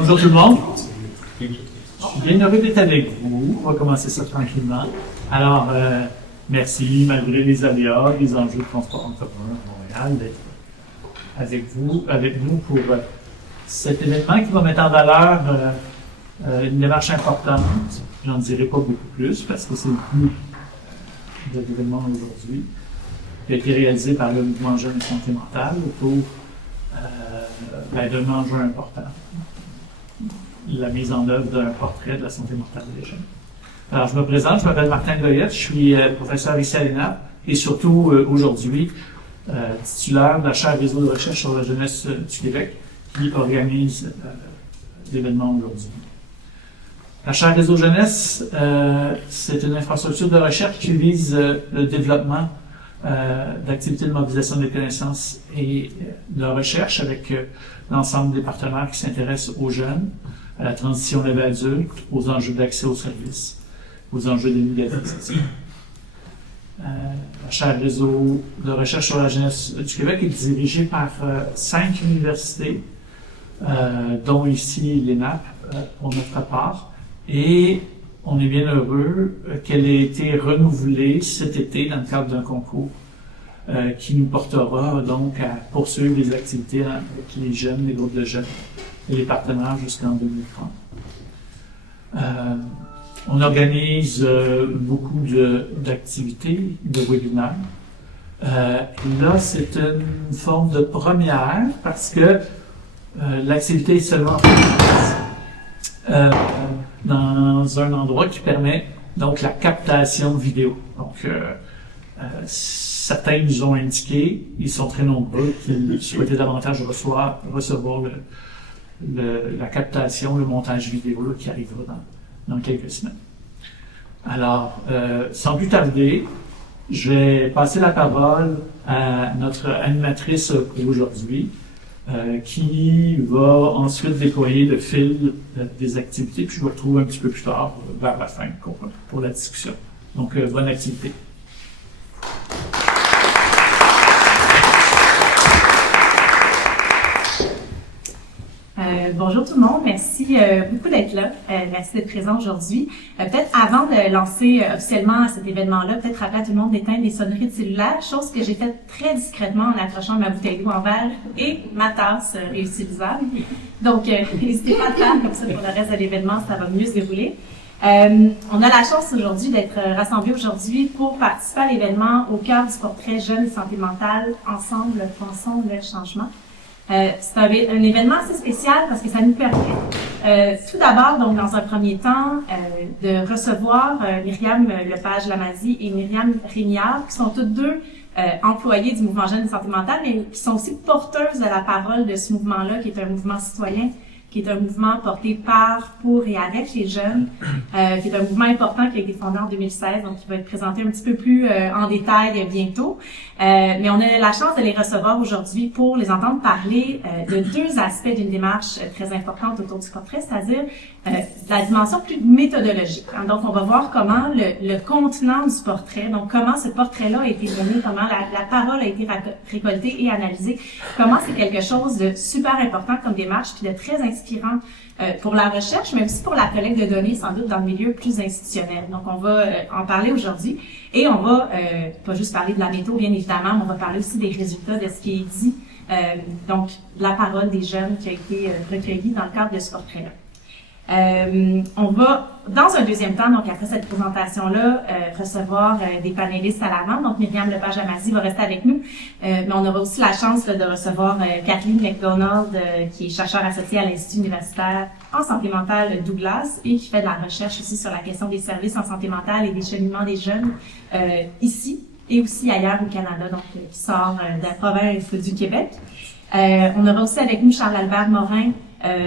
Bonjour tout le monde. Je suis bien heureux d'être avec vous. On va commencer ça tranquillement. Alors, merci, malgré les aléas, les enjeux de transport en commun à Montréal, d'être avec nous pour cet événement qui va mettre en valeur une démarche importante. J'en dirai pas beaucoup plus parce que c'est le plus de l'événement aujourd'hui, qui a été réalisé par le Mouvement Jeunes et Santé Mentale autour d'un enjeu important, la mise en œuvre d'un portrait de la santé mentale des jeunes. Alors, je me présente, je m'appelle Martin Goyette, je suis professeur ici à l'ENAP et surtout aujourd'hui titulaire de la chaire réseau de recherche sur la jeunesse du Québec qui organise l'événement aujourd'hui. La chaire réseau jeunesse, c'est une infrastructure de recherche qui vise le développement d'activités de mobilisation des connaissances et de recherche avec l'ensemble des partenaires qui s'intéressent aux jeunes, à la transition de la vie adulte, aux enjeux d'accès aux services, aux enjeux des médiatiques. La chaire réseau de recherche sur la jeunesse du Québec est dirigée par 5 universités, dont ici l'ENAP pour notre part, et on est bien heureux qu'elle ait été renouvelée cet été dans le cadre d'un concours qui nous portera donc à poursuivre les activités avec les jeunes, les groupes de jeunes et les partenaires jusqu'en 2030. On organise beaucoup d'activités, de webinaires. Là, c'est une forme de première parce que l'activité est seulement dans un endroit qui permet donc la captation vidéo. Donc, certains nous ont indiqué, ils sont très nombreux, qu'ils souhaitaient davantage recevoir la captation, le montage vidéo là, qui arrivera dans quelques semaines. Alors, sans plus tarder, je vais passer la parole à notre animatrice pour aujourd'hui, qui va ensuite déployer le fil des activités, puis je vous retrouve un petit peu plus tard, vers la fin, pour la discussion. Donc, bonne activité. Bonjour tout le monde, merci beaucoup d'être là, merci d'être présent aujourd'hui. Peut-être avant de lancer officiellement cet événement-là, peut-être rappeler à tout le monde d'éteindre les sonneries de cellulaire, chose que j'ai faite très discrètement en accrochant ma bouteille d'eau en verre et ma tasse réutilisable. Donc, n'hésitez pas à le faire comme ça pour le reste de l'événement, ça va mieux se dérouler. On a la chance aujourd'hui d'être rassemblés aujourd'hui pour participer à l'événement au cœur du portrait Jeunes et santé mentale, ensemble, pensons le changement. C'est un événement assez spécial parce que ça nous permet tout d'abord, donc dans un premier temps, de recevoir Myriam Lepage-Lamazie et Myriam Régnard, qui sont toutes deux employées du mouvement Jeunes et santé mentale, mais qui sont aussi porteuses de la parole de ce mouvement-là, qui est un mouvement citoyen, qui est un mouvement porté par, pour et avec les jeunes, qui est un mouvement important qui a été fondé en 2016, donc qui va être présenté un petit peu plus en détail bientôt. Mais on a la chance de les recevoir aujourd'hui pour les entendre parler de deux aspects d'une démarche très importante autour du portrait, c'est-à-dire la dimension plus méthodologique. Donc, on va voir comment le contenant du portrait, donc comment ce portrait-là a été donné, comment la parole a été récoltée et analysée, comment c'est quelque chose de super important comme démarche, puis de très inspirant pour la recherche, mais aussi pour la collecte de données, sans doute dans le milieu plus institutionnel. Donc, on va en parler aujourd'hui et on va pas juste parler de la méthode, bien évidemment, mais on va parler aussi des résultats de ce qui est dit, donc la parole des jeunes qui a été recueillie dans le cadre de ce portrait-là. On va, dans un deuxième temps, donc après cette présentation-là, recevoir des panélistes à l'avant. Donc, Myriam Lepage-Lamazie va rester avec nous. Mais on aura aussi la chance de recevoir Kathleen McDonald, qui est chercheure associée à l'Institut universitaire en santé mentale Douglas et qui fait de la recherche aussi sur la question des services en santé mentale et des cheminements des jeunes ici et aussi ailleurs au Canada, donc qui sort de la province du Québec. On aura aussi avec nous Charles-Albert Morin,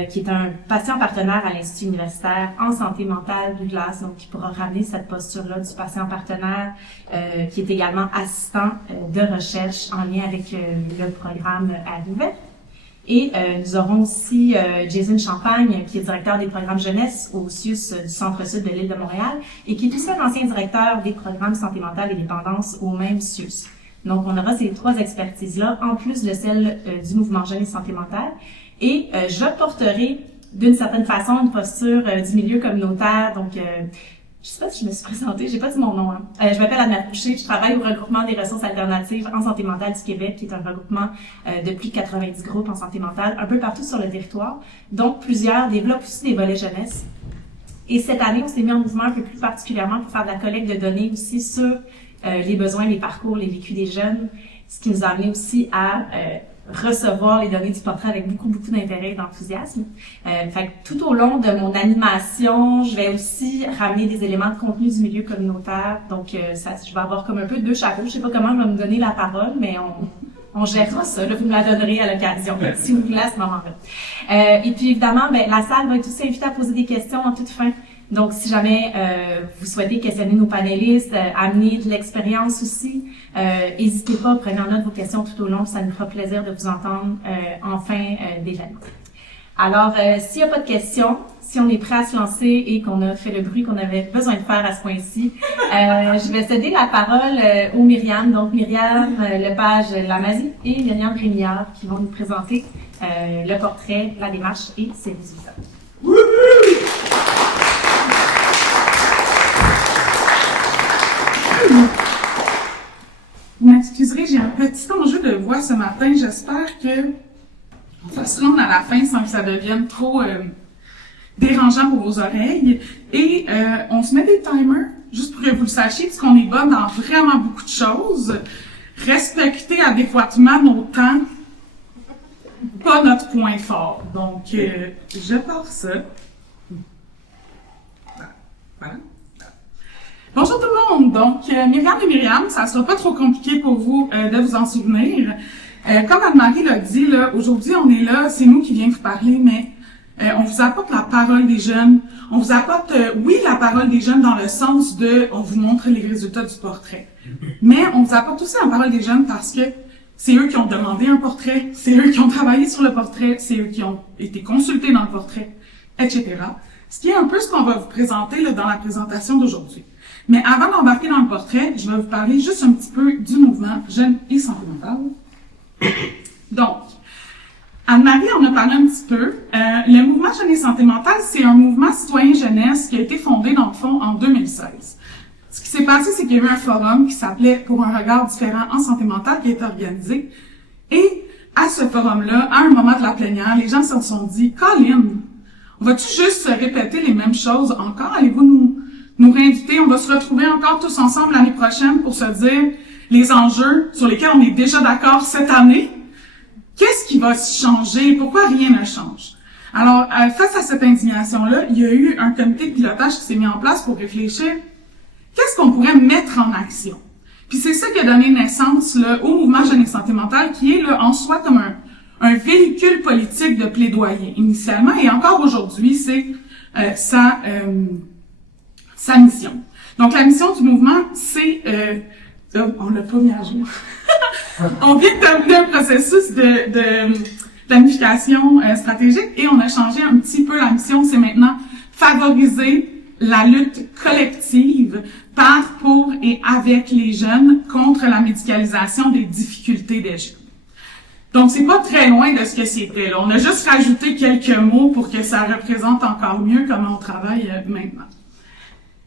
qui est un patient partenaire à l'Institut universitaire en santé mentale Douglas, donc qui pourra ramener cette posture-là du patient partenaire, qui est également assistant de recherche en lien avec le programme à l'ouvert. Et nous aurons aussi Jason Champagne, qui est directeur des programmes jeunesse au CIUS du Centre-Sud de l'île de Montréal et qui est aussi un ancien directeur des programmes santé mentale et dépendance au même CIUS. Donc, on aura ces trois expertises-là, en plus de celle du mouvement Jeunes et santé mentale. Et je porterai d'une certaine façon une posture du milieu communautaire. Donc, je sais pas si je me suis présentée, j'ai pas dit mon nom. Hein. Je m'appelle Anna Fouché, je travaille au regroupement des ressources alternatives en santé mentale du Québec, qui est un regroupement de plus de 90 groupes en santé mentale, un peu partout sur le territoire. Donc, plusieurs développent aussi des volets jeunesse. Et cette année, on s'est mis en mouvement un peu plus particulièrement pour faire de la collecte de données aussi sur les besoins, les parcours, les vécus des jeunes, ce qui nous a amené aussi à recevoir les données du portrait avec beaucoup d'intérêt et d'enthousiasme. Fait que tout au long de mon animation, je vais aussi ramener des éléments de contenu du milieu communautaire. Donc, je vais avoir comme un peu deux chapeaux. Je sais pas comment je vais me donner la parole, mais on gérera ça. Là, vous me la donnerez à l'occasion, si vous voulez, à ce moment-là. Et puis, évidemment, la salle va être aussi invitée à poser des questions en toute fin. Donc, si jamais vous souhaitez questionner nos panélistes, amener de l'expérience aussi, n'hésitez pas, prenez en note vos questions tout au long, ça nous fera plaisir de vous entendre en fin d'événement. Alors, s'il n'y a pas de questions, si on est prêt à se lancer et qu'on a fait le bruit qu'on avait besoin de faire à ce point-ci, je vais céder la parole aux Myriam. Donc, Myriam Lepage-Lamazie et Myriam Rémillard qui vont nous présenter le portrait, la démarche et ses résultats. Vous m'excuserez, j'ai un petit enjeu de voix ce matin. J'espère que on va se rendre à la fin sans que ça devienne trop dérangeant pour vos oreilles. Et on se met des timers, juste pour que vous le sachiez, parce qu'on est bonne dans vraiment beaucoup de choses. Respecter adéquatement nos temps, pas notre point fort. Donc, je pars ça. Voilà. Bonjour tout le monde! Donc, Myriam et Myriam, ça sera pas trop compliqué pour vous de vous en souvenir. Comme Anne-Marie l'a dit, là, aujourd'hui on est là, c'est nous qui viens vous parler, mais on vous apporte la parole des jeunes. On vous apporte, oui, la parole des jeunes dans le sens de, on vous montre les résultats du portrait. Mais on vous apporte aussi la parole des jeunes parce que c'est eux qui ont demandé un portrait, c'est eux qui ont travaillé sur le portrait, c'est eux qui ont été consultés dans le portrait, etc. Ce qui est un peu ce qu'on va vous présenter là, dans la présentation d'aujourd'hui. Mais avant d'embarquer dans le portrait, je vais vous parler juste un petit peu du mouvement Jeunes et Santé mentale. Donc, Anne-Marie en a parlé un petit peu. Le mouvement Jeunes et Santé mentale, c'est un mouvement citoyen jeunesse qui a été fondé, dans le fond, en 2016. Ce qui s'est passé, c'est qu'il y a eu un forum qui s'appelait « Pour un regard différent en santé mentale » qui a été organisé. Et à ce forum-là, à un moment de la plénière, les gens se sont dit « Colin, vas-tu juste se répéter les mêmes choses encore? Allez-vous nous réinviter? On va se retrouver encore tous ensemble l'année prochaine pour se dire les enjeux sur lesquels on est déjà d'accord cette année. Qu'est-ce qui va changer? Pourquoi rien ne change? » Alors, face à cette indignation-là, il y a eu un comité de pilotage qui s'est mis en place pour réfléchir qu'est-ce qu'on pourrait mettre en action. Puis c'est ça qui a donné naissance là, au mouvement Jeunes et Santé mentale, qui est là, en soi comme un véhicule politique de plaidoyer initialement, et encore aujourd'hui, c'est sa mission. Donc la mission du mouvement, c'est... on l'a pas mis à jour. On vient de terminer un processus de planification stratégique et on a changé un petit peu la mission. C'est maintenant favoriser la lutte collective par, pour et avec les jeunes contre la médicalisation des difficultés des jeunes. Donc, c'est pas très loin de ce que c'était, là. On a juste rajouté quelques mots pour que ça représente encore mieux comment on travaille maintenant.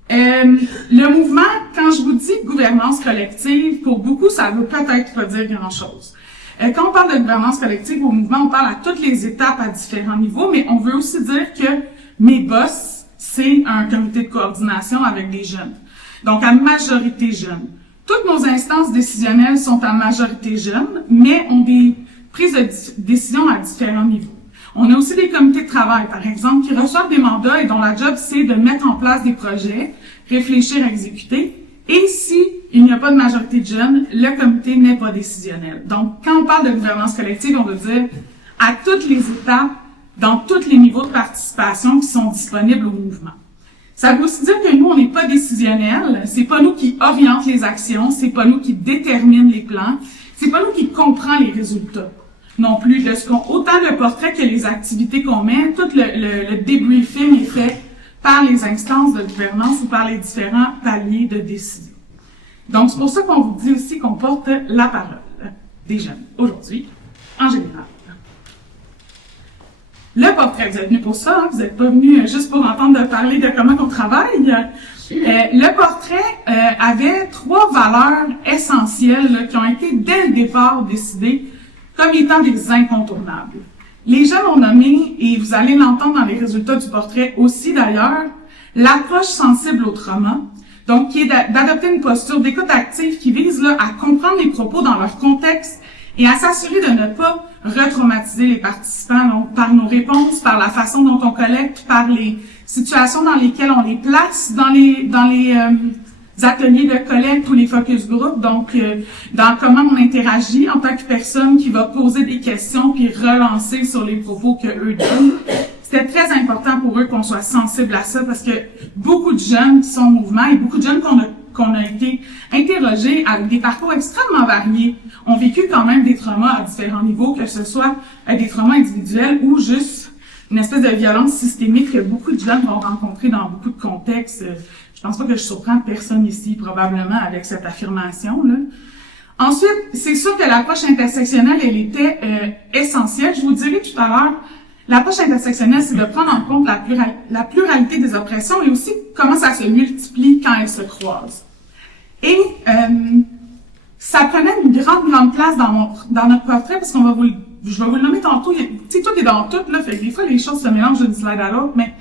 Le mouvement, quand je vous dis gouvernance collective, pour beaucoup, ça veut peut-être pas dire grand-chose. Quand on parle de gouvernance collective au mouvement, on parle à toutes les étapes à différents niveaux, mais on veut aussi dire que mes boss, c'est un comité de coordination avec des jeunes. Donc, à majorité jeunes. Toutes nos instances décisionnelles sont à majorité jeunes, mais ont des prises de décision à différents niveaux. On a aussi des comités de travail, par exemple, qui reçoivent des mandats et dont la job, c'est de mettre en place des projets, réfléchir, exécuter. Et si il n'y a pas de majorité de jeunes, le comité n'est pas décisionnel. Donc, quand on parle de gouvernance collective, on veut dire à toutes les étapes, dans tous les niveaux de participation qui sont disponibles au mouvement. Ça veut aussi dire que nous, on n'est pas décisionnel. C'est pas nous qui orientent les actions, c'est pas nous qui déterminent les plans, c'est pas nous qui comprend les résultats. Non plus de ce qu'on, autant le portrait que les activités qu'on met, tout le débriefing est fait par les instances de gouvernance ou par les différents paliers de décision. Donc, c'est pour ça qu'on vous dit aussi qu'on porte la parole des jeunes aujourd'hui, en général. le portrait. Vous êtes venus pour ça, hein? Vous n'êtes pas venus juste pour entendre parler de comment on travaille. Le portrait avait 3 valeurs essentielles là, qui ont été dès le départ décidées comme étant des incontournables. Les jeunes ont nommé, et vous allez l'entendre dans les résultats du portrait aussi d'ailleurs, l'approche sensible au trauma, donc qui est d'adopter une posture d'écoute active qui vise là, à comprendre les propos dans leur contexte et à s'assurer de ne pas retraumatiser les participants donc, par nos réponses, par la façon dont on collecte, par les situations dans lesquelles on les place dans les ateliers de collecte ou les focus group, donc dans comment on interagit en tant que personne qui va poser des questions puis relancer sur les propos que eux disent. C'était très important pour eux qu'on soit sensible à ça parce que beaucoup de jeunes qui sont en mouvement et beaucoup de jeunes qu'on a été interrogés avec des parcours extrêmement variés ont vécu quand même des traumas à différents niveaux, que ce soit des traumas individuels ou juste une espèce de violence systémique que beaucoup de jeunes vont rencontrer dans beaucoup de contextes. Je pense pas que je surprends personne ici, probablement, avec cette affirmation-là. Ensuite, c'est sûr que l'approche intersectionnelle, elle était essentielle. Je vous dirai tout à l'heure, l'approche intersectionnelle, c'est de prendre en compte la pluralité des oppressions et aussi comment ça se multiplie quand elles se croisent. Et ça prenait une grande place dans notre portrait, parce je vais vous le nommer tantôt. Tu sais, tout est dans tout, là, fait que des fois, les choses se mélangent d'une slide à l'autre, mais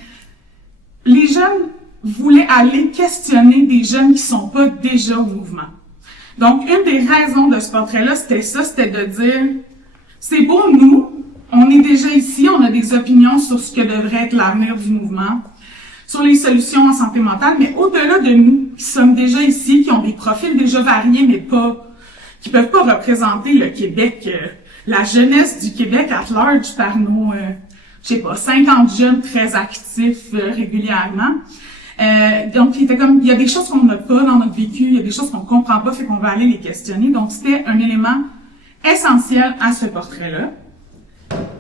les jeunes voulaient aller questionner des jeunes qui sont pas déjà au mouvement. Donc, une des raisons de ce portrait-là, c'était de dire, c'est beau, nous, on est déjà ici, on a des opinions sur ce que devrait être l'avenir du mouvement, sur les solutions en santé mentale, mais au-delà de nous, qui sommes déjà ici, qui ont des profils déjà variés, mais qui peuvent pas représenter le Québec, la jeunesse du Québec at large par nos, 50 jeunes très actifs régulièrement. Donc, il y a des choses qu'on n'a pas dans notre vécu, il y a des choses qu'on comprend pas, fait qu'on va aller les questionner. Donc, c'était un élément essentiel à ce portrait-là.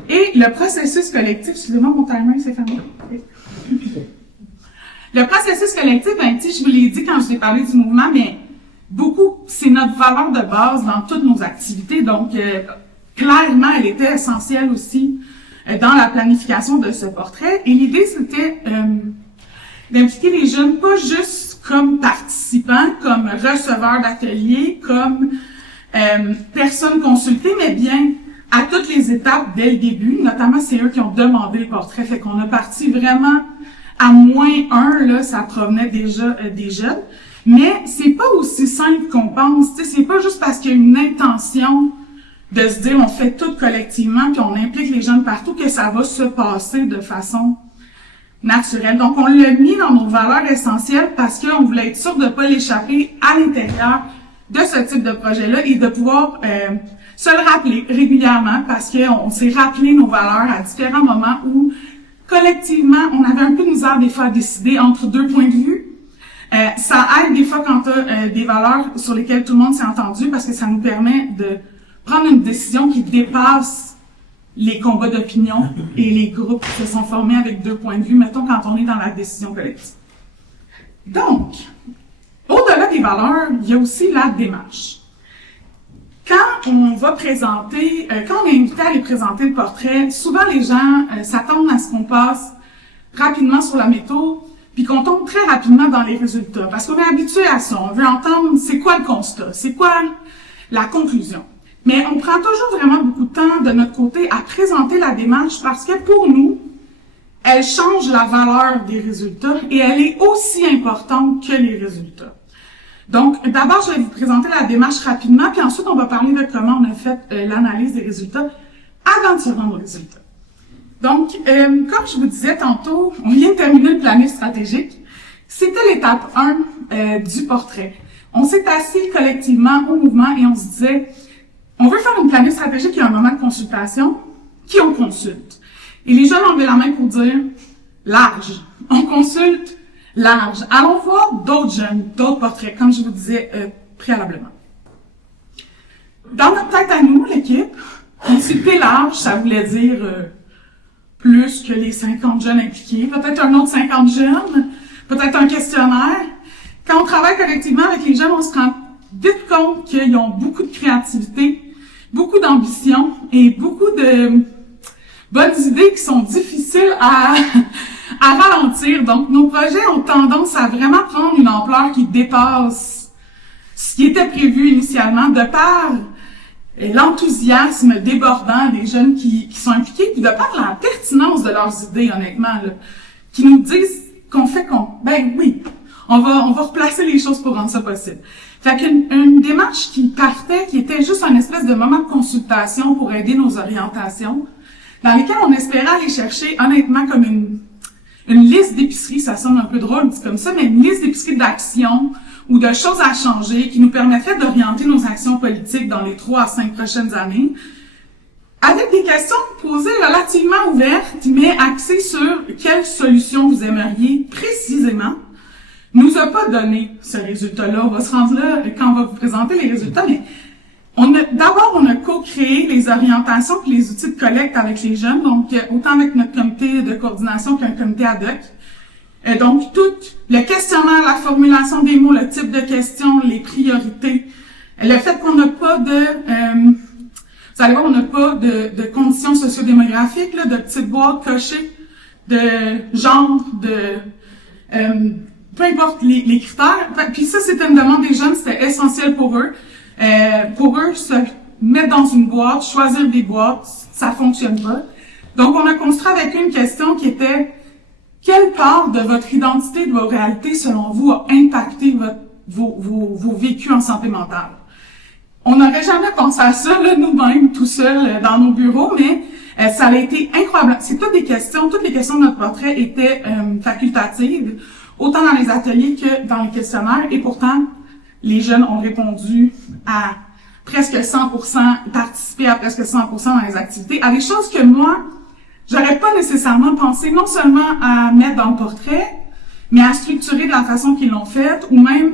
Et le processus collectif, excusez-moi, mon timer s'est fermé. Le processus collectif, je vous l'ai dit quand je vous ai parlé du mouvement, mais beaucoup, c'est notre valeur de base dans toutes nos activités. Donc, clairement, elle était essentielle aussi dans la planification de ce portrait. Et l'idée, c'était d'impliquer les jeunes, pas juste comme participants, comme receveurs d'ateliers, comme personnes consultées, mais bien à toutes les étapes dès le début. Notamment, c'est eux qui ont demandé le portrait. Fait qu'on a parti vraiment à -1, là, ça provenait déjà des jeunes. Mais c'est pas aussi simple qu'on pense. C'est pas juste parce qu'il y a une intention de se dire on fait tout collectivement puis on implique les jeunes partout que ça va se passer de façon naturelle. Donc, on l'a mis dans nos valeurs essentielles parce qu'on voulait être sûr de ne pas l'échapper à l'intérieur de ce type de projet-là et de pouvoir se le rappeler régulièrement parce qu'on s'est rappelé nos valeurs à différents moments où, collectivement, on avait un peu de misère des fois à décider entre 2 points de vue. Ça aide des fois quand tu as des valeurs sur lesquelles tout le monde s'est entendu parce que ça nous permet de prendre une décision qui dépasse les combats d'opinion et les groupes qui se sont formés avec 2 points de vue, mettons quand on est dans la décision collective. Donc, au-delà des valeurs, il y a aussi la démarche. Quand on va présenter, quand on est invité à aller présenter le portrait, souvent les gens s'attendent à ce qu'on passe rapidement sur la méthode, puis qu'on tombe très rapidement dans les résultats, parce qu'on est habitué à ça. On veut entendre c'est quoi le constat, c'est quoi la conclusion. Mais on prend toujours vraiment beaucoup de temps de notre côté à présenter la démarche parce que pour nous, elle change la valeur des résultats et elle est aussi importante que les résultats. Donc, d'abord, je vais vous présenter la démarche rapidement, puis ensuite, on va parler de comment on a fait l'analyse des résultats avant de se rendre aux résultats. Donc, comme je vous disais tantôt, on vient de terminer le planning stratégique. C'était l'étape 1 du portrait. On s'est assis collectivement au mouvement et on se disait, on veut faire une planning stratégique, il y a un moment de consultation, qui on consulte. Et les jeunes ont levé la main pour dire, large. On consulte large. Allons voir d'autres jeunes, d'autres portraits, comme je vous disais préalablement. Dans notre tête à nous, l'équipe, consulter large, ça voulait dire plus que les 50 jeunes impliqués, peut-être un autre 50 jeunes, peut-être un questionnaire. Quand on travaille collectivement avec les jeunes, on se rend vite compte qu'ils ont beaucoup de créativité, beaucoup d'ambition et beaucoup bonnes idées qui sont difficiles à ralentir. Donc, nos projets ont tendance à vraiment prendre une ampleur qui dépasse ce qui était prévu initialement, de par l'enthousiasme débordant des jeunes qui sont impliqués, puis de par la pertinence de leurs idées, honnêtement, là, qui nous disent ben oui, on va replacer les choses pour rendre ça possible. Fait qu'une démarche qui était juste un espèce de moment de consultation pour aider nos orientations, dans lesquelles on espérait aller chercher, honnêtement, comme une liste d'épiceries, ça sonne un peu drôle dit comme ça, mais une liste d'épiceries d'actions ou de choses à changer qui nous permettrait d'orienter nos actions politiques dans les 3 à 5 prochaines années, avec des questions posées relativement ouvertes, mais axées sur quelles solutions vous aimeriez précisément, nous a pas donné ce résultat-là. On va se rendre là quand on va vous présenter les résultats, mais d'abord, on a co-créé les orientations et les outils de collecte avec les jeunes, donc autant avec notre comité de coordination qu'un comité ad hoc. Donc, tout le questionnaire, la formulation des mots, le type de questions, les priorités, le fait qu'on n'a pas vous allez voir, on n'a pas de conditions sociodémographiques, là, de petites boîtes cochées, de genre, peu importe les critères. Puis ça, c'était une demande des jeunes, c'était essentiel pour eux. Se mettre dans une boîte, choisir des boîtes, ça fonctionne pas. Donc, on a construit avec eux une question qui était: quelle part de votre identité, de vos réalités, selon vous, a impacté vos vécus en santé mentale? On n'aurait jamais pensé à ça, là, nous-mêmes, tout seuls, dans nos bureaux, mais ça a été incroyable. C'est toutes les questions de notre portrait étaient facultatives, autant dans les ateliers que dans les questionnaires, et pourtant, les jeunes ont répondu à presque 100%, participé à presque 100% dans les activités, à des choses que moi, j'aurais pas nécessairement pensé non seulement à mettre dans le portrait, mais à structurer de la façon qu'ils l'ont fait, ou même,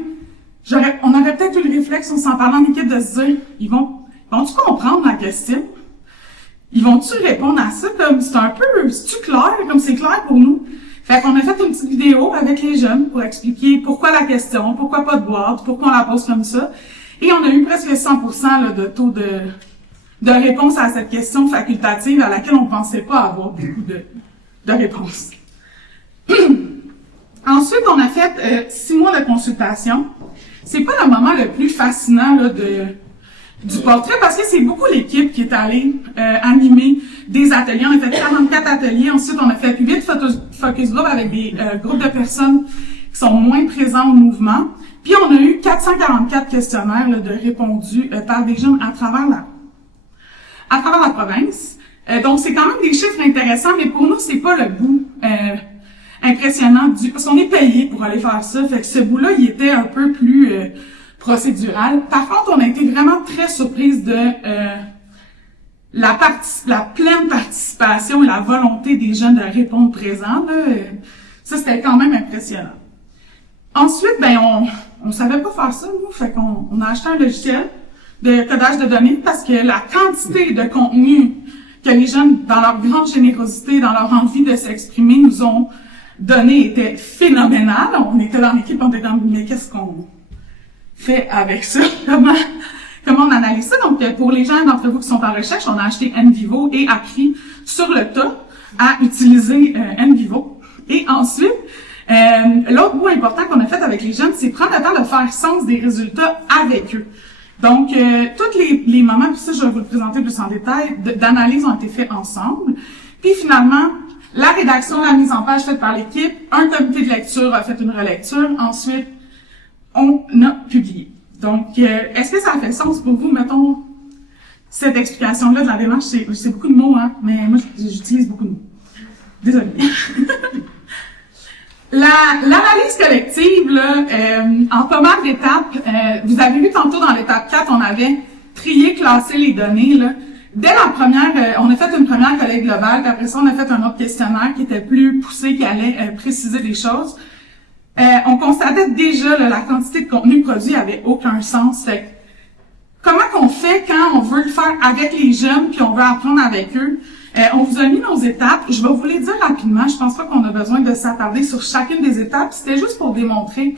on aurait peut-être eu le réflexe, en s'en parlant en équipe, de se dire, ils vont-tu comprendre la question? Ils vont-tu répondre à ça comme, c'est-tu clair, comme c'est clair pour nous? Fait qu'on a fait une petite vidéo avec les jeunes pour expliquer pourquoi la question, pourquoi pas de boîte, pourquoi on la pose comme ça. Et on a eu presque 100% là, de taux de réponse à cette question facultative à laquelle on pensait pas avoir beaucoup de réponses. Ensuite, on a fait 6 mois de consultation. C'est pas le moment le plus fascinant là, du portrait parce que c'est beaucoup l'équipe qui est allée animer des ateliers. On a fait 44 ateliers. Ensuite, on a fait 8 focus group avec des groupes de personnes qui sont moins présents au mouvement. Puis, on a eu 444 questionnaires là, de répondus par des jeunes à travers la province. Donc, c'est quand même des chiffres intéressants, mais pour nous, c'est pas le bout impressionnant parce qu'on est payé pour aller faire ça. Fait que ce bout-là, il était un peu plus procédural. Par contre, on a été vraiment très surprise de la pleine participation et la volonté des jeunes de répondre présent. Là. Ça, c'était quand même impressionnant. Ensuite, on savait pas faire ça, nous. Fait qu'on a acheté un logiciel de codage de données parce que la quantité de contenu que les jeunes, dans leur grande générosité, dans leur envie de s'exprimer, nous ont donné était phénoménale. On était dans l'équipe, on était comme, mais qu'est-ce qu'on fait avec ça? Comment on analyse ça? Donc, pour les gens d'entre vous qui sont en recherche, on a acheté NVivo et appris sur le tas à utiliser NVivo. Et ensuite, l'autre bout important qu'on a fait avec les jeunes, c'est prendre le temps de faire sens des résultats avec eux. Donc, tous les moments, puis ça, je vais vous le présenter plus en détail, d'analyse ont été faits ensemble. Puis finalement, la rédaction, la mise en page faite par l'équipe, un comité de lecture a fait une relecture, ensuite, on a publié. Donc, est-ce que ça fait sens pour vous, mettons, cette explication-là de la démarche? C'est beaucoup de mots, hein, mais moi, j'utilise beaucoup de mots. Désolée. L'analyse collective, là, en pas mal d'étapes, vous avez vu tantôt dans l'étape 4, on avait trié, classé les données, là. Dès la première, on a fait une première collecte globale, puis après ça, on a fait un autre questionnaire qui était plus poussé, qui allait préciser des choses. On constatait déjà là, la quantité de contenu produit avait aucun sens. Fait comment qu'on fait quand on veut le faire avec les jeunes, puis on veut apprendre avec eux? On vous a mis nos étapes. Je vais vous les dire rapidement. Je pense pas qu'on a besoin de s'attarder sur chacune des étapes. C'était juste pour démontrer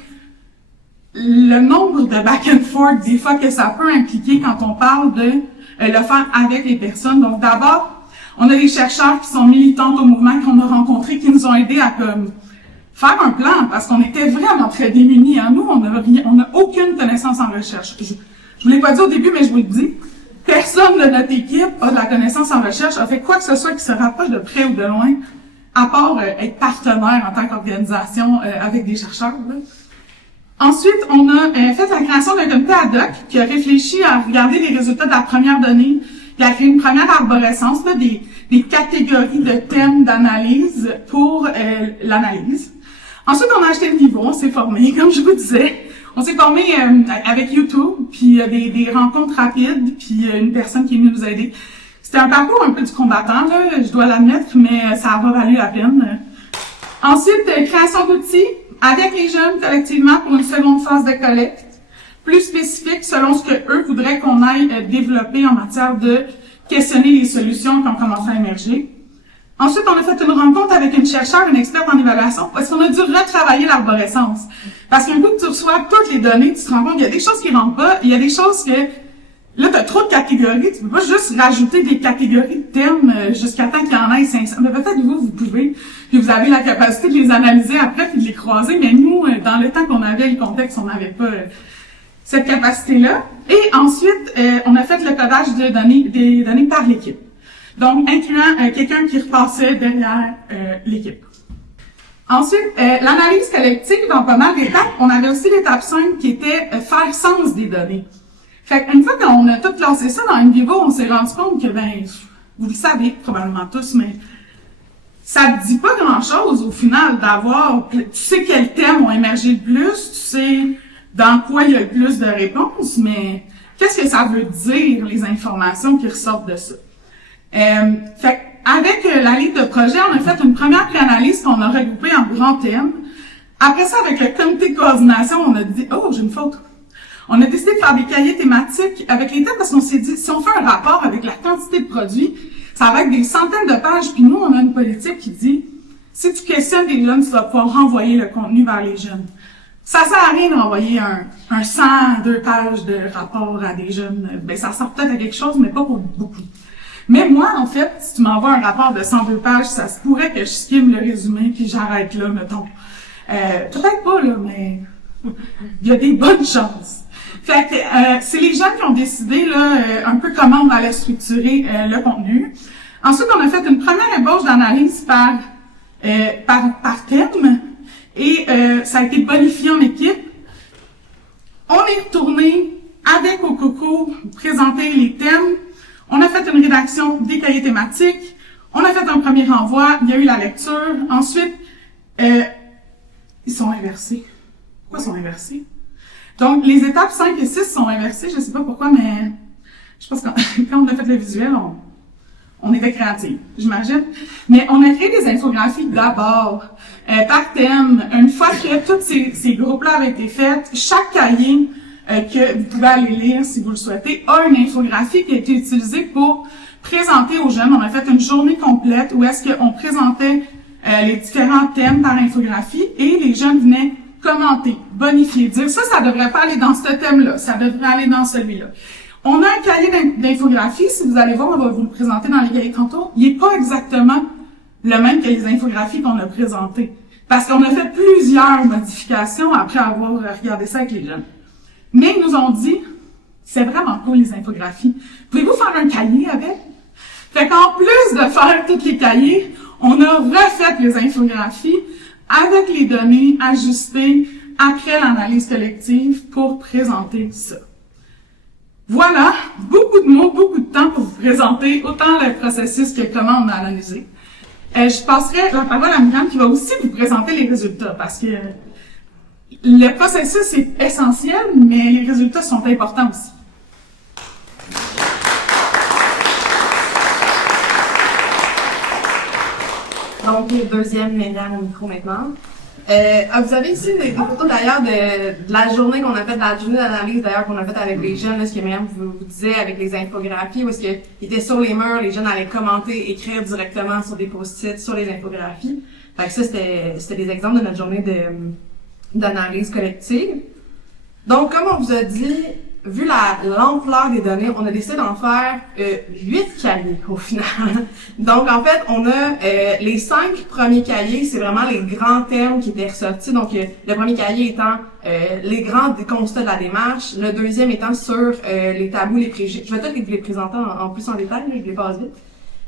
le nombre de back and forth des fois que ça peut impliquer quand on parle de le faire avec les personnes. Donc d'abord, On a des chercheurs qui sont militantes au mouvement qu'on a rencontrés, qui nous ont aidés à comme faire un plan, parce qu'on était vraiment très démunis. Hein. Nous, on n'a aucune connaissance en recherche. Je vous l'ai pas dit au début, mais je vous le dis. Personne de notre équipe a de la connaissance en recherche, a fait quoi que ce soit qui se rapproche de près ou de loin, à part être partenaire en tant qu'organisation avec des chercheurs. Là. Ensuite, on a fait la création d'un comité ad hoc qui a réfléchi à regarder les résultats de la première donnée, qui a créé une première arborescence, là, des catégories de thèmes d'analyse pour l'analyse. Ensuite, on a acheté le niveau, on s'est formé, comme je vous disais. On s'est formé avec YouTube, puis des rencontres rapides, puis une personne qui est venue nous aider. C'était un parcours un peu du combattant, là, je dois l'admettre, mais ça a valu la peine. Ensuite, création d'outils avec les jeunes collectivement pour une seconde phase de collecte, plus spécifique selon ce que eux voudraient qu'on aille développer en matière de questionner les solutions qui ont commencé à émerger. Ensuite, on a fait une rencontre avec une chercheure, une experte en évaluation, parce qu'on a dû retravailler l'arborescence. Parce qu'un coup que tu reçois toutes les données, tu te rends compte qu'il y a des choses qui rentrent pas, il y a des choses que, là, t'as trop de catégories, tu peux pas juste rajouter des catégories de thèmes jusqu'à temps qu'il y en ait 500. Mais peut-être vous pouvez, puis vous avez la capacité de les analyser après puis de les croiser, mais nous, dans le temps qu'on avait le contexte, on n'avait pas cette capacité-là. Et ensuite, on a fait le codage des données par l'équipe. Donc, incluant quelqu'un qui repassait derrière l'équipe. Ensuite, l'analyse collective, dans pas mal d'étapes, on avait aussi l'étape 5 qui était faire sens des données. Fait qu'une fois qu'on a tout lancé ça dans NVivo, on s'est rendu compte que, vous le savez probablement tous, mais ça ne dit pas grand-chose au final d'avoir, tu sais quels thèmes ont émergé le plus, tu sais dans quoi il y a le plus de réponses, mais qu'est-ce que ça veut dire, les informations qui ressortent de ça? Fait avec la liste de projet, on a fait une première préanalyse qu'on a regroupée en grands thèmes. Après ça, avec le comité de coordination, on a dit, oh, j'ai une faute. On a décidé de faire des cahiers thématiques avec les thèmes parce qu'on s'est dit, si on fait un rapport avec la quantité de produits, ça va être des centaines de pages. Puis nous, on a une politique qui dit, si tu questionnes des jeunes, tu vas pouvoir renvoyer le contenu vers les jeunes. Ça sert à rien d'envoyer un 102 pages de rapport à des jeunes. Ça sert peut-être à quelque chose, mais pas pour beaucoup. Mais moi, en fait, si tu m'envoies un rapport de 102 pages, ça se pourrait que je skim le résumé puis j'arrête là, mettons. Peut-être pas, là, mais il y a des bonnes chances. Fait que c'est les gens qui ont décidé là un peu comment on allait structurer le contenu. Ensuite, on a fait une première ébauche d'analyse par thème et ça a été bonifié en équipe. On est retourné avec Ococo présenter les thèmes. On a fait une rédaction des cahiers thématiques. On a fait un premier renvoi. Il y a eu la lecture. Ensuite, ils sont inversés. Pourquoi ils sont inversés? Donc, les étapes 5 et 6 sont inversées. Je ne sais pas pourquoi, mais je pense que quand on a fait le visuel, on était créatifs, j'imagine. Mais on a créé des infographies d'abord, par thème. Une fois que tous ces groupes-là avaient été faits, chaque cahier que vous pouvez aller lire si vous le souhaitez, a une infographie qui a été utilisée pour présenter aux jeunes. On a fait une journée complète où est-ce qu'on présentait les différents thèmes par infographie et les jeunes venaient commenter, bonifier, dire ça devrait pas aller dans ce thème-là, ça devrait aller dans celui-là. On a un cahier d'infographie, si vous allez voir, on va vous le présenter dans les cahiers tantôt. Il est pas exactement le même que les infographies qu'on a présentées. Parce qu'on a fait plusieurs modifications après avoir regardé ça avec les jeunes. Mais ils nous ont dit, c'est vraiment cool les infographies. Pouvez-vous faire un cahier avec? Fait qu'en plus de faire tous les cahiers, on a refait les infographies avec les données ajustées après l'analyse collective pour présenter ça. Voilà, beaucoup de mots, beaucoup de temps pour vous présenter autant le processus que comment on a analysé. Je passerai la parole à Myriam qui va aussi vous présenter les résultats parce que le processus est essentiel, mais les résultats sont importants aussi. Donc, deuxième Myriam au micro maintenant. Vous avez ici des photos d'ailleurs de la journée qu'on a faite, de la journée d'analyse d'ailleurs qu'on a faite avec les jeunes, là, ce que Myriam vous disait avec les infographies, où est-ce qu'ils étaient sur les murs, les jeunes allaient commenter, écrire directement sur des post-it, sur les infographies. Fait que ça, c'était des exemples de notre journée d'analyse collective. Donc, comme on vous a dit, vu l'ampleur des données, on a décidé d'en faire 8 cahiers au final. Donc, en fait, on a les 5 premiers cahiers, c'est vraiment les grands thèmes qui étaient ressortis. Donc, le premier cahier étant les grands constats de la démarche, le deuxième étant sur les tabous, les préjugés. Je vais peut-être vous les présenter en plus en détail, je les passe vite.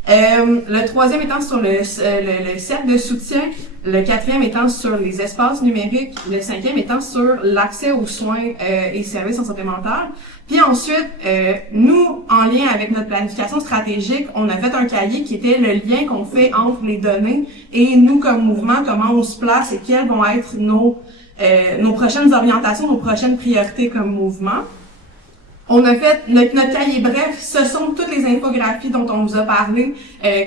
Le troisième étant sur le cercle de soutien, le quatrième étant sur les espaces numériques, le cinquième étant sur l'accès aux soins et services en santé mentale. Puis ensuite, nous, en lien avec notre planification stratégique, on a fait un cahier qui était le lien qu'on fait entre les données et nous comme mouvement, comment on se place et quelles vont être nos prochaines orientations, nos prochaines priorités comme mouvement. On a fait notre cahier bref, ce sont toutes les infographies dont on vous a parlé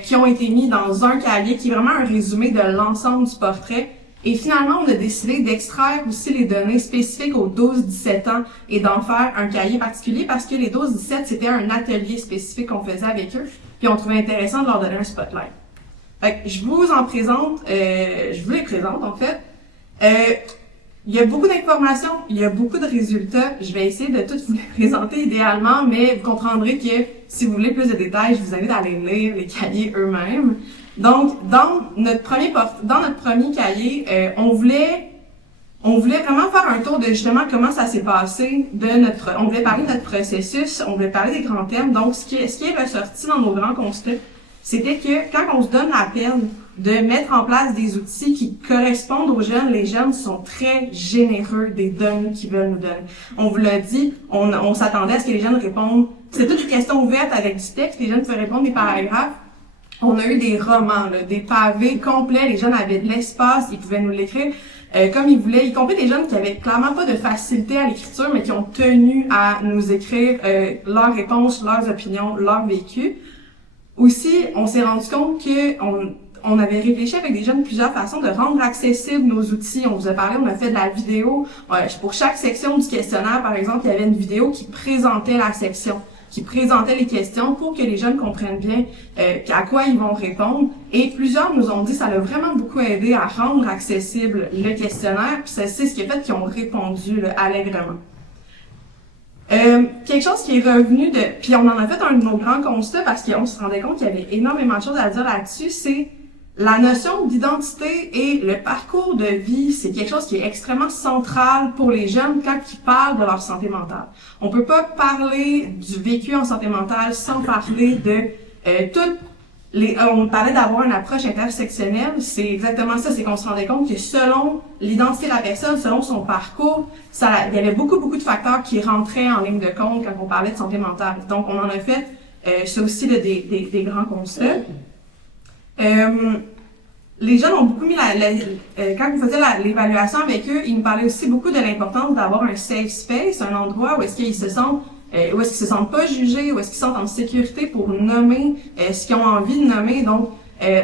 qui ont été mis dans un cahier qui est vraiment un résumé de l'ensemble du portrait. Et finalement, on a décidé d'extraire aussi les données spécifiques aux 12-17 ans et d'en faire un cahier particulier parce que les 12-17, c'était un atelier spécifique qu'on faisait avec eux, puis on trouvait intéressant de leur donner un spotlight. Fait que je vous les présente en fait. Il y a beaucoup d'informations, il y a beaucoup de résultats. Je vais essayer de toutes vous les présenter idéalement, mais vous comprendrez que si vous voulez plus de détails, je vous invite à aller lire les cahiers eux-mêmes. Donc, dans notre premier cahier, on voulait vraiment faire un tour de justement comment ça s'est passé on voulait parler de notre processus, on voulait parler des grands thèmes. Donc, ce qui est ressorti dans nos grands constats, c'était que quand on se donne la peine de mettre en place des outils qui correspondent aux jeunes, les jeunes sont très généreux des données qu'ils veulent nous donner. On vous l'a dit, on s'attendait à ce que les jeunes répondent. C'est toutes des questions ouvertes avec du texte, les jeunes pouvaient répondre des paragraphes. On a eu des romans, des pavés complets, les jeunes avaient de l'espace, ils pouvaient nous l'écrire comme ils voulaient, y compris des jeunes qui avaient clairement pas de facilité à l'écriture, mais qui ont tenu à nous écrire leurs réponses, leurs opinions, leur vécu. Aussi, on s'est rendu compte on avait réfléchi avec des jeunes plusieurs façons de rendre accessibles nos outils. On vous a parlé, on a fait de la vidéo. Pour chaque section du questionnaire, par exemple, il y avait une vidéo qui présentait la section, qui présentait les questions pour que les jeunes comprennent bien à quoi ils vont répondre. Et plusieurs nous ont dit que ça l'a vraiment beaucoup aidé à rendre accessible le questionnaire. Puis c'est ce qui a fait qu'ils ont répondu allègrement. Quelque chose qui est revenu puis on en a fait un de nos grands constats parce qu'on se rendait compte qu'il y avait énormément de choses à dire là-dessus, c'est la notion d'identité et le parcours de vie, c'est quelque chose qui est extrêmement central pour les jeunes quand ils parlent de leur santé mentale. On peut pas parler du vécu en santé mentale sans parler de on parlait d'avoir une approche intersectionnelle, c'est exactement ça, c'est qu'on se rendait compte que selon l'identité de la personne, selon son parcours, il y avait beaucoup de facteurs qui rentraient en ligne de compte quand on parlait de santé mentale. Donc, on en a fait, c'est aussi des grands constats. Les jeunes ont beaucoup mis quand vous faisiez l'évaluation avec eux, ils nous parlaient aussi beaucoup de l'importance d'avoir un safe space, un endroit où est-ce qu'ils se sentent pas jugés, où est-ce qu'ils sont en sécurité pour nommer ce qu'ils ont envie de nommer. Donc,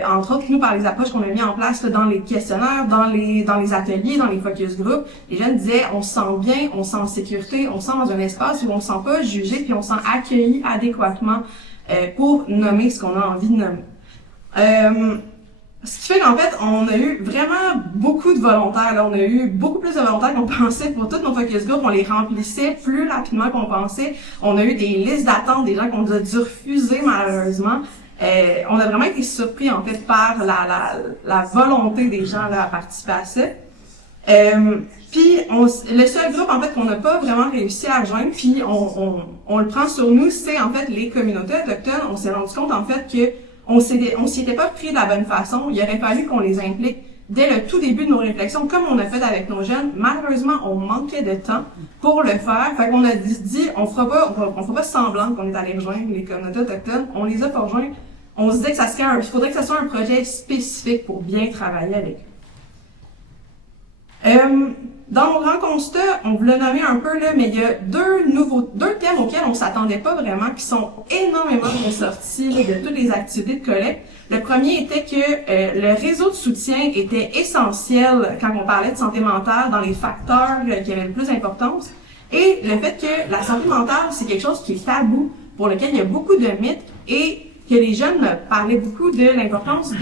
entre autres, nous, par les approches qu'on a mis en place là, dans les questionnaires, dans les ateliers, dans les focus group, les jeunes disaient on se sent bien, on se sent en sécurité, on se sent dans un espace où on se sent pas jugé, puis on se sent accueilli adéquatement pour nommer ce qu'on a envie de nommer. Ce qui fait qu'en fait, on a eu vraiment beaucoup de volontaires. Là. On a eu beaucoup plus de volontaires qu'on pensait pour toutes nos focus group. On les remplissait plus rapidement qu'on pensait. On a eu des listes d'attente, des gens qu'on a dû refuser malheureusement. On a vraiment été surpris en fait par la volonté des gens là, à participer à ça. Puis le seul groupe en fait qu'on n'a pas vraiment réussi à rejoindre, puis on le prend sur nous, c'est en fait les communautés autochtones. On s'est rendu compte en fait que on s'y était pas pris de la bonne façon. Il aurait fallu qu'on les implique dès le tout début de nos réflexions, comme on a fait avec nos jeunes. Malheureusement, on manquait de temps pour le faire. Fait qu'on a dit, on fera pas semblant qu'on est allé rejoindre les communautés autochtones. On les a pas rejoints. On se disait que il faudrait que ce soit un projet spécifique pour bien travailler avec eux. Dans mon grand constat, on vous l'a nommé un peu là, mais il y a deux thèmes auxquels on s'attendait pas vraiment, qui sont énormément ressortis là, de toutes les activités de collecte. Le premier était que le réseau de soutien était essentiel quand on parlait de santé mentale dans les facteurs qui avaient le plus d'importance. Et le fait que la santé mentale, c'est quelque chose qui est tabou, pour lequel il y a beaucoup de mythes, et que les jeunes parlaient beaucoup de l'importance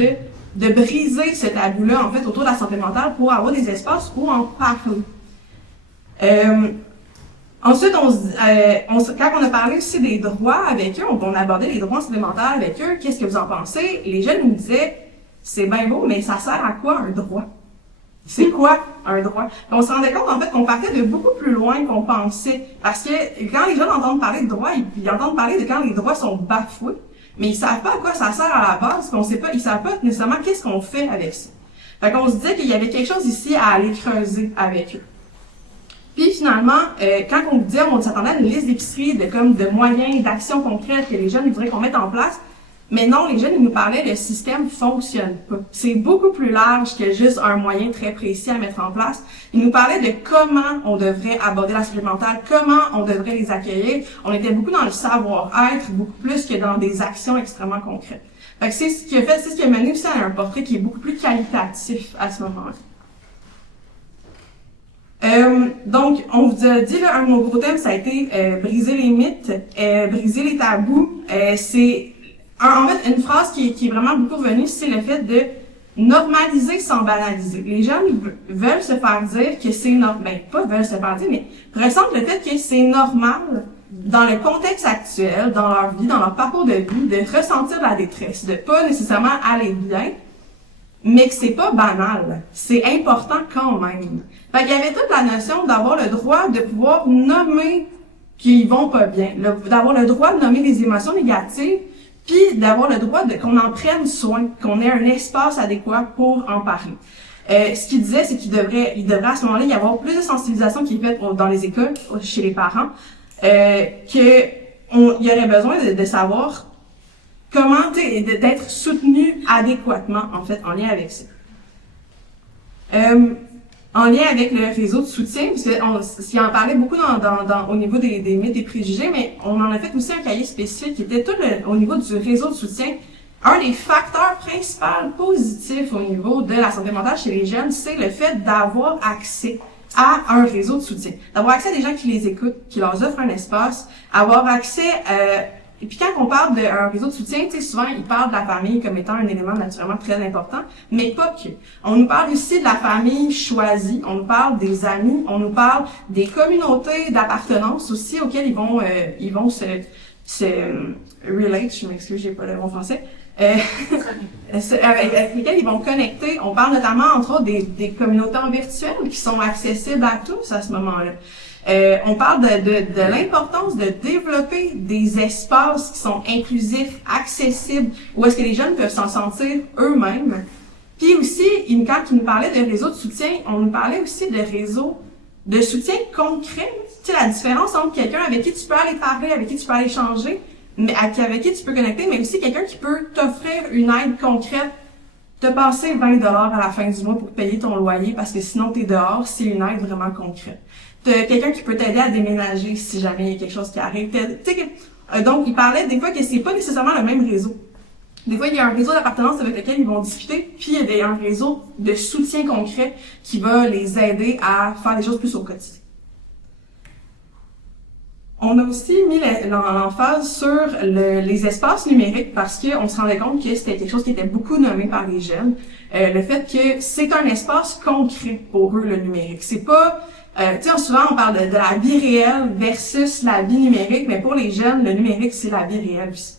de briser ce tabou-là, en fait, autour de la santé mentale pour avoir des espaces où en parler. Ensuite, quand on a parlé aussi des droits avec eux, on a abordé les droits supplémentaires avec eux, qu'est-ce que vous en pensez? Les jeunes nous disaient, c'est bien beau, mais ça sert à quoi un droit? C'est quoi un droit? Et on se rendait compte, en fait, qu'on partait de beaucoup plus loin qu'on pensait. Parce que quand les jeunes entendent parler de droits, ils entendent parler de quand les droits sont bafoués, mais ils savent pas à quoi ça sert à la base, puis on sait pas, ils savent pas nécessairement qu'est-ce qu'on fait avec ça. Fait qu'on se disait qu'il y avait quelque chose ici à aller creuser avec eux. Puis finalement, quand on disait, on s'attendait à une liste d'épiceries, de moyens, d'actions concrètes que les jeunes voudraient qu'on mette en place. Mais non, les jeunes, ils nous parlaient, le système fonctionne pas. C'est beaucoup plus large que juste un moyen très précis à mettre en place. Ils nous parlaient de comment on devrait aborder la santé mentale, comment on devrait les accueillir. On était beaucoup dans le savoir-être, beaucoup plus que dans des actions extrêmement concrètes. Fait que c'est ce qui a mené aussi à un portrait qui est beaucoup plus qualitatif à ce moment-là. Donc, on vous a dit, là, un de nos gros thèmes, ça a été briser les mythes, briser les tabous. En fait, une phrase qui est vraiment beaucoup revenue, c'est le fait de normaliser sans banaliser. Les jeunes veulent se faire dire que c'est normal, pas veulent se faire dire, mais ressentent le fait que c'est normal, dans le contexte actuel, dans leur vie, dans leur parcours de vie, de ressentir la détresse, de pas nécessairement aller bien, mais que c'est pas banal. C'est important quand même. Fait qu'il y avait toute la notion d'avoir le droit de pouvoir nommer qu'ils vont pas bien, d'avoir le droit de nommer les émotions négatives, puis d'avoir le droit qu'on en prenne soin, qu'on ait un espace adéquat pour en parler. Ce qu'il disait, c'est qu'il devrait à ce moment-là y avoir plus de sensibilisation qui est faite dans les écoles, chez les parents, il y aurait besoin de savoir comment d'être soutenu adéquatement, en fait, en lien avec ça. En lien avec le réseau de soutien, parce qu'il en parlait beaucoup au niveau des mythes et préjugés, mais on en a fait aussi un cahier spécifique qui était tout au niveau du réseau de soutien. Un des facteurs principaux positifs au niveau de la santé mentale chez les jeunes, c'est le fait d'avoir accès à un réseau de soutien. D'avoir accès à des gens qui les écoutent, qui leur offrent un espace, avoir accès et puis quand on parle d'un réseau de soutien, tu sais, souvent, ils parlent de la famille comme étant un élément naturellement très important, mais pas que. On nous parle aussi de la famille choisie, on nous parle des amis, on nous parle des communautés d'appartenance aussi auxquelles ils vont se relate, je m'excuse, j'ai pas le mot français, avec lesquels ils vont connecter. On parle notamment, entre autres, des communautés en virtuel qui sont accessibles à tous à ce moment-là. On parle de l'importance de développer des espaces qui sont inclusifs, accessibles, où est-ce que les jeunes peuvent s'en sentir eux-mêmes. Puis aussi, quand ils nous parlaient de réseaux de soutien, on nous parlait aussi de réseaux de soutien concret. Tu sais, la différence entre quelqu'un avec qui tu peux aller parler, avec qui tu peux aller échanger, mais avec qui tu peux connecter, mais aussi quelqu'un qui peut t'offrir une aide concrète, te passer 20$ à la fin du mois pour payer ton loyer, parce que sinon t'es dehors, c'est une aide vraiment concrète. Quelqu'un qui peut t'aider à déménager si jamais il y a quelque chose qui arrive. Donc, il parlait des fois que c'est pas nécessairement le même réseau. Des fois, il y a un réseau d'appartenance avec lequel ils vont discuter, puis il y a un réseau de soutien concret qui va les aider à faire des choses plus au quotidien. On a aussi mis l'emphase sur les espaces numériques parce qu'on se rendait compte que c'était quelque chose qui était beaucoup nommé par les jeunes. Le fait que c'est un espace concret pour eux, le numérique. C'est pas... tu sais, souvent, on parle de la vie réelle versus la vie numérique, mais pour les jeunes, le numérique, c'est la vie réelle aussi.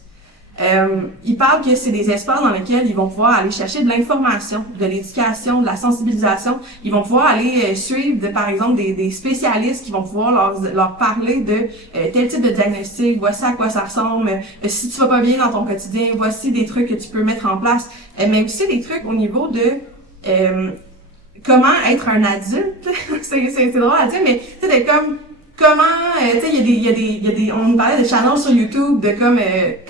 Ils parlent que c'est des espaces dans lesquels ils vont pouvoir aller chercher de l'information, de l'éducation, de la sensibilisation. Ils vont pouvoir aller suivre, par exemple, des spécialistes qui vont pouvoir leur parler de tel type de diagnostic, voici à quoi ça ressemble, si tu vas pas bien dans ton quotidien, voici des trucs que tu peux mettre en place, mais aussi des trucs au niveau de... comment être un adulte, c'est drôle à dire, mais tu sais, comment, tu sais, il y a des, on nous parlait de channels sur YouTube de comme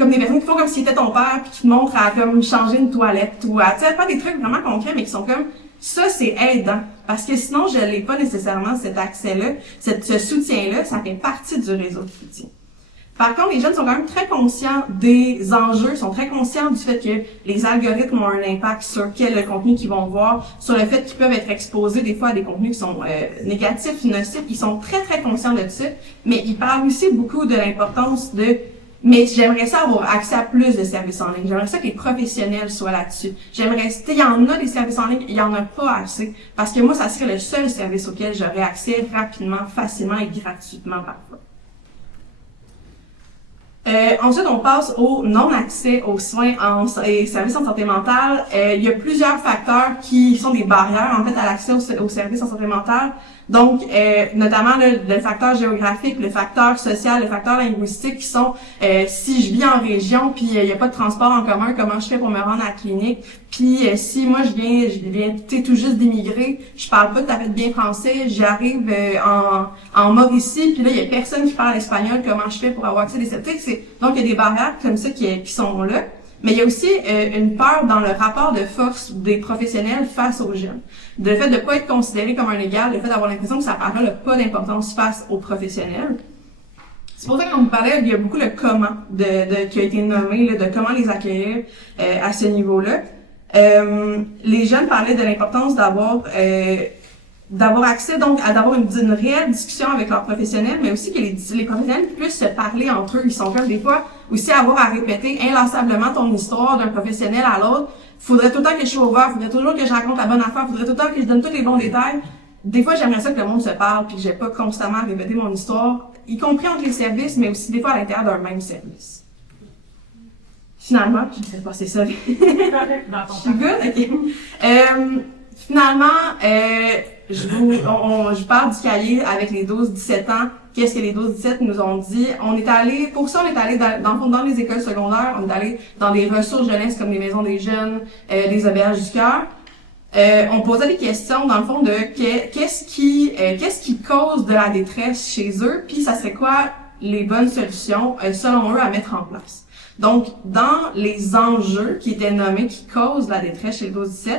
des personnes qui font comme si c'était ton père puis qui te montrent à comme changer une toilette ou à, tu sais, pas des trucs vraiment concrets mais qui sont comme, ça c'est aidant parce que sinon je n'ai pas nécessairement cet accès-là, ce soutien-là, ça fait partie du réseau de soutien. Par contre, les jeunes sont quand même très conscients des enjeux, sont très conscients du fait que les algorithmes ont un impact sur quel contenu qu'ils vont voir, sur le fait qu'ils peuvent être exposés des fois à des contenus qui sont négatifs, nocifs. Ils sont très, très conscients de ça, mais ils parlent aussi beaucoup de l'importance de Mais j'aimerais ça avoir accès à plus de services en ligne. J'aimerais ça que les professionnels soient là-dessus. Il y en a des services en ligne, il y en a pas assez. Parce que moi, ça serait le seul service auquel j'aurais accès rapidement, facilement et gratuitement parfois. Ensuite, on passe au non-accès aux soins et services en santé mentale. Il y a plusieurs facteurs qui sont des barrières, en fait, à l'accès aux services en santé mentale. Donc, notamment le facteur géographique, le facteur social, le facteur linguistique qui sont si je vis en région puis il y a pas de transport en commun, comment je fais pour me rendre à la clinique? Puis si moi je viens tout juste d'immigrer, je parle pas tout à fait bien français, j'arrive en Mauricie, puis là il y a personne qui parle espagnol, comment je fais pour avoir accès à des services? Donc il y a des barrières comme ça qui sont là. Mais il y a aussi une peur dans le rapport de force des professionnels face aux jeunes. Le fait de pas être considéré comme un égal, le fait d'avoir l'impression que sa parole n'a pas d'importance face aux professionnels. C'est pour ça que quand on vous parlait, il y a beaucoup le comment qui a été nommé, là, de comment les accueillir à ce niveau-là. Les jeunes parlaient de l'importance d'avoir accès donc à d'avoir une réelle discussion avec leurs professionnels, mais aussi que les professionnels puissent se parler entre eux. Ils sont comme des fois aussi avoir à répéter inlassablement ton histoire d'un professionnel à l'autre. Faudrait tout le temps que je sois ouvert, faudrait toujours que je raconte la bonne affaire, faudrait tout le temps que je donne tous les bons détails. Des fois, j'aimerais ça que le monde se parle puis que j'ai pas constamment à répéter mon histoire, y compris entre les services, mais aussi des fois à l'intérieur d'un même service. Finalement, je ne sais pas, c'est ça. Je suis good, ok. Finalement, je parle du cahier avec les 12-17 ans. Qu'est-ce que les 12-17 nous ont dit? On est allé dans les écoles secondaires, on est allé dans des ressources jeunesse comme les maisons des jeunes, les auberges du cœur. On posait des questions, dans le fond, de qu'est-ce qui cause de la détresse chez eux, puis ça serait quoi les bonnes solutions, selon eux, à mettre en place. Donc, dans les enjeux qui étaient nommés, qui causent la détresse chez les 12-17,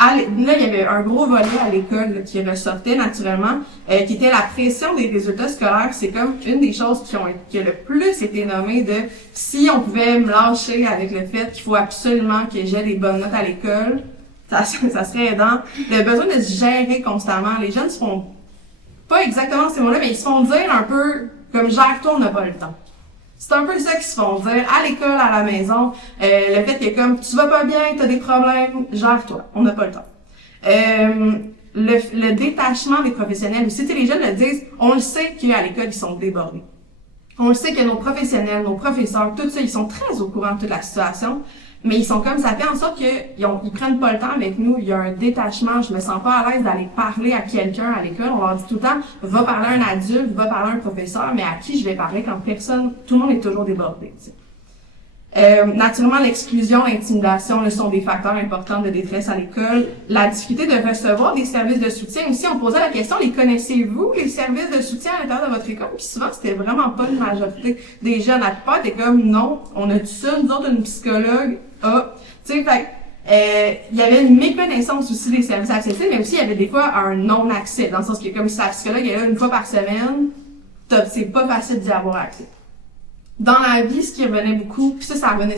là, il y avait un gros volet à l'école là, qui ressortait naturellement, qui était la pression des résultats scolaires. C'est comme une des choses qui a le plus été nommée de si on pouvait me lâcher avec le fait qu'il faut absolument que j'ai des bonnes notes à l'école, ça serait aidant. Le besoin de se gérer constamment. Les jeunes se font pas exactement ces mots-là, mais ils se font dire un peu comme gère-toi, on n'a pas le temps. C'est un peu ça qu'ils se font dire à l'école, à la maison. Le fait que comme tu vas pas bien, t'as des problèmes, gère-toi, on n'a pas le temps. Le détachement des professionnels aussi, les jeunes le disent, on le sait qu'à l'école, ils sont débordés. On le sait que nos professionnels, nos professeurs, tout ça, ils sont très au courant de toute la situation. Mais ils sont comme ça fait en sorte qu'ils prennent pas le temps avec nous. Il y a un détachement. Je me sens pas à l'aise d'aller parler à quelqu'un à l'école. On leur dit tout le temps, va parler à un adulte, va parler à un professeur, mais à qui je vais parler quand tout le monde est toujours débordé. Naturellement, l'exclusion, l'intimidation sont des facteurs importants de détresse à l'école. La difficulté de recevoir des services de soutien aussi. On posait la question, les connaissez-vous, les services de soutien à l'intérieur de votre école? Puis souvent, c'était vraiment pas une majorité des jeunes. La plupart étaient comme, non, on a tout ça, nous autres, une psychologue. Il y avait une méconnaissance aussi des services accessibles, mais aussi il y avait des fois un non-accès, dans le sens que comme si la psychologue est là une fois par semaine, c'est pas facile d'y avoir accès. Dans la vie, ce qui revenait beaucoup, puis ça revenait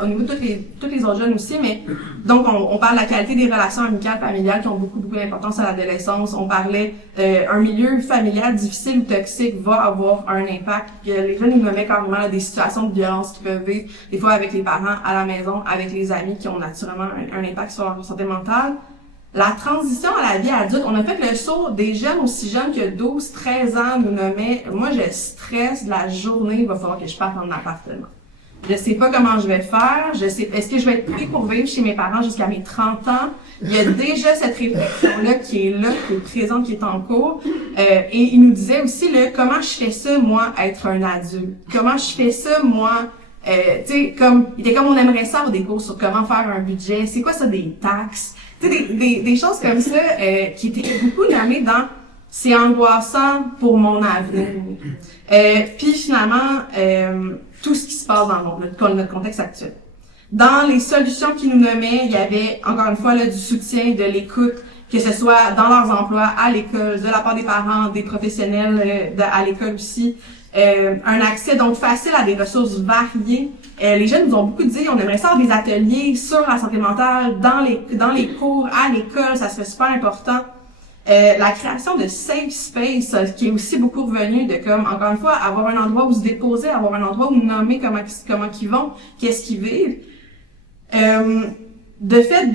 au niveau de toutes les autres jeunes aussi, mais donc on parle de la qualité des relations amicales, familiales qui ont beaucoup d'importance à l'adolescence. On parlait un milieu familial difficile ou toxique va avoir un impact. Les jeunes nous nommaient carrément là, des situations de violence qui peuvent vivre, des fois avec les parents, à la maison, avec les amis qui ont naturellement un impact sur leur santé mentale. La transition à la vie adulte, on a fait le saut des jeunes aussi jeunes que 12, 13 ans nous nommaient. Moi, je stresse de la journée, il va falloir que je parte en appartement. Je sais pas comment je vais faire, est-ce que je vais être pris pour vivre chez mes parents jusqu'à mes 30 ans? Il y a déjà cette réflexion-là, qui est présente, qui est en cours. Et il nous disait aussi, comment je fais ça, moi, être un adulte? Comment je fais ça, moi, il était comme on aimerait ça avoir des cours sur comment faire un budget, c'est quoi ça, des taxes? Des choses comme ça qui étaient beaucoup nommées dans « c'est angoissant pour mon avenir ». Puis finalement, tout ce qui se passe dans notre contexte actuel. Dans les solutions qu'ils nous nommaient, il y avait encore une fois là, du soutien, de l'écoute, que ce soit dans leurs emplois, à l'école, de la part des parents, des professionnels à l'école aussi. Un accès donc facile à des ressources variées. Les jeunes nous ont beaucoup dit, on aimerait ça avoir des ateliers sur la santé mentale dans les cours, à l'école, ça serait super important. La création de safe space, qui est aussi beaucoup revenu de comme, encore une fois, avoir un endroit où se déposer, avoir un endroit où nommer comment ils vont, qu'est-ce qu'ils vivent. De fait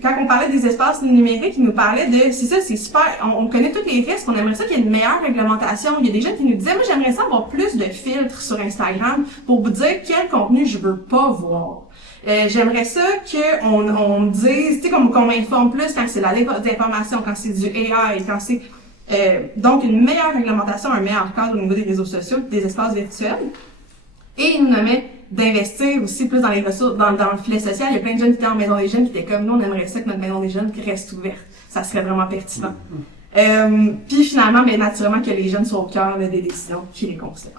quand on parlait des espaces numériques, il nous parlait de, c'est ça, c'est super, on connaît tous les risques, on aimerait ça qu'il y ait une meilleure réglementation. Il y a des gens qui nous disaient, moi j'aimerais ça avoir plus de filtres sur Instagram pour vous dire quel contenu je veux pas voir. J'aimerais ça qu'on me dise, tu sais, qu'on m'informe plus quand c'est la désinformation, quand c'est du AI, quand c'est, donc une meilleure réglementation, un meilleur cadre au niveau des réseaux sociaux, des espaces virtuels. Et il nous nommait d'investir aussi plus dans les ressources, dans le filet social. Il y a plein de jeunes qui étaient en maison des jeunes qui étaient comme nous, on aimerait ça que notre maison des jeunes reste ouverte. Ça serait vraiment pertinent. Puis finalement, mais naturellement que les jeunes soient au cœur des décisions qui les concernent.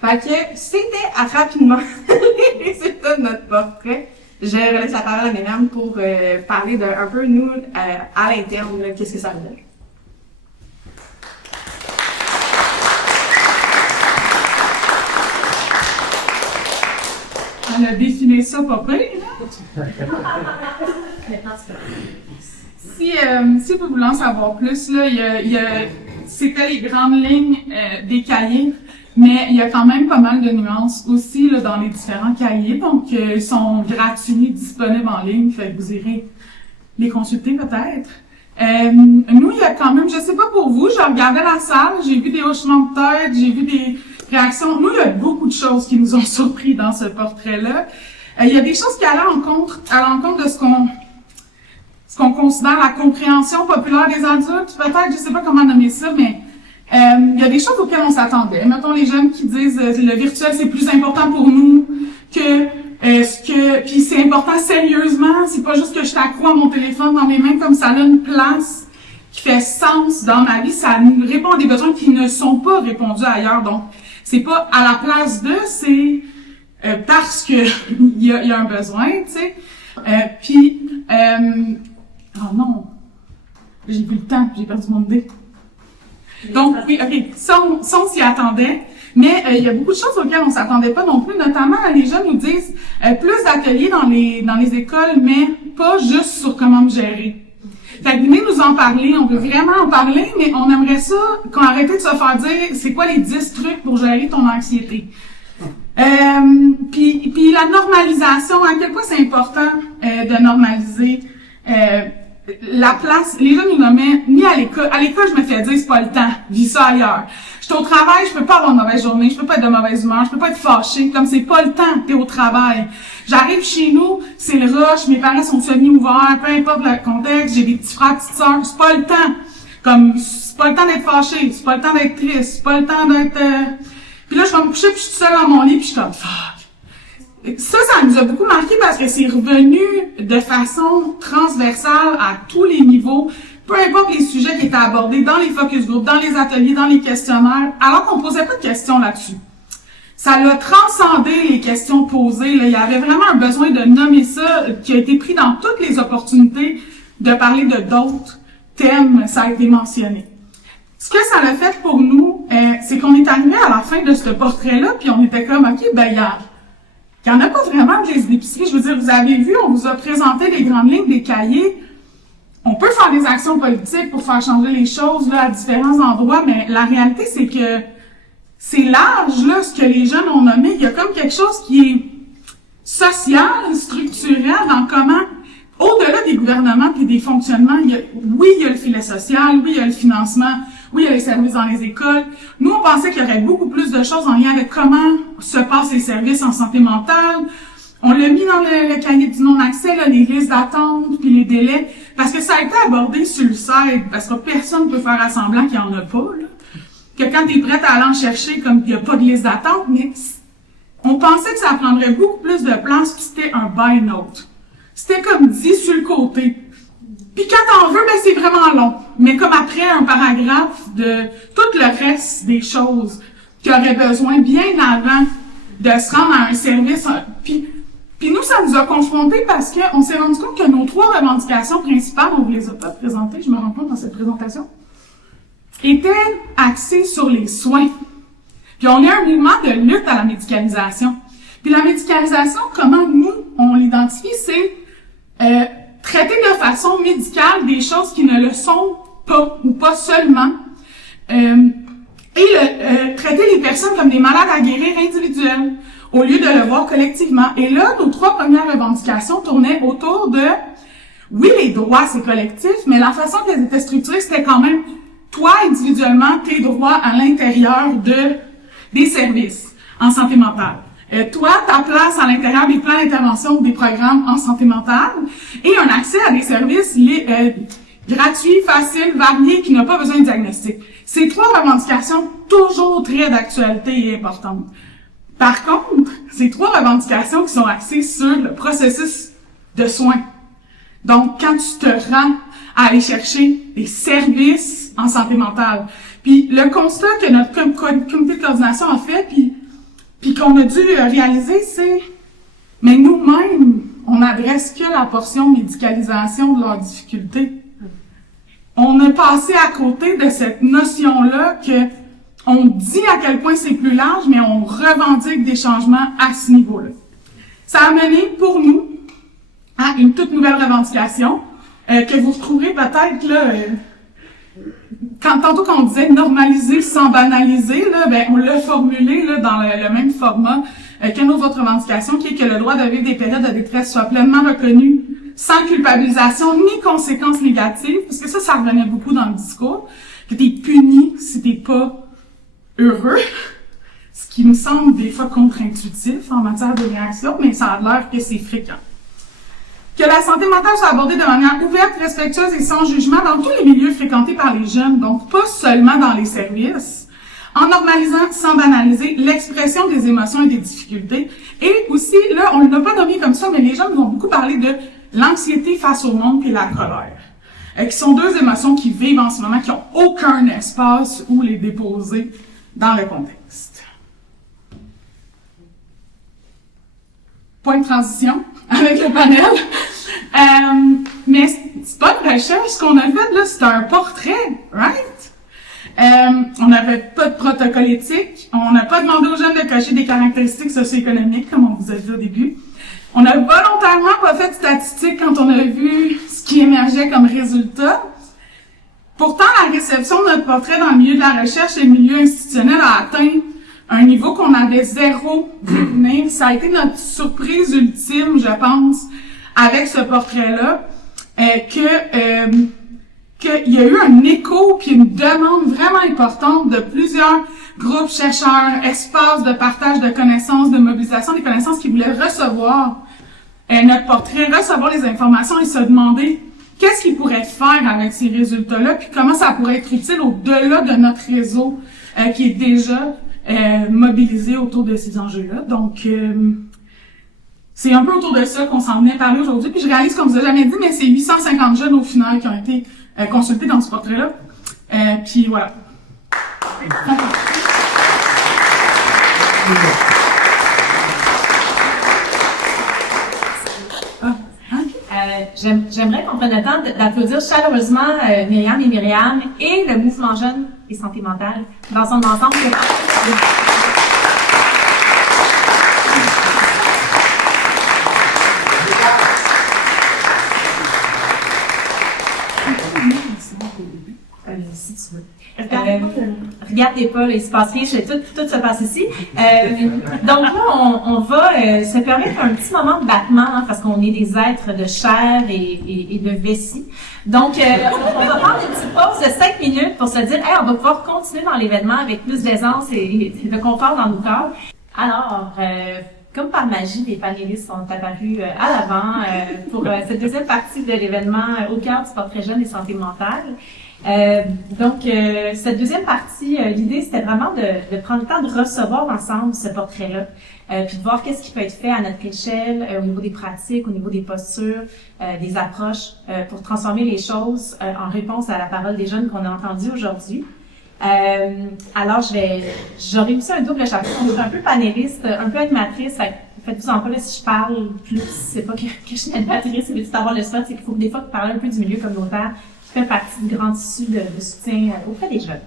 Fait que c'était rapidement les résultats de notre portrait. Je relaisse la parole à Myriam pour parler d'un peu nous à l'interne, qu'est-ce que ça veut dire. On a défini ça pas pire, là. Si vous voulez en savoir plus, là, c'était les grandes lignes des cahiers, mais il y a quand même pas mal de nuances aussi là, dans les différents cahiers, donc ils sont gratuits, disponibles en ligne, fait que vous irez les consulter peut-être. Nous, il y a quand même, je sais pas pour vous, je regardais la salle, j'ai vu des hochements de tête, j'ai vu des réactions. Nous, il y a beaucoup de choses qui nous ont surpris dans ce portrait-là. Il y a des choses qui allaient à l'encontre de ce qu'on considère la compréhension populaire des adultes. Peut-être, je sais pas comment nommer ça, mais il y a des choses auxquelles on s'attendait. Mettons les jeunes qui disent le virtuel c'est plus important pour nous que puis c'est important sérieusement, c'est pas juste que je t'accrois mon téléphone dans mes mains comme ça a une place qui fait sens dans ma vie, ça nous répond à des besoins qui ne sont pas répondus ailleurs. Donc c'est pas à la place de, c'est parce que il y a un besoin, tu sais. Oh non, j'ai vu le temps, j'ai perdu mon idée. Donc oui, ok, ça on s'y attendait. Mais il y a beaucoup de choses auxquelles on s'attendait pas non plus, notamment les jeunes nous disent plus d'ateliers dans les écoles, mais pas juste sur comment me gérer. Fait que venez nous en parler, on veut vraiment en parler, mais on aimerait ça qu'on arrête de se faire dire c'est quoi les 10 trucs pour gérer ton anxiété. Puis la normalisation, à quel point c'est important de normaliser la place. Les gens nous nommaient ni à l'école. À l'école, je me fais dire c'est pas le temps, vis ça ailleurs. Je suis au travail, je peux pas avoir une mauvaise journée, je peux pas être de mauvaise humeur, je peux pas être fâchée, comme c'est pas le temps, t'es au travail. J'arrive chez nous, c'est le rush, mes parents sont semi-ouverts, peu importe le contexte, j'ai des petits frères, petites sœurs, c'est pas le temps. Comme, c'est pas le temps d'être fâché, c'est pas le temps d'être triste, c'est pas le temps d'être... Puis là, je vais me coucher, puis je suis toute seule dans mon lit, puis je suis comme, fuck. Ça nous a beaucoup marqué parce que c'est revenu de façon transversale à tous les niveaux, peu importe les sujets qui étaient abordés dans les focus groups, dans les ateliers, dans les questionnaires, alors qu'on posait pas de questions là-dessus. Ça l'a transcendé les questions posées. Là. Il y avait vraiment un besoin de nommer ça, qui a été pris dans toutes les opportunités de parler de d'autres thèmes, ça a été mentionné. Ce que ça a fait pour nous, c'est qu'on est arrivé à la fin de ce portrait-là, puis on était comme, OK, ben il y en a pas vraiment de l'épicerie. Je veux dire, vous avez vu, on vous a présenté les grandes lignes des cahiers. On peut faire des actions politiques pour faire changer les choses là, à différents endroits, mais la réalité, c'est que c'est large, là, ce que les jeunes ont nommé. Il y a comme quelque chose qui est social, structurel dans comment, au-delà des gouvernements et des fonctionnements, il y a le filet social, oui, il y a le financement, oui, il y a les services dans les écoles. Nous, on pensait qu'il y aurait beaucoup plus de choses en lien avec comment se passent les services en santé mentale. On l'a mis dans le cahier du non-accès, là, les listes d'attente, puis les délais, parce que ça a été abordé sur le site, parce que personne ne peut faire semblant qu'il n'y en a pas, là. Que quand tu es prête à aller en chercher, comme il n'y a pas de liste d'attente, mais on pensait que ça prendrait beaucoup plus de place, puis c'était un buy note. C'était comme dit sur le côté. Puis quand t'en veux, ben c'est vraiment long. Mais comme après un paragraphe de tout le reste des choses qu'il aurait besoin bien avant de se rendre à un service. Puis nous, ça nous a confrontés parce qu'on s'est rendu compte que nos 3 revendications principales, on vous les a pas présentées, je me rends compte dans cette présentation, étaient axées sur les soins. Puis on est un mouvement de lutte à la médicalisation. Puis la médicalisation, comment nous, on l'identifie, c'est traiter de façon médicale des choses qui ne le sont pas ou pas seulement, traiter les personnes comme des malades à guérir individuels au lieu de le voir collectivement. Et là, nos 3 premières revendications tournaient autour de, oui, les droits, c'est collectif, mais la façon qu'elles étaient structurées, c'était quand même, toi, individuellement, tes droits à l'intérieur des services en santé mentale. Toi, ta place à l'intérieur des plans d'intervention ou des programmes en santé mentale et un accès à des services gratuits, faciles, variés, qui n'ont pas besoin de diagnostic. Ces 3 revendications, toujours très d'actualité et importantes. Par contre, ces 3 revendications qui sont axées sur le processus de soins. Donc, quand tu te rends à aller chercher des services en santé mentale. Puis, le constat que notre comité de coordination a fait, puis qu'on a dû réaliser, c'est, mais nous-mêmes, on n'adresse que la portion médicalisation de leurs difficultés. On a passé à côté de cette notion-là que on dit à quel point c'est plus large, mais on revendique des changements à ce niveau-là. Ça a mené pour nous à une toute nouvelle revendication que vous retrouverez peut-être là. Tantôt quand on disait normaliser sans banaliser, là, on l'a formulé là dans le même format que nos autres revendications, qui est que le droit de vivre des périodes de détresse soit pleinement reconnu sans culpabilisation ni conséquences négatives, parce que ça revenait beaucoup dans le discours, que t'es puni si t'es pas heureux, ce qui me semble des fois contre-intuitif en matière de réaction, mais ça a l'air que c'est fréquent. Que la santé mentale soit abordée de manière ouverte, respectueuse et sans jugement dans tous les milieux fréquentés par les jeunes, donc pas seulement dans les services, en normalisant, sans banaliser, l'expression des émotions et des difficultés. Et aussi, là, on ne l'a pas nommé comme ça, mais les jeunes vont beaucoup parler de l'anxiété face au monde et la colère, qui sont 2 émotions qui vivent en ce moment, qui n'ont aucun espace où les déposer dans le contexte. Point de transition avec le panel. Mais c'est pas une recherche. Ce qu'on a fait, là, c'est un portrait, right? On n'avait pas de protocole éthique. On n'a pas demandé aux jeunes de cocher des caractéristiques socio-économiques, comme on vous a dit au début. On a volontairement pas fait de statistiques quand on a vu ce qui émergeait comme résultat. Pourtant, la réception de notre portrait dans le milieu de la recherche et le milieu institutionnel a atteint un niveau qu'on avait zéro vu venir. Ça a été notre surprise ultime, je pense, avec ce portrait-là, qu'il y a eu un écho puis une demande vraiment importante de plusieurs groupes chercheurs, espaces de partage de connaissances, de mobilisation des connaissances qui voulaient recevoir notre portrait, recevoir les informations et se demander qu'est-ce qu'ils pourraient faire avec ces résultats-là, puis comment ça pourrait être utile au-delà de notre réseau qui est déjà mobilisé autour de ces enjeux-là. Donc, c'est un peu autour de ça qu'on s'en venait parler aujourd'hui. Puis je réalise qu'on vous a jamais dit, mais c'est 850 jeunes au final qui ont été consultés dans ce portrait-là. Puis voilà. J'aimerais qu'on prenne le temps d'applaudir chaleureusement Myriam et Myriam et le mouvement Jeunes et Santé Mentale dans son ensemble. Si tu veux. Regardez pas, là, il se passe rien, tout se passe ici. Donc là, on va se permettre un petit moment de battement, hein, parce qu'on est des êtres de chair et de vessie. Donc, on va prendre une petite pause de 5 minutes pour se dire, hey, on va pouvoir continuer dans l'événement avec plus d'aisance et de confort dans nos corps. Alors, comme par magie, les panélistes sont apparus à l'avant pour cette deuxième partie de l'événement au cœur du portrait jeune et santé mentale. Donc, cette deuxième partie, l'idée, c'était vraiment de prendre le temps de recevoir ensemble ce portrait-là, puis de voir qu'est-ce qui peut être fait à notre échelle, au niveau des pratiques, au niveau des postures, des approches, pour transformer les choses en réponse à la parole des jeunes qu'on a entendue aujourd'hui. Alors, j'aurais mis ça un double chapeau. On est un peu panéliste, un peu animatrice. Faites-vous en pas, là, si je parle plus, c'est pas que je suis animatrice, c'est juste avoir le spot, c'est qu'il faut des fois parler un peu du milieu communautaire qui fait partie du grand tissu de soutien auprès des jeunes.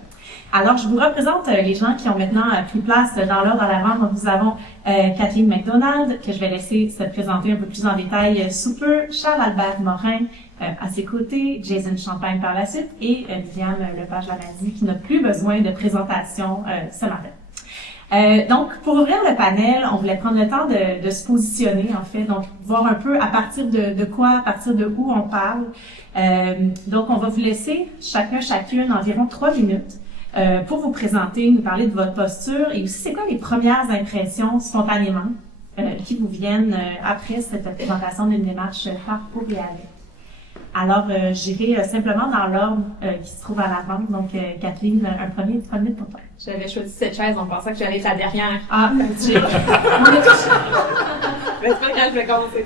Alors, je vous représente les gens qui ont maintenant pris place dans l'ordre à l'avant. Donc, nous avons Kathleen McDonald, que je vais laisser se présenter un peu plus en détail sous peu, Charles-Albert Morin à ses côtés, Jason Champagne par la suite, et Myriam Lepage-Lamazie, qui n'a plus besoin de présentation ce matin. Donc, pour ouvrir le panel, on voulait prendre le temps de se positionner, en fait, donc voir un peu à partir de quoi, à partir de où on parle. Donc, on va vous laisser chacune environ 3 minutes pour vous présenter, nous parler de votre posture et aussi c'est quoi les premières impressions spontanément qui vous viennent après cette présentation d'une démarche parcours et avec. Alors, j'irai simplement dans l'ordre qui se trouve à l'avant. Donc, Kathleen, un premier 3 minutes pour toi. J'avais choisi cette chaise en pensant que j'allais être la dernière. Ah, Mais c'est pas grave, je vais commencer.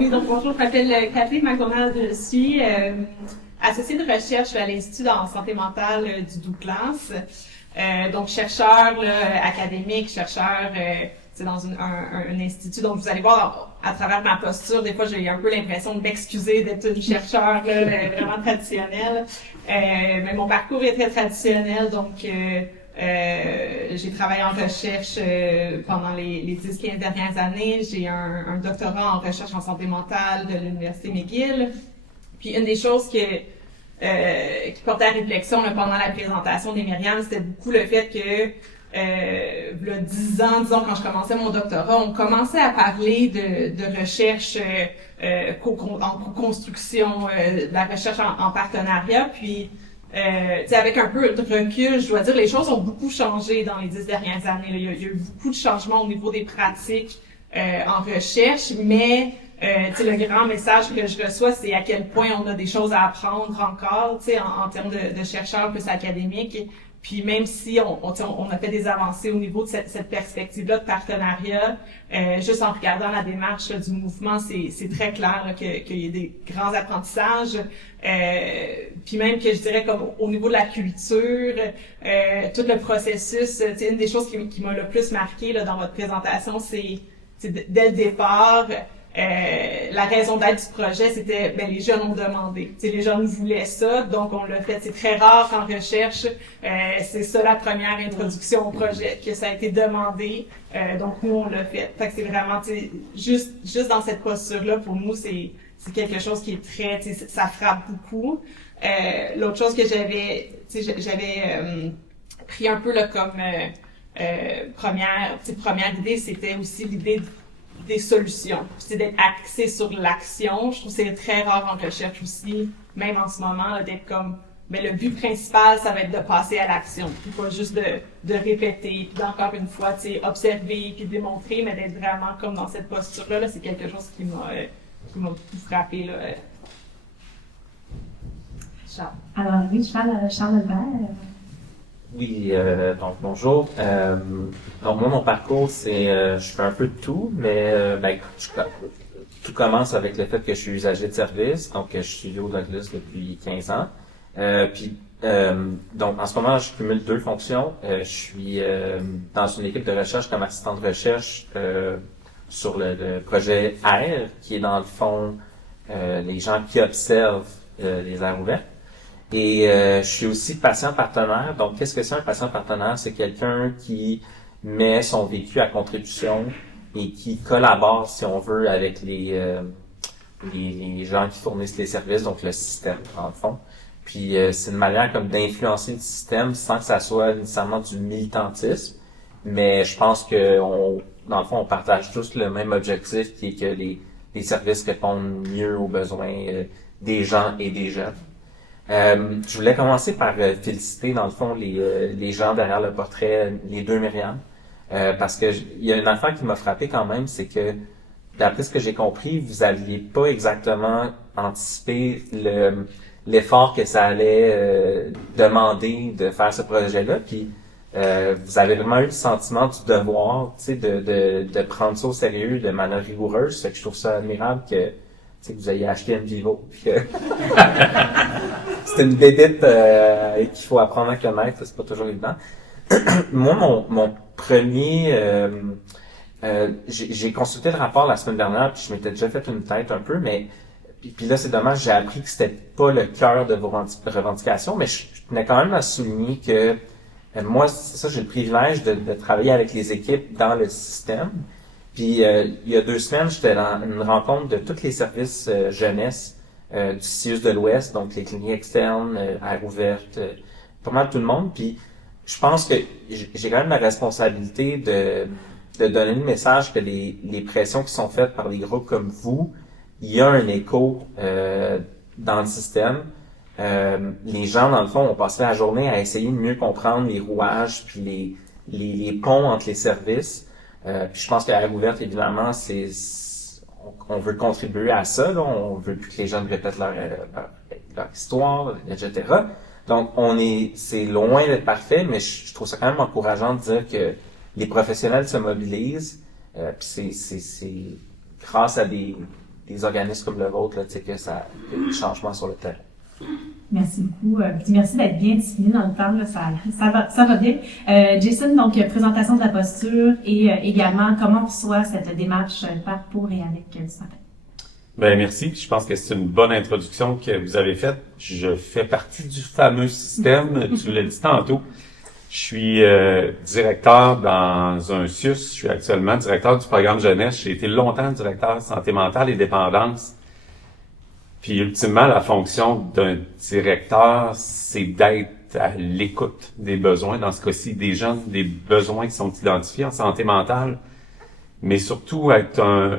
Oui, donc bonjour, je m'appelle Kathleen McDonald. Je suis associée de recherche à l'Institut en santé mentale du Douglas. Donc, chercheur académique, chercheur c'est dans un institut. Donc, vous allez voir, à travers ma posture, des fois, j'ai un peu l'impression de m'excuser d'être une chercheure vraiment traditionnelle. Mais mon parcours est très traditionnel, donc j'ai travaillé en recherche pendant les 10-15 dernières années. J'ai un doctorat en recherche en santé mentale de l'Université McGill. Puis, une des choses qui portait à réflexion pendant la présentation des Myriam, c'était beaucoup le fait que il y a 10 ans, disons, quand je commençais mon doctorat, on commençait à parler de recherche en co-construction, de la recherche en partenariat. Puis, avec un peu de recul, je dois dire, les choses ont beaucoup changé dans les 10 dernières années. Il y a eu beaucoup de changements au niveau des pratiques en recherche, mais le grand message que je reçois, c'est à quel point on a des choses à apprendre encore, en termes de chercheurs plus académiques. Puis même si on a fait des avancées au niveau de cette perspective-là de partenariat, juste en regardant la démarche du mouvement, c'est très clair qu'il y a des grands apprentissages. Puis même que je dirais comme au niveau de la culture, tout le processus, une des choses qui m'a le plus marqué dans votre présentation, c'est dès le départ. La raison d'être du projet, c'était les jeunes ont demandé. Les jeunes voulaient ça, donc on l'a fait. C'est très rare en recherche. C'est ça la première introduction au projet, que ça a été demandé. Donc nous, on l'a fait. Fait que c'est vraiment, juste dans cette posture-là, pour nous, c'est quelque chose qui est très, ça frappe beaucoup. L'autre chose que j'avais pris un peu comme première idée, c'était aussi l'idée des solutions. C'est d'être axé sur l'action. Je trouve que c'est très rare en recherche aussi, même en ce moment, d'être comme, le but principal, ça va être de passer à l'action. Puis pas juste de répéter, puis d'encore une fois, observer, puis démontrer, mais d'être vraiment comme dans cette posture-là, c'est quelque chose qui m'a beaucoup frappé, Charles. Alors, oui, Charles Albert. Oui, donc bonjour. Donc moi, mon parcours, c'est, je fais un peu de tout, mais tout commence avec le fait que je suis usager de service, donc je suis au Douglas depuis 15 ans. Donc en ce moment, je cumule 2 fonctions. Je suis dans une équipe de recherche comme assistant de recherche sur le projet AIR, qui est dans le fond les gens qui observent les aires ouvertes. Et je suis aussi patient partenaire. Donc, qu'est-ce que c'est un patient partenaire? C'est quelqu'un qui met son vécu à contribution et qui collabore, si on veut, avec les gens qui fournissent les services, donc le système, en fond. Puis, c'est une manière comme d'influencer le système sans que ça soit nécessairement du militantisme. Mais je pense que dans le fond, on partage tous le même objectif, qui est que les services répondent mieux aux besoins des gens et des jeunes. Je voulais commencer par féliciter, dans le fond, les gens derrière le portrait, les 2 Myriam, parce que il y a une affaire qui m'a frappé quand même, c'est que, d'après ce que j'ai compris, vous aviez pas exactement anticipé l'effort que ça allait demander de faire ce projet-là, puis vous avez vraiment eu le sentiment du devoir, de prendre ça au sérieux de manière rigoureuse. C'est que je trouve ça admirable que vous ayez acheté Envivo. C'est une bébite qu'il faut apprendre à connaître, c'est pas toujours évident. Moi, mon premier... j'ai consulté le rapport la semaine dernière, puis je m'étais déjà fait une tête un peu, mais puis là, c'est dommage, j'ai appris que c'était pas le cœur de vos revendications, mais je tenais quand même à souligner que moi, c'est ça, j'ai le privilège de travailler avec les équipes dans le système. Puis il y a 2 semaines, j'étais dans une rencontre de tous les services jeunesse du CIUS de l'Ouest, donc les cliniques externes, Air ouverte, pas mal tout le monde. Puis je pense que j'ai quand même la responsabilité de donner le message que les pressions qui sont faites par des groupes comme vous, il y a un écho dans le système. Les gens, dans le fond, ont passé la journée à essayer de mieux comprendre les rouages puis les ponts entre les services. Puis je pense qu'à Air ouverte, évidemment, on veut contribuer à ça. Là. On veut plus que les jeunes répètent leur histoire, etc. Donc, c'est loin d'être parfait, mais je trouve ça quand même encourageant de dire que les professionnels se mobilisent. Puis c'est grâce à des organismes comme le vôtre là, que y a des changements sur le terrain. Merci beaucoup. Puis merci d'être bien discipliné dans le temps. Là, ça va bien. Jason, donc présentation de la posture et également comment on reçoit cette démarche par, pour et avec ce matin. Ben merci. Je pense que c'est une bonne introduction que vous avez faite. Je fais partie du fameux système. Tu l'as dit tantôt. Je suis directeur dans un CIUS. Je suis actuellement directeur du programme jeunesse. J'ai été longtemps directeur santé mentale et dépendance. Puis ultimement, la fonction d'un directeur, c'est d'être à l'écoute des besoins, dans ce cas-ci des jeunes, des besoins qui sont identifiés en santé mentale, mais surtout être un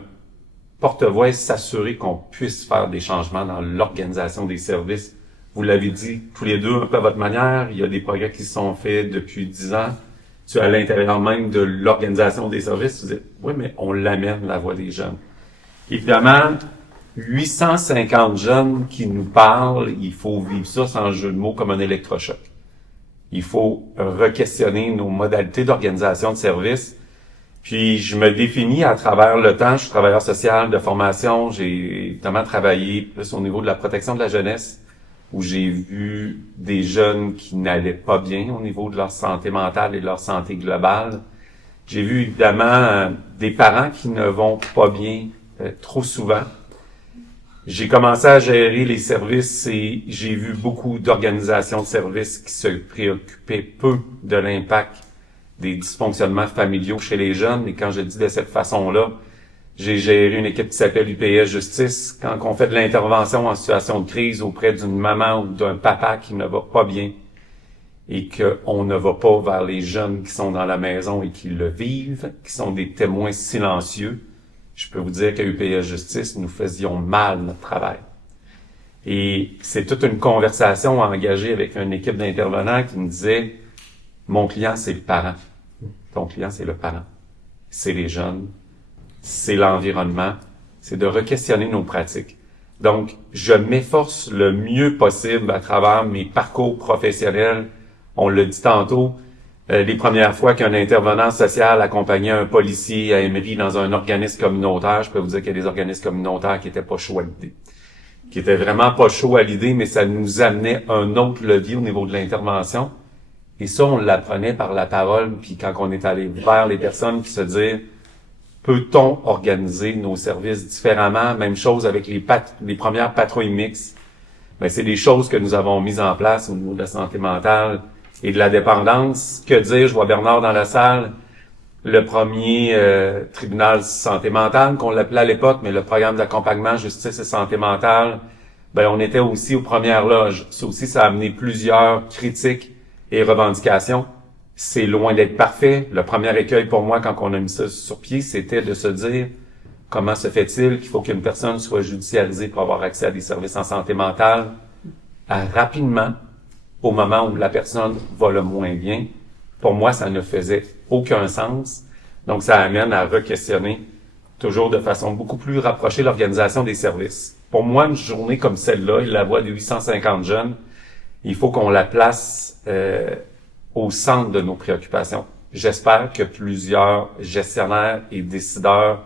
porte-voix et s'assurer qu'on puisse faire des changements dans l'organisation des services. Vous l'avez dit tous les deux un peu à votre manière, il y a des progrès qui se sont faits depuis 10 ans. Tu es à l'intérieur même de l'organisation des services, tu dis, oui, mais on l'amène, la voix des jeunes. Évidemment, 850 jeunes qui nous parlent, il faut vivre ça sans jeu de mots comme un électrochoc. Il faut re-questionner nos modalités d'organisation de services. Puis je me définis à travers le temps, je suis travailleur social de formation, j'ai évidemment travaillé plus au niveau de la protection de la jeunesse, où j'ai vu des jeunes qui n'allaient pas bien au niveau de leur santé mentale et de leur santé globale. J'ai vu évidemment des parents qui ne vont pas bien trop souvent. J'ai commencé à gérer les services et j'ai vu beaucoup d'organisations de services qui se préoccupaient peu de l'impact des dysfonctionnements familiaux chez les jeunes. Et quand je dis de cette façon-là, j'ai géré une équipe qui s'appelle UPS Justice. Quand on fait de l'intervention en situation de crise auprès d'une maman ou d'un papa qui ne va pas bien et qu'on ne va pas vers les jeunes qui sont dans la maison et qui le vivent, qui sont des témoins silencieux, je peux vous dire qu'à UPS Justice, nous faisions mal notre travail. Et c'est toute une conversation engagée avec une équipe d'intervenants qui me disait « Mon client, c'est le parent. Ton client, c'est le parent. C'est les jeunes. C'est l'environnement. C'est de re-questionner nos pratiques. » Donc, je m'efforce le mieux possible à travers mes parcours professionnels. On l'a dit tantôt, les premières fois qu'un intervenant social accompagnait un policier à Emery dans un organisme communautaire, je peux vous dire qu'il y a des organismes communautaires qui étaient pas chauds à l'idée. Qui étaient vraiment pas chauds à l'idée, mais ça nous amenait un autre levier au niveau de l'intervention. Et ça, on l'apprenait par la parole, puis quand on est allé vers les personnes qui se disaient « Peut-on organiser nos services différemment? » Même chose avec les premières patrouilles mixtes. Ben, c'est des choses que nous avons mises en place au niveau de la santé mentale et de la dépendance. Que dire, je vois Bernard dans la salle, le premier tribunal santé mentale, qu'on l'appelait à l'époque, mais le programme d'accompagnement justice et santé mentale, ben on était aussi aux premières loges. Ça aussi, ça a amené plusieurs critiques et revendications. C'est loin d'être parfait. Le premier écueil pour moi, quand on a mis ça sur pied, c'était de se dire comment se fait-il qu'il faut qu'une personne soit judiciarisée pour avoir accès à des services en santé mentale rapidement, au moment où la personne va le moins bien. Pour moi, ça ne faisait aucun sens. Donc, ça amène à re-questionner toujours de façon beaucoup plus rapprochée l'organisation des services. Pour moi, une journée comme celle-là, la voix de 850 jeunes, il faut qu'on la place au centre de nos préoccupations. J'espère que plusieurs gestionnaires et décideurs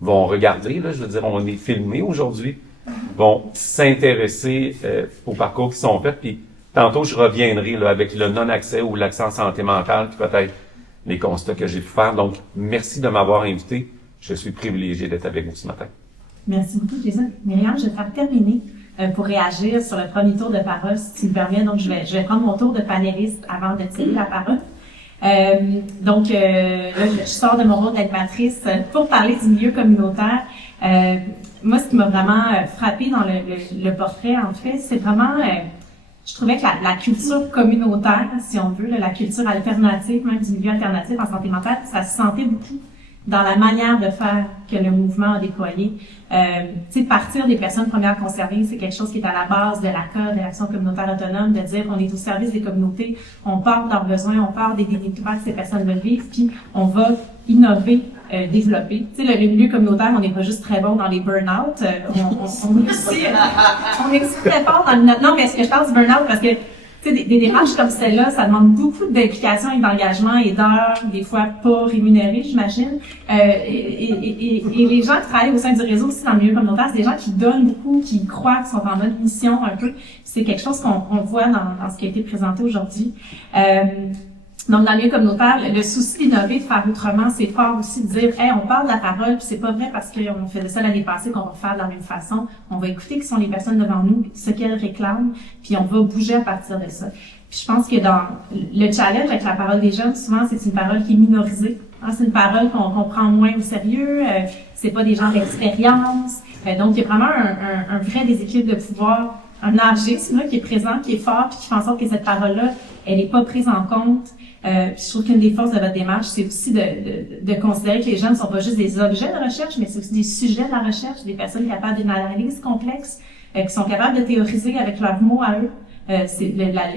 vont regarder, là, je veux dire, on est filmé aujourd'hui, vont s'intéresser aux parcours qui sont faits, puis tantôt, je reviendrai là, avec le non-accès ou l'accès en santé mentale, puis peut-être les constats que j'ai pu faire. Donc, merci de m'avoir invité. Je suis privilégié d'être avec vous ce matin. Merci beaucoup, Jason. Myriam, je vais te faire terminer pour réagir sur le premier tour de parole, si tu me permets. Donc, je vais prendre mon tour de panéliste avant de te céder la parole. Donc, là, je sors de mon rôle d'animatrice pour parler du milieu communautaire. Moi, ce qui m'a vraiment frappé dans le portrait, en fait, c'est vraiment, je trouvais que la culture communautaire, si on veut, la culture alternative, même du milieu alternatif en santé mentale, ça se sentait beaucoup dans la manière de faire que le mouvement a déployé. Tu sais, partir des personnes premières concernées, c'est quelque chose qui est à la base de l'ACA, de l'Action communautaire autonome, de dire on est au service des communautés, on part de leurs besoins, on part des défis que ces personnes veulent vivre, puis on va innover, développer. Tu sais, le milieu communautaire, on n'est pas juste très bon dans les burn-out, on est aussi très fort dans le... Non, mais est-ce que je parle du burn-out parce que tu sais, des démarches comme celle-là, ça demande beaucoup d'implication et d'engagement et d'heures, des fois pas rémunérées, j'imagine. Et les gens qui travaillent au sein du réseau aussi dans le milieu communautaire, c'est des gens qui donnent beaucoup, qui croient, qui sont en mode mission un peu. C'est quelque chose qu'on voit dans ce qui a été présenté aujourd'hui. Donc, dans le milieu communautaire, le souci d'innover, de faire autrement, c'est fort aussi de dire, hey, on parle de la parole, puis c'est pas vrai parce qu'on faisait ça l'année passée qu'on va faire de la même façon. On va écouter qui sont les personnes devant nous, ce qu'elles réclament, puis on va bouger à partir de ça. Puis je pense que dans le challenge avec la parole des jeunes, souvent, c'est une parole qui est minorisée. Hein, c'est une parole qu'on prend moins au sérieux, c'est pas des gens d'expérience. Donc, il y a vraiment un vrai déséquilibre de pouvoir, un agisme là, qui est présent, qui est fort, puis qui fait en sorte que cette parole-là, elle n'est pas prise en compte. Je trouve qu'une des forces de votre démarche, c'est aussi de considérer que les jeunes ne sont pas juste des objets de recherche, mais c'est aussi des sujets de la recherche, des personnes capables d'une analyse complexe, qui sont capables de théoriser avec leurs mots à eux.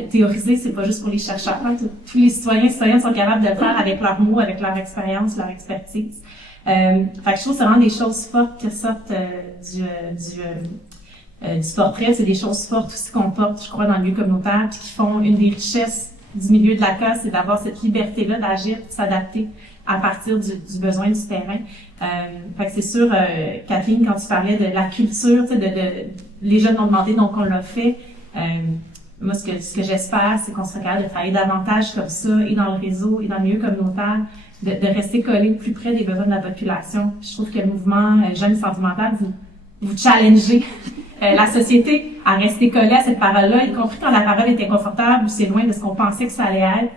Théoriser, c'est pas juste pour les chercheurs. Hein. Tous les citoyens sont capables de le faire avec leurs mots, avec leur expérience, leur expertise. Fait que je trouve que c'est vraiment des choses fortes qui sortent du portrait. C'est des choses fortes aussi qu'on porte, je crois, dans le milieu communautaire, puis qui font une des richesses du milieu de la classe, c'est d'avoir cette liberté-là d'agir, de s'adapter à partir du besoin du terrain. Fait que c'est sûr, Kathleen, quand tu parlais de la culture, tu sais, les jeunes m'ont demandé, donc on l'a fait. Moi, ce que j'espère, c'est qu'on sera capable de travailler davantage comme ça, et dans le réseau, et dans le milieu communautaire, de rester collé plus près des besoins de la population. Je trouve que le mouvement Jeunes Santé mentale, vous challengez la société à rester collée à cette parole-là, y compris quand la parole est inconfortable ou c'est loin de ce qu'on pensait que ça allait être.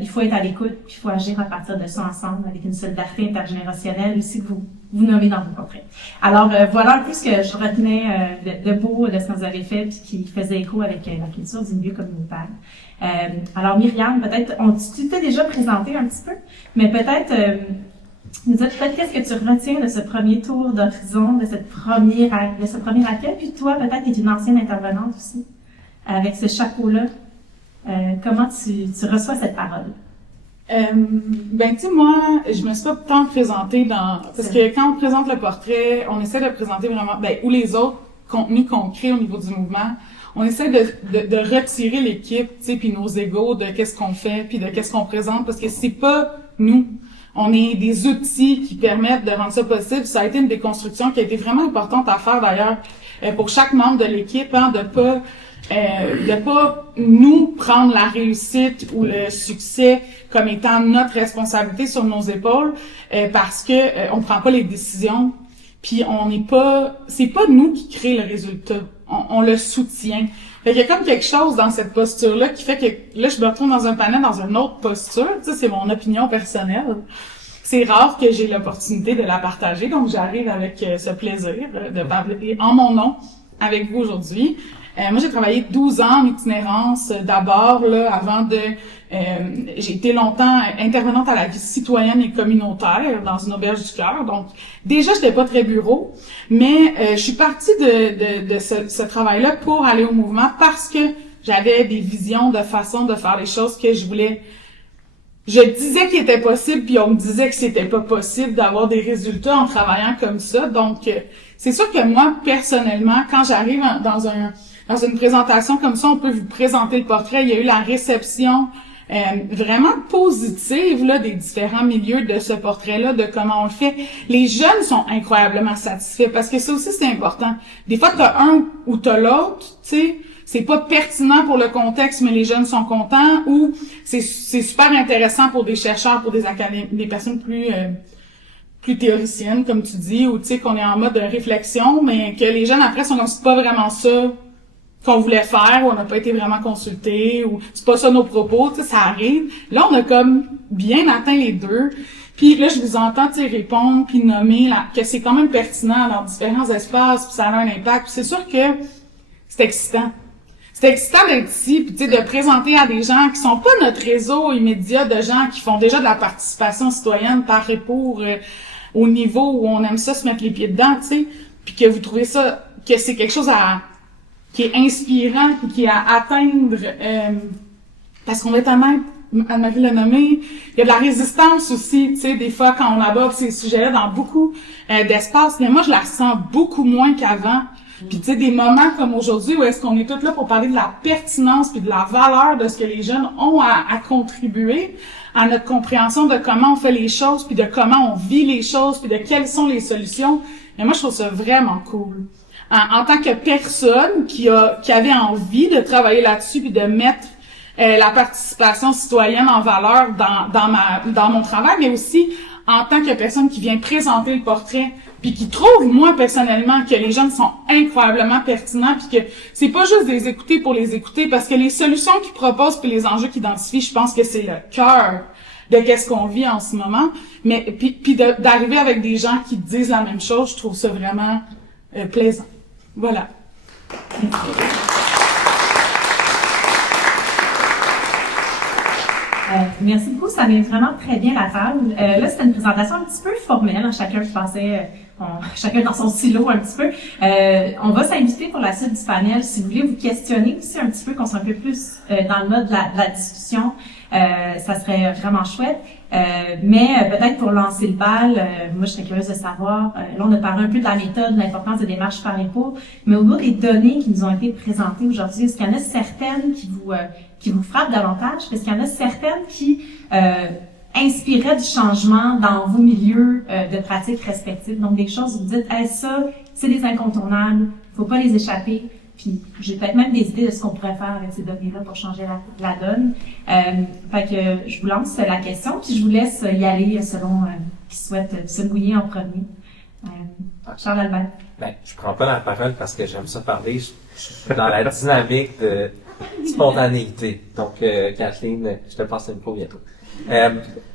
Il faut être à l'écoute, puis il faut agir à partir de ça ensemble, avec une solidarité intergénérationnelle aussi que vous nommez dans vos portraits. Alors, voilà un peu ce que je retenais de beau de ce que vous avez fait, puis qui faisait écho avec la culture du milieu communautaire. Alors, Myriam, peut-être, tu t'es déjà présenté un petit peu, mais peut-être... nous dire peut-être qu'est-ce que tu retiens de ce premier tour d'horizon, de ce premier accueil, puis toi, peut-être, tu es une ancienne intervenante aussi, avec ce chapeau-là. Comment tu reçois cette parole? Ben, tu sais, moi, je me suis pas tant présentée parce que quand on présente le portrait, on essaie de présenter vraiment, ou les autres contenus qu'on crée au niveau du mouvement, on essaie de retirer l'équipe, tu sais, puis nos égos de qu'est-ce qu'on fait, puis de qu'est-ce qu'on présente, parce que c'est pas nous. On est des outils qui permettent de rendre ça possible. Ça a été une déconstruction qui a été vraiment importante à faire d'ailleurs pour chaque membre de l'équipe, hein, de pas nous prendre la réussite ou le succès comme étant notre responsabilité sur nos épaules parce que on prend pas les décisions. Puis c'est pas nous qui crée le résultat. On le soutient. Fait qu'il y a comme quelque chose dans cette posture-là qui fait que là, je me retrouve dans un panel dans une autre posture. Tu sais, c'est mon opinion personnelle. C'est rare que j'ai l'opportunité de la partager, donc j'arrive avec ce plaisir de parler en mon nom avec vous aujourd'hui. Moi, j'ai travaillé 12 ans en itinérance d'abord, là, avant de... j'ai été longtemps intervenante à la vie citoyenne et communautaire dans une auberge du cœur. Donc, déjà, j'étais pas très bureau, mais je suis partie de ce travail-là pour aller au mouvement parce que j'avais des visions de façon de faire les choses que je voulais. Je disais qu'il était possible, puis on me disait que c'était pas possible d'avoir des résultats en travaillant comme ça. Donc, c'est sûr que moi, personnellement, quand j'arrive dans une présentation comme ça, on peut vous présenter le portrait. Il y a eu la réception vraiment positive là des différents milieux de ce portrait-là, de comment on le fait. Les jeunes sont incroyablement satisfaits parce que ça aussi, c'est important. Des fois, t'as un ou t'as l'autre, tu sais. C'est pas pertinent pour le contexte, mais les jeunes sont contents, ou c'est super intéressant pour des chercheurs, pour des académiques, des personnes plus plus théoricienne, comme tu dis, ou tu sais, qu'on est en mode de réflexion, mais que les jeunes après sont comme c'est pas vraiment ça qu'on voulait faire, ou on n'a pas été vraiment consultés, ou c'est pas ça nos propos, tu sais, ça arrive. Là, on a comme bien atteint les deux. Puis là, je vous entends, tu sais, répondre, puis nommer que c'est quand même pertinent dans différents espaces, puis ça a un impact. Puis c'est sûr que c'est excitant. C'est excitant d'être ici, puis tu sais, de présenter à des gens qui sont pas notre réseau immédiat de gens qui font déjà de la participation citoyenne par et pour au niveau où on aime ça se mettre les pieds dedans, tu sais, puis que vous trouvez ça, que c'est quelque chose qui est inspirant, puis qui est à atteindre, parce qu'on est honnête, Anne-Marie l'a nommé, il y a de la résistance aussi, tu sais, des fois quand on aborde ces sujets-là dans beaucoup d'espaces, mais moi je la sens beaucoup moins qu'avant. Puis tu sais, des moments comme aujourd'hui où est-ce qu'on est tous là pour parler de la pertinence puis de la valeur de ce que les jeunes ont à contribuer à notre compréhension de comment on fait les choses, puis de comment on vit les choses, puis de quelles sont les solutions. Mais moi je trouve ça vraiment cool. En tant que personne qui avait envie de travailler là-dessus puis de mettre la participation citoyenne en valeur dans mon travail, mais aussi en tant que personne qui vient présenter le portrait, puis qui trouve, moi, personnellement, que les jeunes sont incroyablement pertinents, puis que c'est pas juste de les écouter pour les écouter, parce que les solutions qu'ils proposent puis les enjeux qu'ils identifient, je pense que c'est le cœur de qu'est-ce qu'on vit en ce moment. Mais puis d'arriver avec des gens qui disent la même chose, je trouve ça vraiment plaisant. Voilà. Merci beaucoup, ça met vraiment très bien la table. Là, c'était une présentation un petit peu formelle, hein, chacun chacun dans son silo un petit peu. On va s'inviter pour la suite du panel, si vous voulez vous questionner aussi un petit peu, qu'on soit un peu plus dans le mode de la discussion, ça serait vraiment chouette. Mais peut-être pour lancer le bal, moi je serais curieuse de savoir, là on a parlé un peu de la méthode, de l'importance des démarches par et pour, mais au niveau des données qui nous ont été présentées aujourd'hui, est-ce qu'il y en a certaines qui vous frappent davantage? Est-ce qu'il y en a certaines qui inspiraient du changement dans vos milieux de pratiques respectifs? Donc des choses où vous dites, hey, ça, c'est des incontournables, faut pas les échapper. Puis j'ai peut-être même des idées de ce qu'on pourrait faire avec ces données-là pour changer la donne. Fait que je vous lance la question, puis je vous laisse y aller selon qui souhaite se mouiller en premier. Charles Albert. Ben, je prends pas la parole parce que j'aime ça parler. Je suis dans la dynamique de spontanéité. Donc, Kathleen, je te passe le micro bientôt.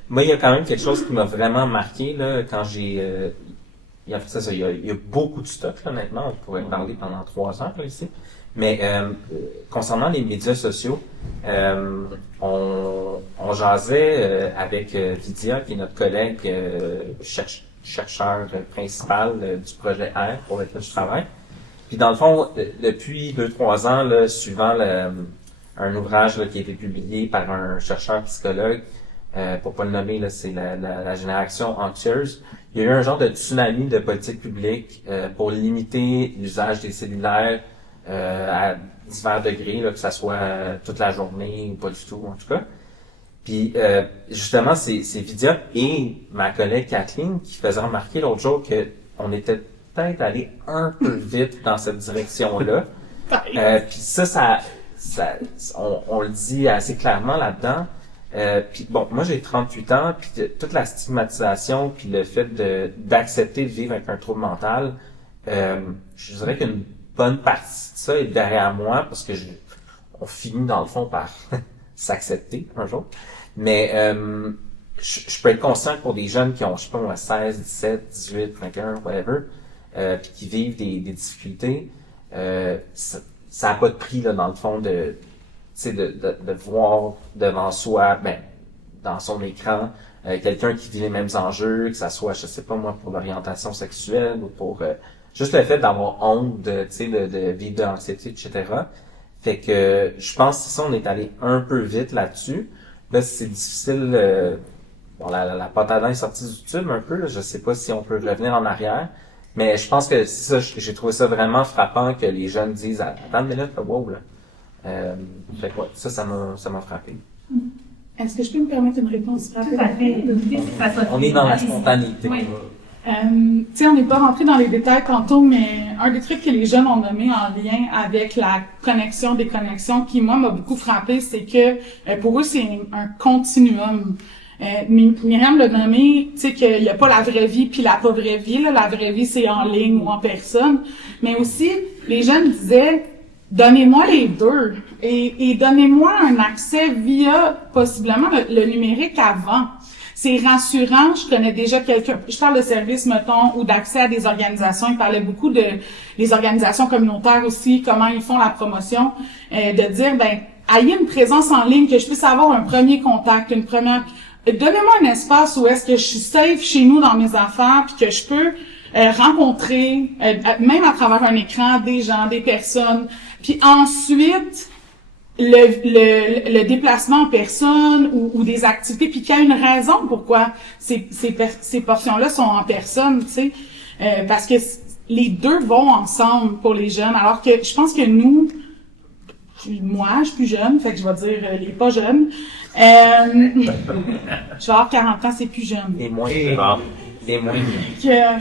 Moi, il y a quand même quelque chose qui m'a vraiment marqué là quand j'ai il y a beaucoup de stock, là, honnêtement. On pourrait parler pendant 3 heures, là, ici. Mais concernant les médias sociaux, on jasait avec Lydia, qui est notre collègue chercheur principal du projet R pour lequel je travaille. Puis dans le fond, depuis 2-3 ans, là, suivant un ouvrage là, qui a été publié par un chercheur psychologue, pour pas le nommer, là, c'est la génération anxieuse. Il y a eu un genre de tsunami de politique publique pour limiter l'usage des cellulaires à divers degrés, là, que ça soit toute la journée ou pas du tout, en tout cas. Puis justement, c'est Vidya et ma collègue Kathleen qui faisaient remarquer l'autre jour que on était peut-être allé un peu vite dans cette direction-là. Puis ça on le dit assez clairement là-dedans. Puis bon, moi j'ai 38 ans, puis toute la stigmatisation, puis le fait d'accepter de vivre avec un trouble mental, je dirais qu'une bonne partie de ça est derrière moi, parce que on finit dans le fond par s'accepter un jour. Mais je peux être conscient que pour des jeunes qui ont, je sais pas moi, 16, 17, 18, 21, whatever, puis qui vivent des difficultés, ça a pas de prix là dans le fond de voir devant soi, dans son écran, quelqu'un qui vit les mêmes enjeux, que ça soit, je sais pas moi, pour l'orientation sexuelle ou pour juste le fait d'avoir honte de vivre de l'anxiété, etc. Fait que je pense que ça, on est allé un peu vite là-dessus. Là, c'est difficile. Bon, la pâte à dents est sortie du tube un peu. Là, je sais pas si on peut revenir en arrière. Mais je pense que ça, j'ai trouvé ça vraiment frappant que les jeunes disent « Attends une minute, wow, là. » Fait que ouais, ça m'a frappé. Est-ce que je peux me permettre une réponse rapide? Tout à fait. On est dans la spontanéité. Oui. Tu sais, on n'est pas rentré dans les détails tantôt, mais un des trucs que les jeunes ont nommé en lien avec la connexion des connexions qui, moi, m'a beaucoup frappé, c'est que pour eux, c'est un continuum. Myriam l'a nommé, tu sais qu'il n'y a pas la vraie vie puis la pas vraie vie. Là. La vraie vie, c'est en ligne ou en personne. Mais aussi, les jeunes disaient, donnez-moi les deux et donnez-moi un accès via possiblement le numérique avant. C'est rassurant. Je connais déjà quelqu'un. Je parle de services, mettons, ou d'accès à des organisations. Il parlait beaucoup de les organisations communautaires aussi, comment ils font la promotion, de dire, ben, ayez une présence en ligne, que je puisse avoir un premier contact, une première. Donnez-moi un espace où est-ce que je suis safe chez nous dans mes affaires, puis que je peux rencontrer, même à travers un écran, des gens, des personnes. Puis ensuite, le déplacement en personne ou des activités, puis qu'il y a une raison pourquoi ces portions-là sont en personne, tu sais, parce que les deux vont ensemble pour les jeunes, alors que je pense que nous, moi, je suis plus jeune, fait que je vais dire les pas jeunes, je vais avoir 40 ans, c'est plus jeune. Les moins. Les moins.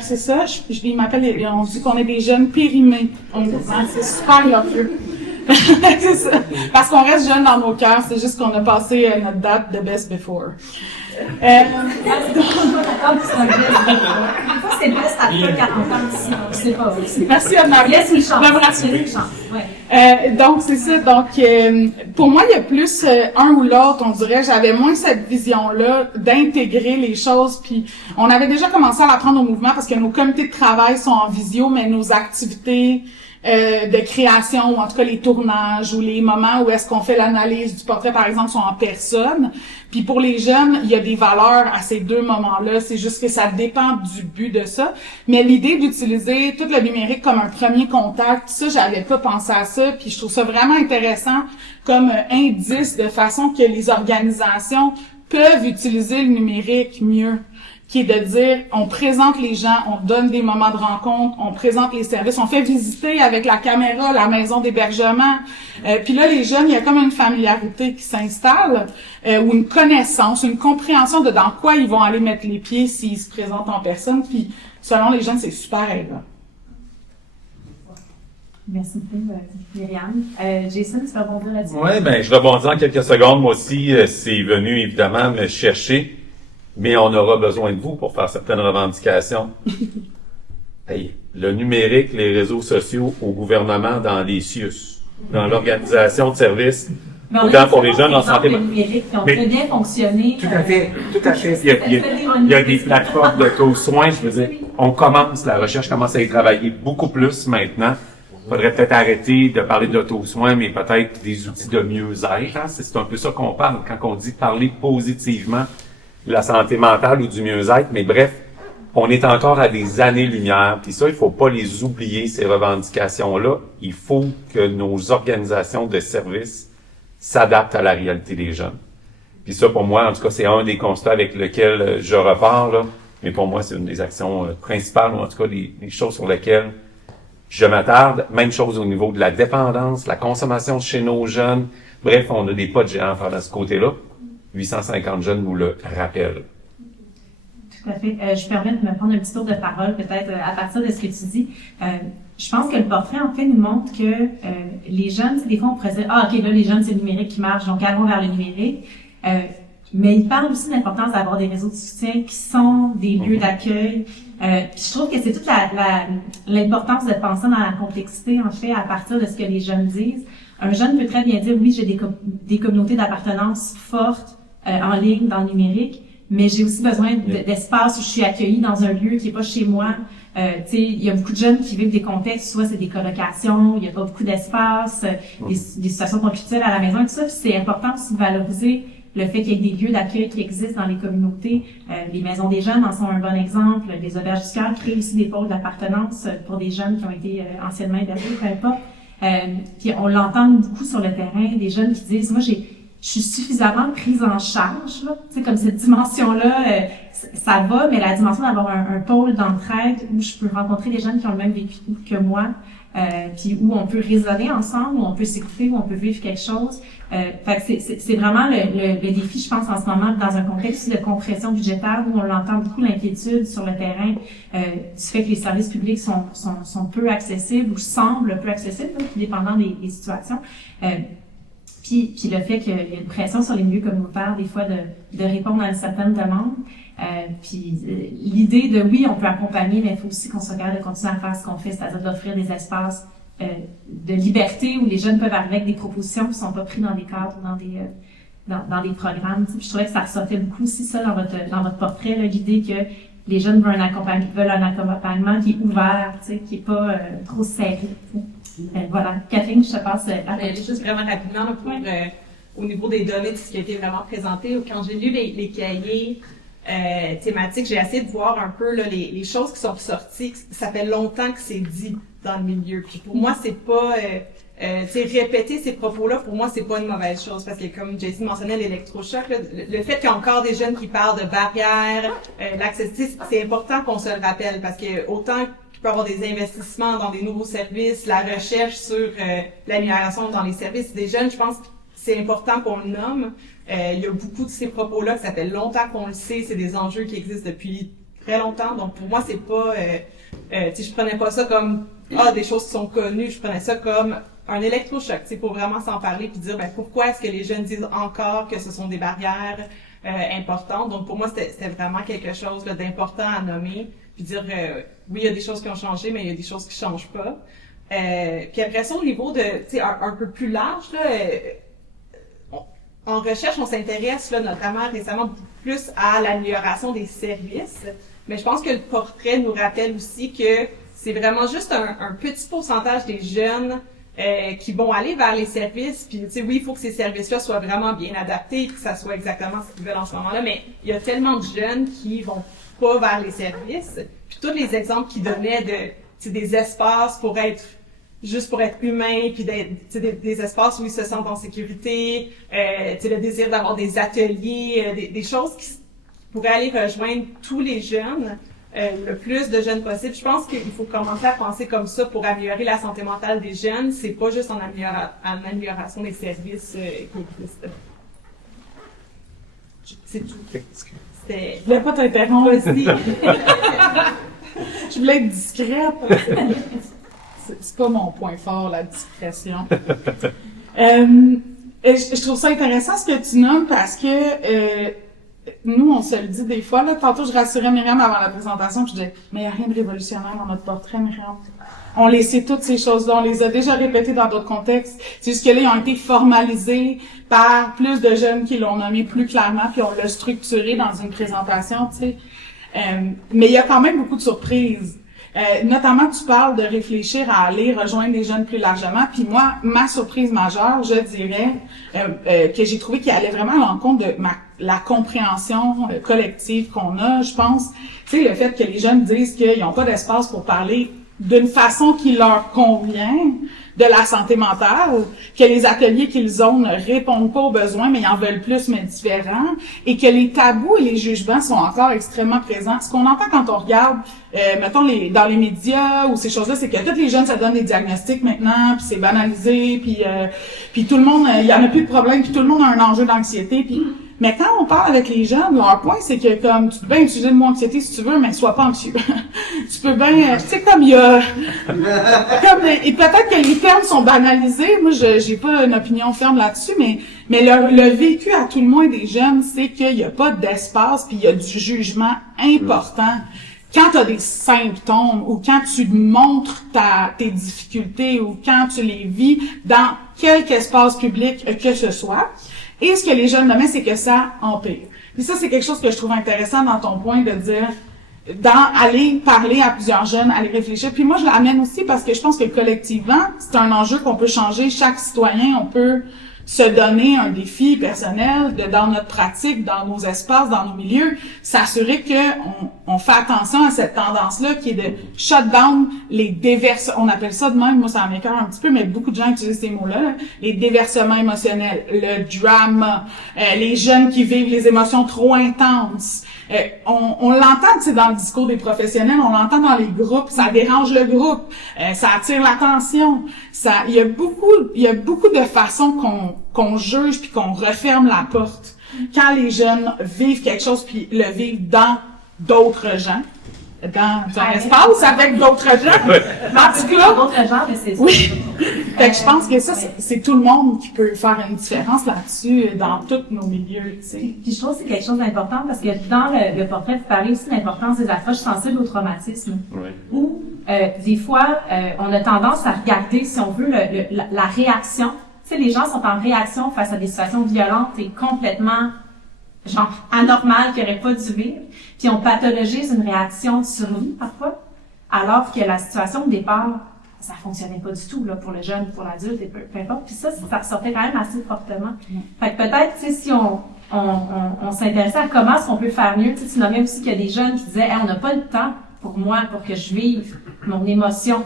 C'est ça, ils m'appellent, on dit qu'on est des jeunes périmés. C'est super loqueux. C'est ça. Parce qu'on reste jeune dans nos cœurs, c'est juste qu'on a passé notre date de best before. C'est best après 40 ans aussi, donc c'est pas vrai. Merci Anne-Marie. Laisse une chance. De me rassurer. Ouais. Donc c'est ça. Donc pour moi, il y a plus un ou l'autre, on dirait. J'avais moins cette vision-là d'intégrer les choses. Puis on avait déjà commencé à l'apprendre au mouvement parce que nos comités de travail sont en visio, mais nos activités de création, ou en tout cas les tournages, ou les moments où est-ce qu'on fait l'analyse du portrait, par exemple, sont en personne. Puis pour les jeunes, il y a des valeurs à ces deux moments-là. C'est juste que ça dépend du but de ça. Mais l'idée d'utiliser tout le numérique comme un premier contact, ça, j'avais pas pensé à ça. Puis je trouve ça vraiment intéressant comme indice de façon que les organisations peuvent utiliser le numérique mieux, qui est de dire, on présente les gens, on donne des moments de rencontre, on présente les services, on fait visiter avec la caméra la maison d'hébergement. Puis là, les jeunes, il y a comme une familiarité qui s'installe, ou une connaissance, une compréhension de dans quoi ils vont aller mettre les pieds s'ils se présentent en personne. Puis selon les jeunes, c'est super aidant. Merci beaucoup, Myriam. Jason, tu vas rebondir là-dessus? Oui, ben je rebondis en quelques secondes. Moi aussi, c'est venu évidemment me chercher. Mais on aura besoin de vous pour faire certaines revendications. Hey, le numérique, les réseaux sociaux au gouvernement, dans les CIUS, dans l'organisation de services, autant pour les jeunes en santé. Le numérique qui ont très bien fonctionné. Tout à fait, tout à fait. Il y a des plateformes d'auto-soins, je veux dire, la recherche commence à y travailler beaucoup plus maintenant. Il faudrait peut-être arrêter de parler d'auto-soins, mais peut-être des outils de mieux-être. Hein? C'est un peu ça qu'on parle quand on dit parler positivement de la santé mentale ou du mieux-être, mais bref, on est encore à des années-lumière, puis ça, il faut pas les oublier, ces revendications-là. Il faut que nos organisations de services s'adaptent à la réalité des jeunes. Puis ça, pour moi, en tout cas, c'est un des constats avec lesquels je repars, là, mais pour moi, c'est une des actions principales, ou en tout cas, des choses sur lesquelles je m'attarde. Même chose au niveau de la dépendance, la consommation chez nos jeunes. Bref, on a des pas de géants à faire de ce côté-là. 850 jeunes nous le rappellent. Tout à fait. Je permets de me prendre un petit tour de parole, peut-être, à partir de ce que tu dis. Je pense que le portrait, en fait, nous montre que les jeunes, des fois, on pourrait dire, OK, là, les jeunes, c'est le numérique qui marche, donc allons vers le numérique. Mais il parle aussi de l'importance d'avoir des réseaux de soutien qui sont des lieux d'accueil. Puis je trouve que c'est toute l'importance de penser dans la complexité, en fait, à partir de ce que les jeunes disent. Un jeune peut très bien dire, oui, j'ai des communautés d'appartenance fortes en ligne, dans le numérique, mais j'ai aussi besoin d'espace où je suis accueillie dans un lieu qui est pas chez moi. Tu sais, il y a beaucoup de jeunes qui vivent des contextes, soit c'est des colocations, il y a pas beaucoup d'espace, des situations conflictuelles à la maison et tout ça. Puis c'est important aussi de valoriser le fait qu'il y ait des lieux d'accueil qui existent dans les communautés. Les maisons des jeunes en sont un bon exemple. Les auberges du cœur créent aussi des pôles d'appartenance pour des jeunes qui ont été anciennement hébergés, peu importe. Puis on l'entend beaucoup sur le terrain, des jeunes qui disent, moi je suis suffisamment prise en charge, là. Tu sais, comme cette dimension-là, ça va, mais la dimension d'avoir un pôle d'entraide où je peux rencontrer des jeunes qui ont le même vécu que moi, puis où on peut raisonner ensemble, où on peut s'écouter, où on peut vivre quelque chose. Fait que c'est vraiment le défi, je pense, en ce moment, dans un contexte de compression budgétaire où on l'entend beaucoup, l'inquiétude sur le terrain, du fait que les services publics sont peu accessibles ou semblent peu accessibles, là, dépendant des situations. Puis le fait qu'il y a une pression sur les milieux communautaires, des fois, de répondre à une certaine demande. L'idée de, oui, on peut accompagner, mais il faut aussi qu'on soit capable de continuer à faire ce qu'on fait, c'est-à-dire d'offrir des espaces de liberté où les jeunes peuvent arriver avec des propositions qui ne sont pas pris dans des cadres ou dans des programmes. Puis je trouvais que ça ressortait beaucoup aussi ça dans votre portrait, l'idée que les jeunes veulent un accompagnement qui est ouvert, qui est pas trop serré. Voilà. Catherine, je te passe à toi. Juste vraiment rapidement là, pour au niveau des données de ce qui a été vraiment présenté. Quand j'ai lu les cahiers thématiques, j'ai essayé de voir un peu là, les choses qui sont ressorties. Ça fait longtemps que c'est dit dans le milieu. Puis pour moi, c'est pas répéter ces propos-là, pour moi, c'est pas une mauvaise chose, parce que comme Jason mentionnait l'électrochoc, là, le fait qu'il y a encore des jeunes qui parlent de barrières, l'accessibilité, c'est important qu'on se le rappelle, parce que autant qu'il peut y avoir des investissements dans des nouveaux services, la recherche sur l'amélioration dans les services des jeunes, je pense que c'est important qu'on le nomme. Il y a beaucoup de ces propos-là, que ça fait longtemps qu'on le sait, c'est des enjeux qui existent depuis très longtemps, donc pour moi, c'est pas... je prenais pas ça comme des choses qui sont connues, je prenais ça comme un électrochoc, pour vraiment s'en parler puis dire pourquoi est-ce que les jeunes disent encore que ce sont des barrières importantes. Donc pour moi c'était vraiment quelque chose là, d'important à nommer puis dire oui, il y a des choses qui ont changé, mais il y a des choses qui changent pas. Puis après ça, au niveau de un peu plus large là, en recherche, on s'intéresse là notamment récemment beaucoup plus à l'amélioration des services, mais je pense que le portrait nous rappelle aussi que c'est vraiment juste un petit pourcentage des jeunes qui vont aller vers les services. Puis, oui, il faut que ces services-là soient vraiment bien adaptés et que ça soit exactement ce qu'ils veulent en ce moment-là. Mais il y a tellement de jeunes qui vont pas vers les services. Puis tous les exemples qu'ils donnaient des espaces pour être humain, puis des espaces où ils se sentent en sécurité, le désir d'avoir des ateliers, des choses qui pourraient aller rejoindre tous les jeunes. Le plus de jeunes possible. Je pense qu'il faut commencer à penser comme ça pour améliorer la santé mentale des jeunes. C'est pas juste en amélioration des services qui existent. C'est tout. Je voulais pas t'interrompre. Je voulais être discrète. C'est pas mon point fort, la discrétion. Je trouve ça intéressant ce que tu nommes parce que nous, on se le dit des fois, là. Tantôt, je rassurais Myriam avant la présentation, puis je disais, mais il n'y a rien de révolutionnaire dans notre portrait, Myriam. On les sait toutes ces choses-là, on les a déjà répétées dans d'autres contextes. C'est juste que là, ils ont été formalisés par plus de jeunes qui l'ont nommé plus clairement, puis on l'a structuré dans une présentation, tu sais. Mais il y a quand même beaucoup de surprises. Notamment, tu parles de réfléchir à aller rejoindre les jeunes plus largement. Puis moi, ma surprise majeure, je dirais, que j'ai trouvé qu'il allait vraiment à l'encontre de la compréhension collective qu'on a, je pense. Tu sais, le fait que les jeunes disent qu'ils n'ont pas d'espace pour parler d'une façon qui leur convient de la santé mentale, que les ateliers qu'ils ont ne répondent pas aux besoins, mais ils en veulent plus, mais différents, et que les tabous et les jugements sont encore extrêmement présents. Ce qu'on entend quand on regarde, mettons, dans les médias ou ces choses-là, c'est que tous les jeunes se donnent des diagnostics maintenant, puis c'est banalisé, puis tout le monde, il y en a plus de problème, puis tout le monde a un enjeu d'anxiété, puis... Mais quand on parle avec les jeunes, leur point, c'est que comme tu peux bien utiliser le mot anxiété si tu veux, mais sois pas anxieux. Tu peux bien, tu sais, comme il y a, et peut-être que les termes sont banalisés. Moi, j'ai pas une opinion ferme là-dessus, mais le vécu à tout le moins des jeunes, c'est qu'il y a pas d'espace, puis il y a du jugement important. Quand tu as des symptômes ou quand tu montres tes difficultés ou quand tu les vis dans quelque espace public que ce soit. Et ce que les jeunes nommaient, c'est que ça empire. Puis ça, c'est quelque chose que je trouve intéressant dans ton point de dire, aller parler à plusieurs jeunes, aller réfléchir. Puis moi, je l'amène aussi parce que je pense que collectivement, c'est un enjeu qu'on peut changer. Chaque citoyen, on peut se donner un défi personnel dans notre pratique, dans nos espaces, dans nos milieux, s'assurer que on fait attention à cette tendance-là qui est de shut down les déversements, on appelle ça de même, moi ça m'écoeure un petit peu, mais beaucoup de gens utilisent ces mots-là, là, les déversements émotionnels, le drama, les jeunes qui vivent les émotions trop intenses. On l'entend, tu sais, dans le discours des professionnels, on l'entend dans les groupes, ça dérange le groupe, ça attire l'attention, il y a beaucoup de façons qu'on juge puis qu'on referme la porte. Quand les jeunes vivent quelque chose puis le vivent dans d'autres gens, dans un espace avec d'autres gens. En tout cas, D'autres gens, mais c'est ça. oui. Fait que je pense que ça, c'est tout le monde qui peut faire une différence là-dessus dans tous nos milieux, tu sais. Puis je trouve que c'est quelque chose d'important parce que dans le portrait, vous parlez aussi de l'importance des approches sensibles au traumatisme. Oui. Où, des fois, on a tendance à regarder, si on veut, la réaction. Tu sais, les gens sont en réaction face à des situations violentes et complètement, genre, anormales qu'ils n'auraient pas dû vivre. Puis on pathologise une réaction de survie, parfois, alors que la situation de départ, ça fonctionnait pas du tout, là, pour le jeune, pour l'adulte, et peu importe. Puis ça ressortait quand même assez fortement. Fait que peut-être, tu sais, si on s'intéressait à comment est-ce qu'on peut faire mieux, tu sais, tu nommais aussi qu'il y a des jeunes qui disaient, hey, on n'a pas le temps pour moi, pour que je vive mon émotion.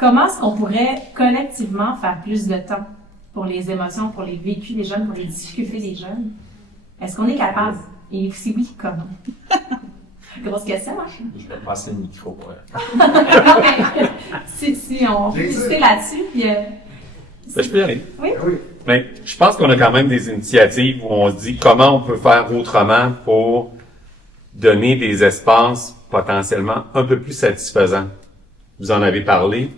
Comment est-ce qu'on pourrait collectivement faire plus de temps pour les émotions, pour les vécus des jeunes, pour les difficultés des jeunes? Est-ce qu'on est capable? Et si oui, comment? Grosse question, hein? Je vais passer le micro. Non, mais si on peut discuter là-dessus, puis... Ben, je peux y aller. Oui? Mais je pense qu'on a quand même des initiatives où on se dit comment on peut faire autrement pour donner des espaces potentiellement un peu plus satisfaisants. Vous en avez parlé.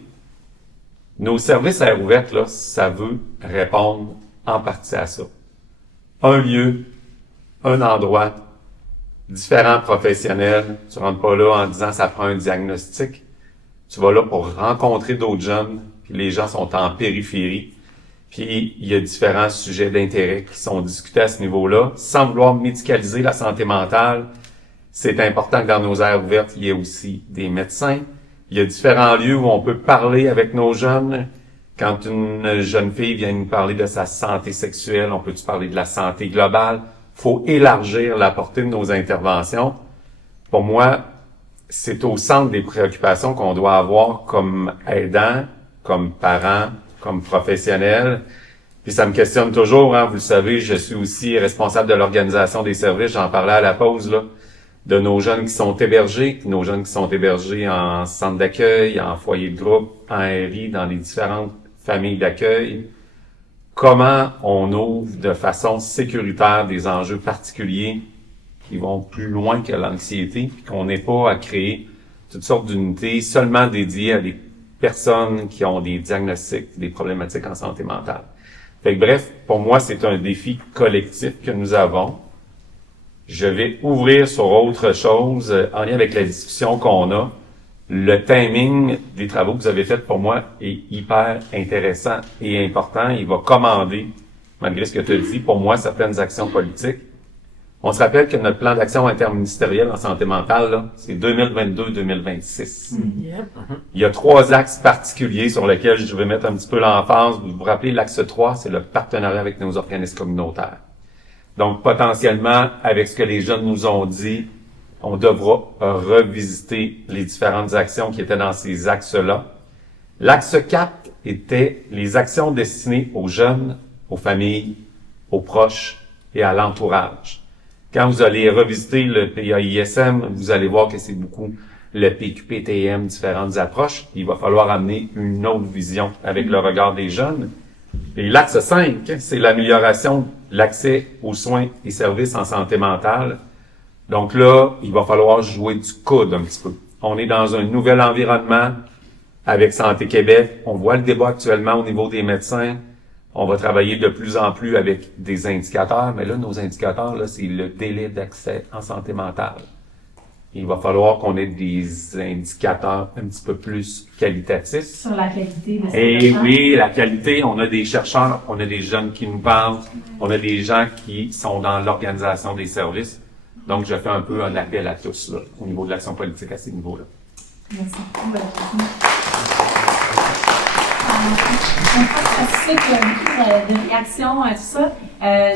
Nos services à air ouverte, là, ça veut répondre en partie à ça. Un lieu, un endroit, différents professionnels. Tu rentres pas là en disant ça prend un diagnostic. Tu vas là pour rencontrer d'autres jeunes, puis les gens sont en périphérie. Puis il y a différents sujets d'intérêt qui sont discutés à ce niveau-là, sans vouloir médicaliser la santé mentale. C'est important que dans nos aires ouvertes, il y ait aussi des médecins. Il y a différents lieux où on peut parler avec nos jeunes. Quand une jeune fille vient nous parler de sa santé sexuelle, on peut parler de la santé globale. Faut élargir la portée de nos interventions. Pour moi, c'est au centre des préoccupations qu'on doit avoir comme aidants, comme parents, comme professionnels. Puis ça me questionne toujours, hein, vous le savez, je suis aussi responsable de l'organisation des services, j'en parlais à la pause, là, de nos jeunes qui sont hébergés, en centre d'accueil, en foyer de groupe, en RI, dans les différentes familles d'accueil. Comment on ouvre de façon sécuritaire des enjeux particuliers qui vont plus loin que l'anxiété, puis qu'on n'ait pas à créer toutes sortes d'unités seulement dédiées à des personnes qui ont des diagnostics, des problématiques en santé mentale. Fait que bref, pour moi, c'est un défi collectif que nous avons. Je vais ouvrir sur autre chose en lien avec la discussion qu'on a. Le timing des travaux que vous avez faits pour moi est hyper intéressant et important. Il va commander, malgré ce que tu as dit, pour moi, certaines actions politiques. On se rappelle que notre plan d'action interministériel en santé mentale, là, c'est 2022-2026. Il y a 3 axes particuliers sur lesquels je vais mettre un petit peu l'emphase. Vous vous rappelez, l'axe 3, c'est le partenariat avec nos organismes communautaires. Donc, potentiellement, avec ce que les jeunes nous ont dit, on devra revisiter les différentes actions qui étaient dans ces axes-là. L'axe 4 était les actions destinées aux jeunes, aux familles, aux proches et à l'entourage. Quand vous allez revisiter le PAISM, vous allez voir que c'est beaucoup le PQPTM, différentes approches. Il va falloir amener une autre vision avec le regard des jeunes. Et l'axe 5, c'est l'amélioration de l'accès aux soins et services en santé mentale. Donc là, il va falloir jouer du coude un petit peu. On est dans un nouvel environnement avec Santé Québec. On voit le débat actuellement au niveau des médecins. On va travailler de plus en plus avec des indicateurs, mais là, nos indicateurs, là, c'est le délai d'accès en santé mentale. Il va falloir qu'on ait des indicateurs un petit peu plus qualitatifs. Sur la qualité de Et oui, la qualité, on a des chercheurs, on a des jeunes qui nous parlent, on a des gens qui sont dans l'organisation des services. Donc, je fais un peu un appel à tous, là, au niveau de l'action politique à ces niveaux-là. Merci beaucoup. On passe à ce cycle de réactions à tout ça.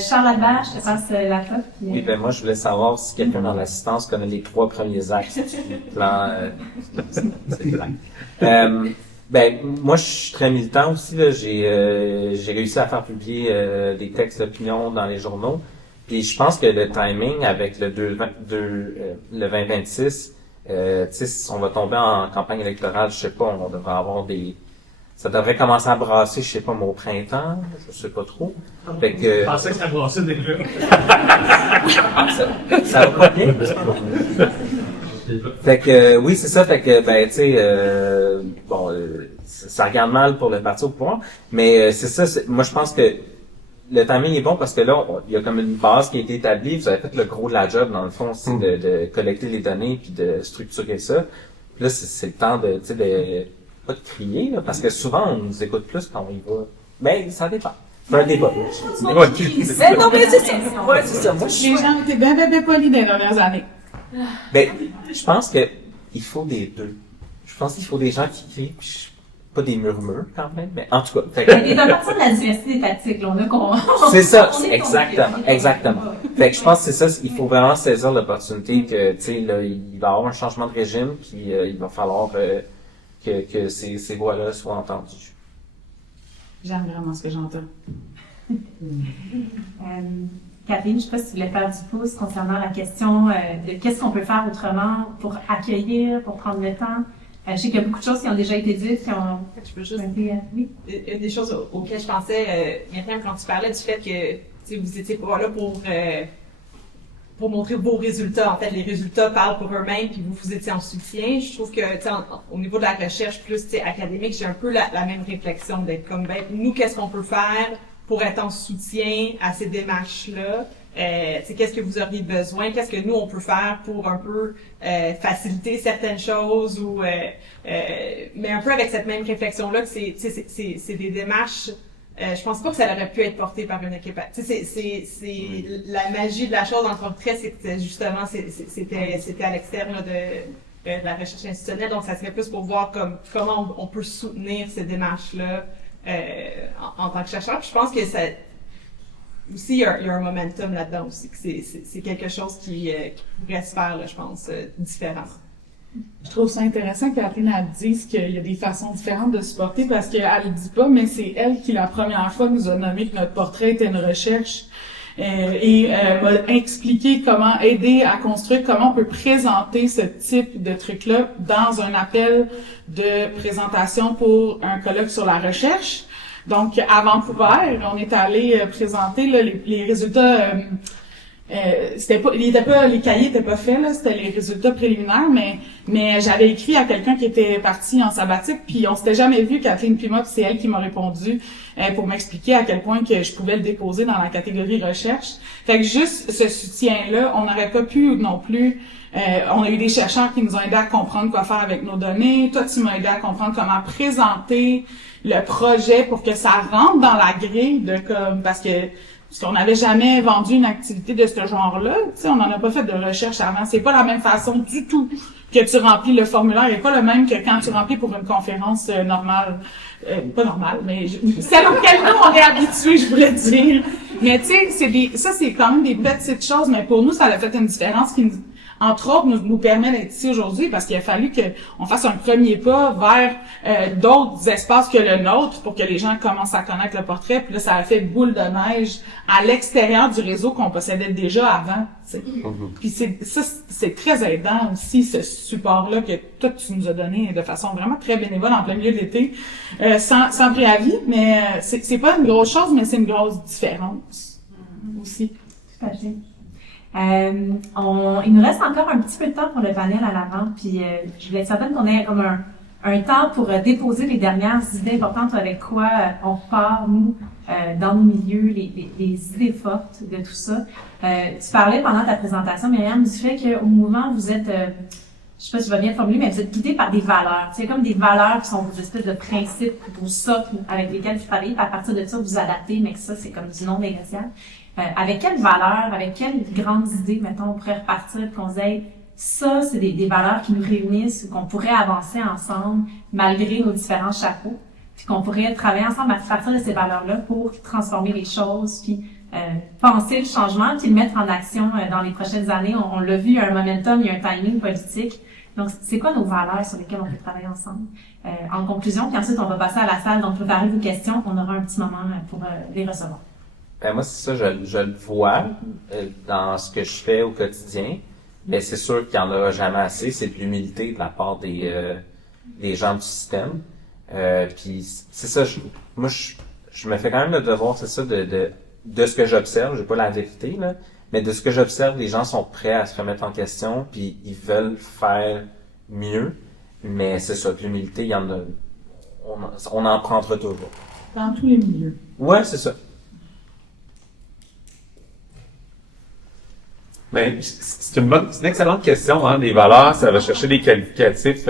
Charles Albert, je te passe la clope. Oui, ben moi, je voulais savoir si quelqu'un dans l'assistance connaît les 3 premiers axes du plan. C'est blanc. Ben, moi, je suis très militant aussi. Là. J'ai réussi à faire publier des textes d'opinion dans les journaux. Puis je pense que le timing avec le 2026, tu sais, si on va tomber en campagne électorale, je sais pas, on devrait avoir ça devrait commencer à brasser, je sais pas, au printemps, je sais pas trop. Fait que... Je pensais que ça brassait déjà. ça va pas bien. Fait que oui, c'est ça. Fait que ben tu sais, ça regarde mal pour le parti au pouvoir, mais c'est ça. Moi, je pense que le timing est bon parce que là, il y a comme une base qui a été établie. Vous avez fait le gros de la job dans le fond, c'est de collecter les données puis de structurer ça. Puis là, c'est le temps de, tu sais, pas de crier là, parce que souvent on nous écoute plus quand on y va. Ben ça dépend. C'est un débat. Ouais. Mais non, mais c'est ça. Ouais, c'est ça. Moi, Les gens ont été bien polis dans les dernières années. Ben, je pense que il faut des deux. Je pense qu'il faut des gens qui crient, puis pas des murmures quand même, mais en tout cas. Fait que, Il y a partie de la diversité des tactiques, là. c'est ça, on est exactement, complet. exactement. Fait que je pense que c'est ça, il faut vraiment saisir l'opportunité que, tu sais, là, il va y avoir un changement de régime, puis il va falloir que ces voix-là soient entendues. J'aime vraiment ce que j'entends. Catherine, je ne sais pas si tu voulais faire du pouce concernant la question de qu'est-ce qu'on peut faire autrement pour accueillir, pour prendre le temps. Je sais qu'il y a beaucoup de choses qui ont déjà été dites, qui ont Je peux juste été... oui. une des choses auxquelles je pensais, Myriam, quand tu parlais du fait que tu sais, vous étiez pas là pour montrer vos résultats. En fait, les résultats parlent pour eux-mêmes, puis vous étiez en soutien. Je trouve que, tu sais, au niveau de la recherche plus, tu sais, académique, j'ai un peu la même réflexion d'être comme, ben, nous, qu'est-ce qu'on peut faire pour être en soutien à ces démarches-là? Tu sais, qu'est-ce que vous auriez besoin? Qu'est-ce que nous, on peut faire pour un peu faciliter certaines choses ou mais un peu avec cette même réflexion-là que c'est des démarches. Je pense pas que ça aurait pu être porté par une équipe. Tu sais, c'est la magie de la chose en portrait, c'est que justement c'était à l'externe là, de la recherche institutionnelle, donc ça serait plus pour voir comment on peut soutenir ces démarches-là en tant que chercheur. Puis je pense que ça aussi il y a un momentum là-dedans aussi, que c'est quelque chose qui pourrait se faire, là, je pense, différemment. Je trouve ça intéressant que Catherine elle dise qu'il y a des façons différentes de supporter parce qu'elle le dit pas, mais c'est elle qui la première fois nous a nommé que notre portrait était une recherche et m'a expliqué comment aider à construire, comment on peut présenter ce type de truc-là dans un appel de présentation pour un colloque sur la recherche. Donc, à Vancouver, on est allé présenter là, les résultats. Les cahiers étaient pas faits là, c'était les résultats préliminaires, mais j'avais écrit à quelqu'un qui était parti en sabbatique, puis on s'était jamais vu, Kathleen puis moi, puis c'est elle qui m'a répondu pour m'expliquer à quel point que je pouvais le déposer dans la catégorie recherche. Fait que juste ce soutien-là, on n'aurait pas pu non plus. On a eu des chercheurs qui nous ont aidé à comprendre quoi faire avec nos données. Toi, tu m'as aidé à comprendre comment présenter le projet pour que ça rentre dans la grille de comme parce qu'on n'avait jamais vendu une activité de ce genre-là, tu sais, on n'en a pas fait de recherche avant. C'est pas la même façon du tout que tu remplis le formulaire. Il n'est pas le même que quand tu remplis pour une conférence normale. Pas normale, mais celle auquel nous on est habitués, je voulais dire. Mais tu sais, ça c'est quand même des petites choses, mais pour nous, ça a fait une différence qui entre autres, nous permet d'être ici aujourd'hui parce qu'il a fallu qu'on fasse un premier pas vers d'autres espaces que le nôtre pour que les gens commencent à connaître le portrait. Puis là, ça a fait boule de neige à l'extérieur du réseau qu'on possédait déjà avant. T'sais. Puis c'est très aidant aussi, ce support-là que toi, tu nous as donné de façon vraiment très bénévole en plein milieu de l'été, sans préavis. Mais c'est pas une grosse chose, mais c'est une grosse différence aussi. Tout à fait. Il nous reste encore un petit peu de temps pour le panel à l'avant, puis je voulais être certaine qu'on ait comme un temps pour déposer les dernières idées importantes avec quoi on part, nous, dans nos milieux, les idées fortes de tout ça. Tu parlais pendant ta présentation, Myriam, du fait qu'au mouvement, vous êtes, je sais pas si je vais bien formuler, mais vous êtes guidés par des valeurs. Il y a comme des valeurs qui sont vos espèces de principes, vos socles avec lesquels vous travaillez, puis à partir de ça, vous adaptez, mais que ça, c'est comme du non négociable. Avec quelles valeurs, avec quelles grandes idées, mettons, on pourrait repartir et qu'on dise ça, c'est des valeurs qui nous réunissent ou qu'on pourrait avancer ensemble malgré nos différents chapeaux, puis qu'on pourrait travailler ensemble à partir de ces valeurs-là pour transformer les choses, puis penser le changement, puis le mettre en action dans les prochaines années. On l'a vu, il y a un momentum, il y a un timing politique. Donc, c'est quoi nos valeurs sur lesquelles on peut travailler ensemble? En conclusion, puis ensuite, on va passer à la salle. Donc, préparez vos questions. On aura un petit moment pour les recevoir. Ben moi, c'est ça, je le vois dans ce que je fais au quotidien. Mais c'est sûr qu'il n'y en aura jamais assez. C'est de l'humilité de la part des gens du système. Puis c'est ça, je me fais quand même le devoir, c'est ça, de ce que j'observe. J'ai pas la vérité, là. Mais de ce que j'observe, les gens sont prêts à se remettre en question, puis ils veulent faire mieux. Mais c'est ça, l'humilité, il y en a, on en prendra toujours. Dans tous les milieux. Ouais, c'est ça. Ben, c'est une excellente question, hein. Les valeurs, ça va chercher des qualificatifs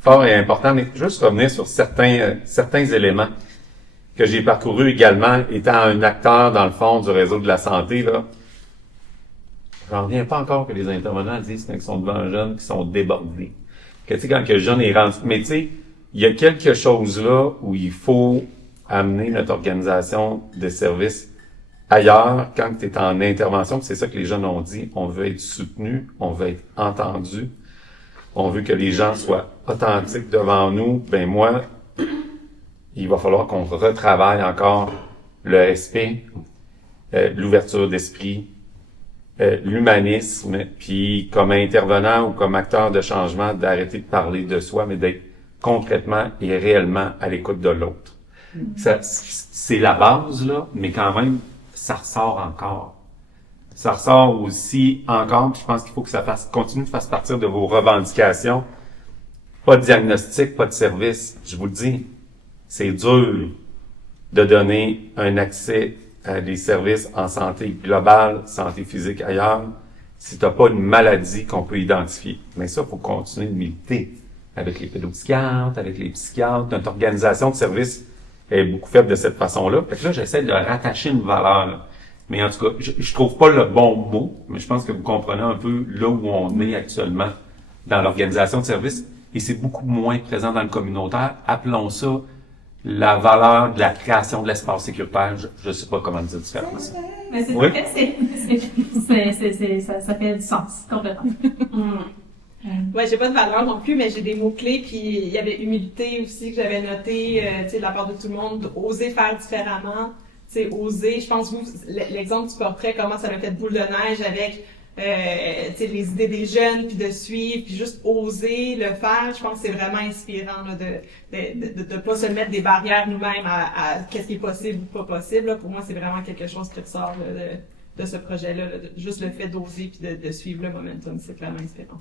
forts et importants, mais juste revenir sur certains éléments que j'ai parcourus également, étant un acteur dans le fond du réseau de la santé, là. J'en reviens pas encore que les intervenants disent qu'ils sont devant un jeune qui sont débordés. Que tu sais, quand le jeune est rendu, mais tu sais, il y a quelque chose là où il faut amener notre organisation de services ailleurs, quand tu es en intervention, c'est ça que les jeunes ont dit, on veut être soutenu, on veut être entendu, on veut que les gens soient authentiques devant nous. Ben moi, il va falloir qu'on retravaille encore le respect, l'ouverture d'esprit, l'humanisme, puis comme intervenant ou comme acteur de changement, d'arrêter de parler de soi, mais d'être concrètement et réellement à l'écoute de l'autre. Ça, c'est la base, là, mais quand même, ça ressort encore. Ça ressort aussi encore, puis je pense qu'il faut que ça continue de faire partir de vos revendications. Pas de diagnostic, pas de service. Je vous le dis, c'est dur de donner un accès à des services en santé globale, santé physique ailleurs, si t'as pas une maladie qu'on peut identifier. Mais ça, il faut continuer de militer avec les pédopsychiatres, avec les psychiatres. Notre organisation de services est beaucoup faite de cette façon-là. Fait que là, j'essaie de rattacher une valeur, là. Mais en tout cas, je trouve pas le bon mot, mais je pense que vous comprenez un peu là où on est actuellement dans l'organisation de services. Et c'est beaucoup moins présent dans le communautaire. Appelons ça la valeur de la création de l'espace sécuritaire. Je sais pas comment le dire différemment. Mais c'est Oui. vrai, ça fait du sens, complètement. Ouais, j'ai pas de valeur non plus, mais j'ai des mots-clés, puis il y avait humilité aussi que j'avais noté, tu sais, de la part de tout le monde, oser faire différemment, tu sais, oser, je pense, vous, l'exemple du portrait, comment ça m'a fait boule de neige avec, tu sais, les idées des jeunes, puis de suivre, puis juste oser le faire, je pense que c'est vraiment inspirant, là, de pas se mettre des barrières nous-mêmes à qu'est-ce qui est possible ou pas possible, là. Pour moi, c'est vraiment quelque chose qui ressort, là, de ce projet-là, là, juste le fait d'oser puis de suivre le momentum, c'est clairement inspirant.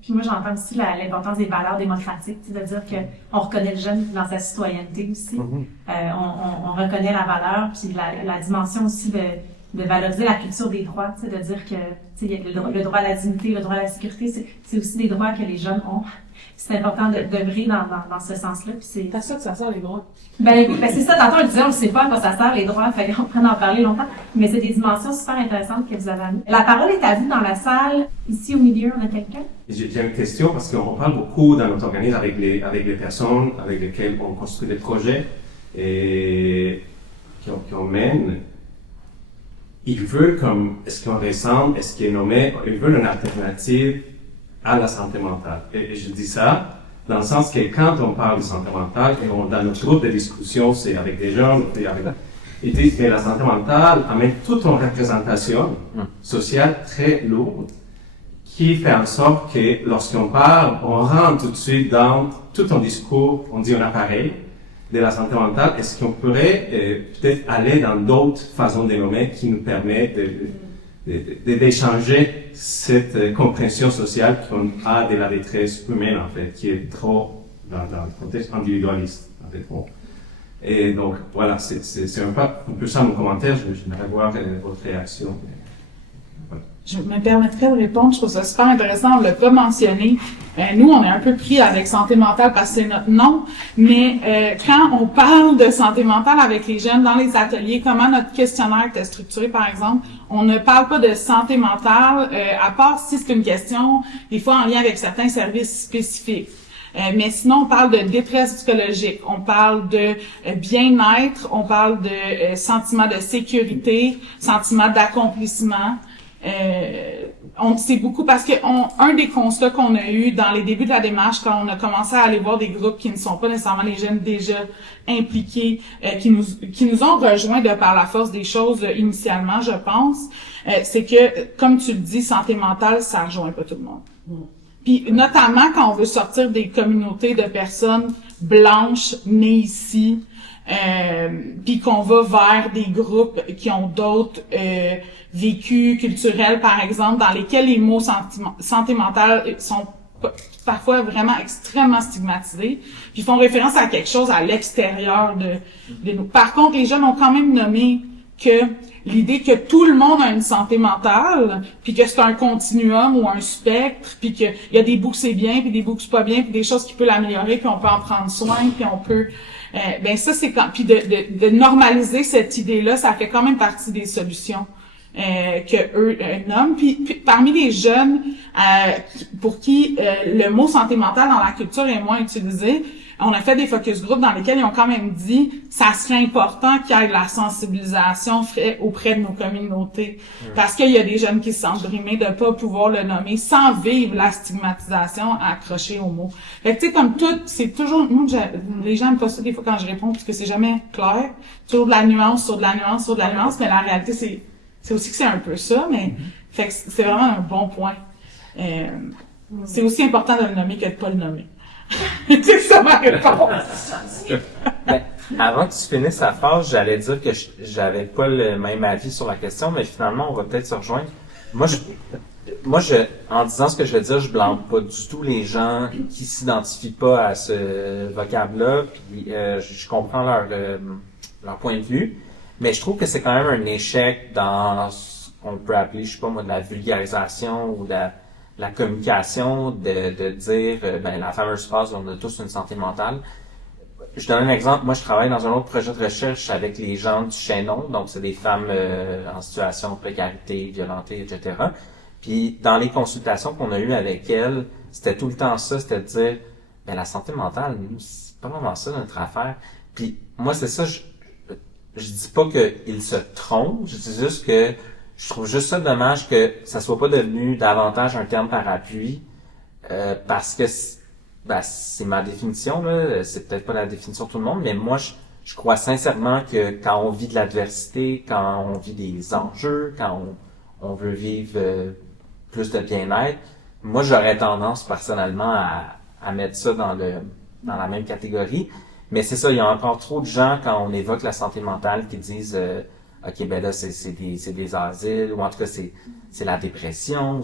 Puis moi, j'entends aussi l'importance des valeurs démocratiques, c'est-à-dire qu'on reconnaît le jeune dans sa citoyenneté aussi. On reconnaît la valeur, puis la dimension aussi de valoriser la culture des droits, de dire que il y a le droit à la dignité, le droit à la sécurité, c'est aussi des droits que les jeunes ont. C'est important d'œuvrer dans ce sens-là. Puis c'est à ça que ça sert les droits. Ben c'est ça, tantôt on disait, on ne sait pas à quoi ça sert les droits, fait qu'on pourrait en parler longtemps, mais c'est des dimensions super intéressantes que vous avez amenées. La parole est à vous dans la salle, ici au milieu, on a quelqu'un? J'ai une question parce qu'on parle beaucoup dans notre organisme avec les personnes avec lesquelles on construit des projets et qu'on mène. Ils veulent est-ce qu'on ressemble, est-ce qu'il est nommé, ils veulent une alternative à la santé mentale. Et je dis ça dans le sens que quand on parle de santé mentale, et dans notre groupe de discussion, c'est avec des gens, mais la santé mentale amène toute une représentation sociale très lourde qui fait en sorte que lorsqu'on parle, on rentre tout de suite dans tout un discours, on dit un appareil de la santé mentale. Est-ce qu'on pourrait peut-être aller dans d'autres façons de nommer qui nous permettent d'échanger cette compréhension sociale qu'on a de la détresse humaine, en fait, qui est trop dans le contexte individualiste, en fait. Bon. Et donc, voilà, c'est un peu ça mon commentaire. J'aimerais voir votre réaction. Voilà. Je me permettrais de répondre, je trouve ça super intéressant, on l'a pas mentionné. Nous, on est un peu pris avec santé mentale parce que c'est notre nom, mais quand on parle de santé mentale avec les jeunes dans les ateliers, comment notre questionnaire était structuré, par exemple, on ne parle pas de santé mentale, à part si c'est une question, des fois en lien avec certains services spécifiques. Mais sinon, on parle de détresse psychologique, on parle de bien-être, on parle de sentiment de sécurité, sentiment d'accomplissement. C'est beaucoup parce que un des constats qu'on a eu dans les débuts de la démarche, quand on a commencé à aller voir des groupes qui ne sont pas nécessairement les jeunes déjà impliqués, qui nous ont rejoints de par la force des choses initialement, je pense, c'est que, comme tu le dis, santé mentale, ça rejoint pas tout le monde. Puis notamment quand on veut sortir des communautés de personnes blanches nées ici, puis qu'on va vers des groupes qui ont d'autres vécus culturels, par exemple, dans lesquels les mots santé mentale sont parfois vraiment extrêmement stigmatisés, puis font référence à quelque chose à l'extérieur de nous. Par contre, les jeunes ont quand même nommé que l'idée que tout le monde a une santé mentale, puis que c'est un continuum ou un spectre, puis qu'il y a des bouts que c'est bien, puis des bouts que c'est pas bien, puis des choses qui peuvent l'améliorer, puis on peut en prendre soin, puis on peut... ben ça, c'est quand... Puis de normaliser cette idée-là, ça fait quand même partie des solutions que eux nomment. Puis parmi les jeunes pour qui le mot santé mentale dans la culture est moins utilisé, on a fait des focus group dans lesquels ils ont quand même dit ça serait important qu'il y ait de la sensibilisation auprès de nos communautés. Parce qu'il y a des jeunes qui se sentent brimés de pas pouvoir le nommer sans vivre la stigmatisation accrochée au mot. Fait que tu sais, comme tout, c'est toujours, moi, les gens aiment pas ça des fois quand je réponds parce que c'est jamais clair. Toujours de la nuance sur de la nuance sur de la nuance, mais la réalité c'est aussi que c'est un peu ça, mais fait que c'est vraiment un bon point. C'est aussi important de le nommer que de pas le nommer. C'est ça ma réponse. Ben, avant que tu finisses la phrase, j'allais dire que j'avais pas le même avis sur la question, mais finalement, on va peut-être se rejoindre. Moi, en disant ce que je veux dire, je blâme pas du tout les gens qui s'identifient pas à ce vocable-là, puis je comprends leur point de vue, mais je trouve que c'est quand même un échec dans ce qu'on peut appeler, je sais pas moi, de la vulgarisation ou de la communication, de dire ben, la fameuse phrase « on a tous une santé mentale ». Je donne un exemple. Moi, je travaille dans un autre projet de recherche avec les gens du chaînon, donc c'est des femmes en situation de précarité, violentées, etc. Puis dans les consultations qu'on a eues avec elles, c'était tout le temps ça, c'était de dire ben, la santé mentale, nous, c'est pas vraiment ça notre affaire. Puis moi, c'est ça, je dis pas qu'ils se trompent, je dis juste que je trouve juste ça dommage que ça soit pas devenu davantage un terme parapluie, parce que c'est ma définition, là. C'est peut-être pas la définition de tout le monde, mais moi, je crois sincèrement que quand on vit de l'adversité, quand on vit des enjeux, quand on veut vivre plus de bien-être, moi, j'aurais tendance personnellement à mettre ça dans la même catégorie. Mais c'est ça, il y a encore trop de gens, quand on évoque la santé mentale, qui disent OK, ben là, c'est des asiles, ou en tout cas, c'est la dépression,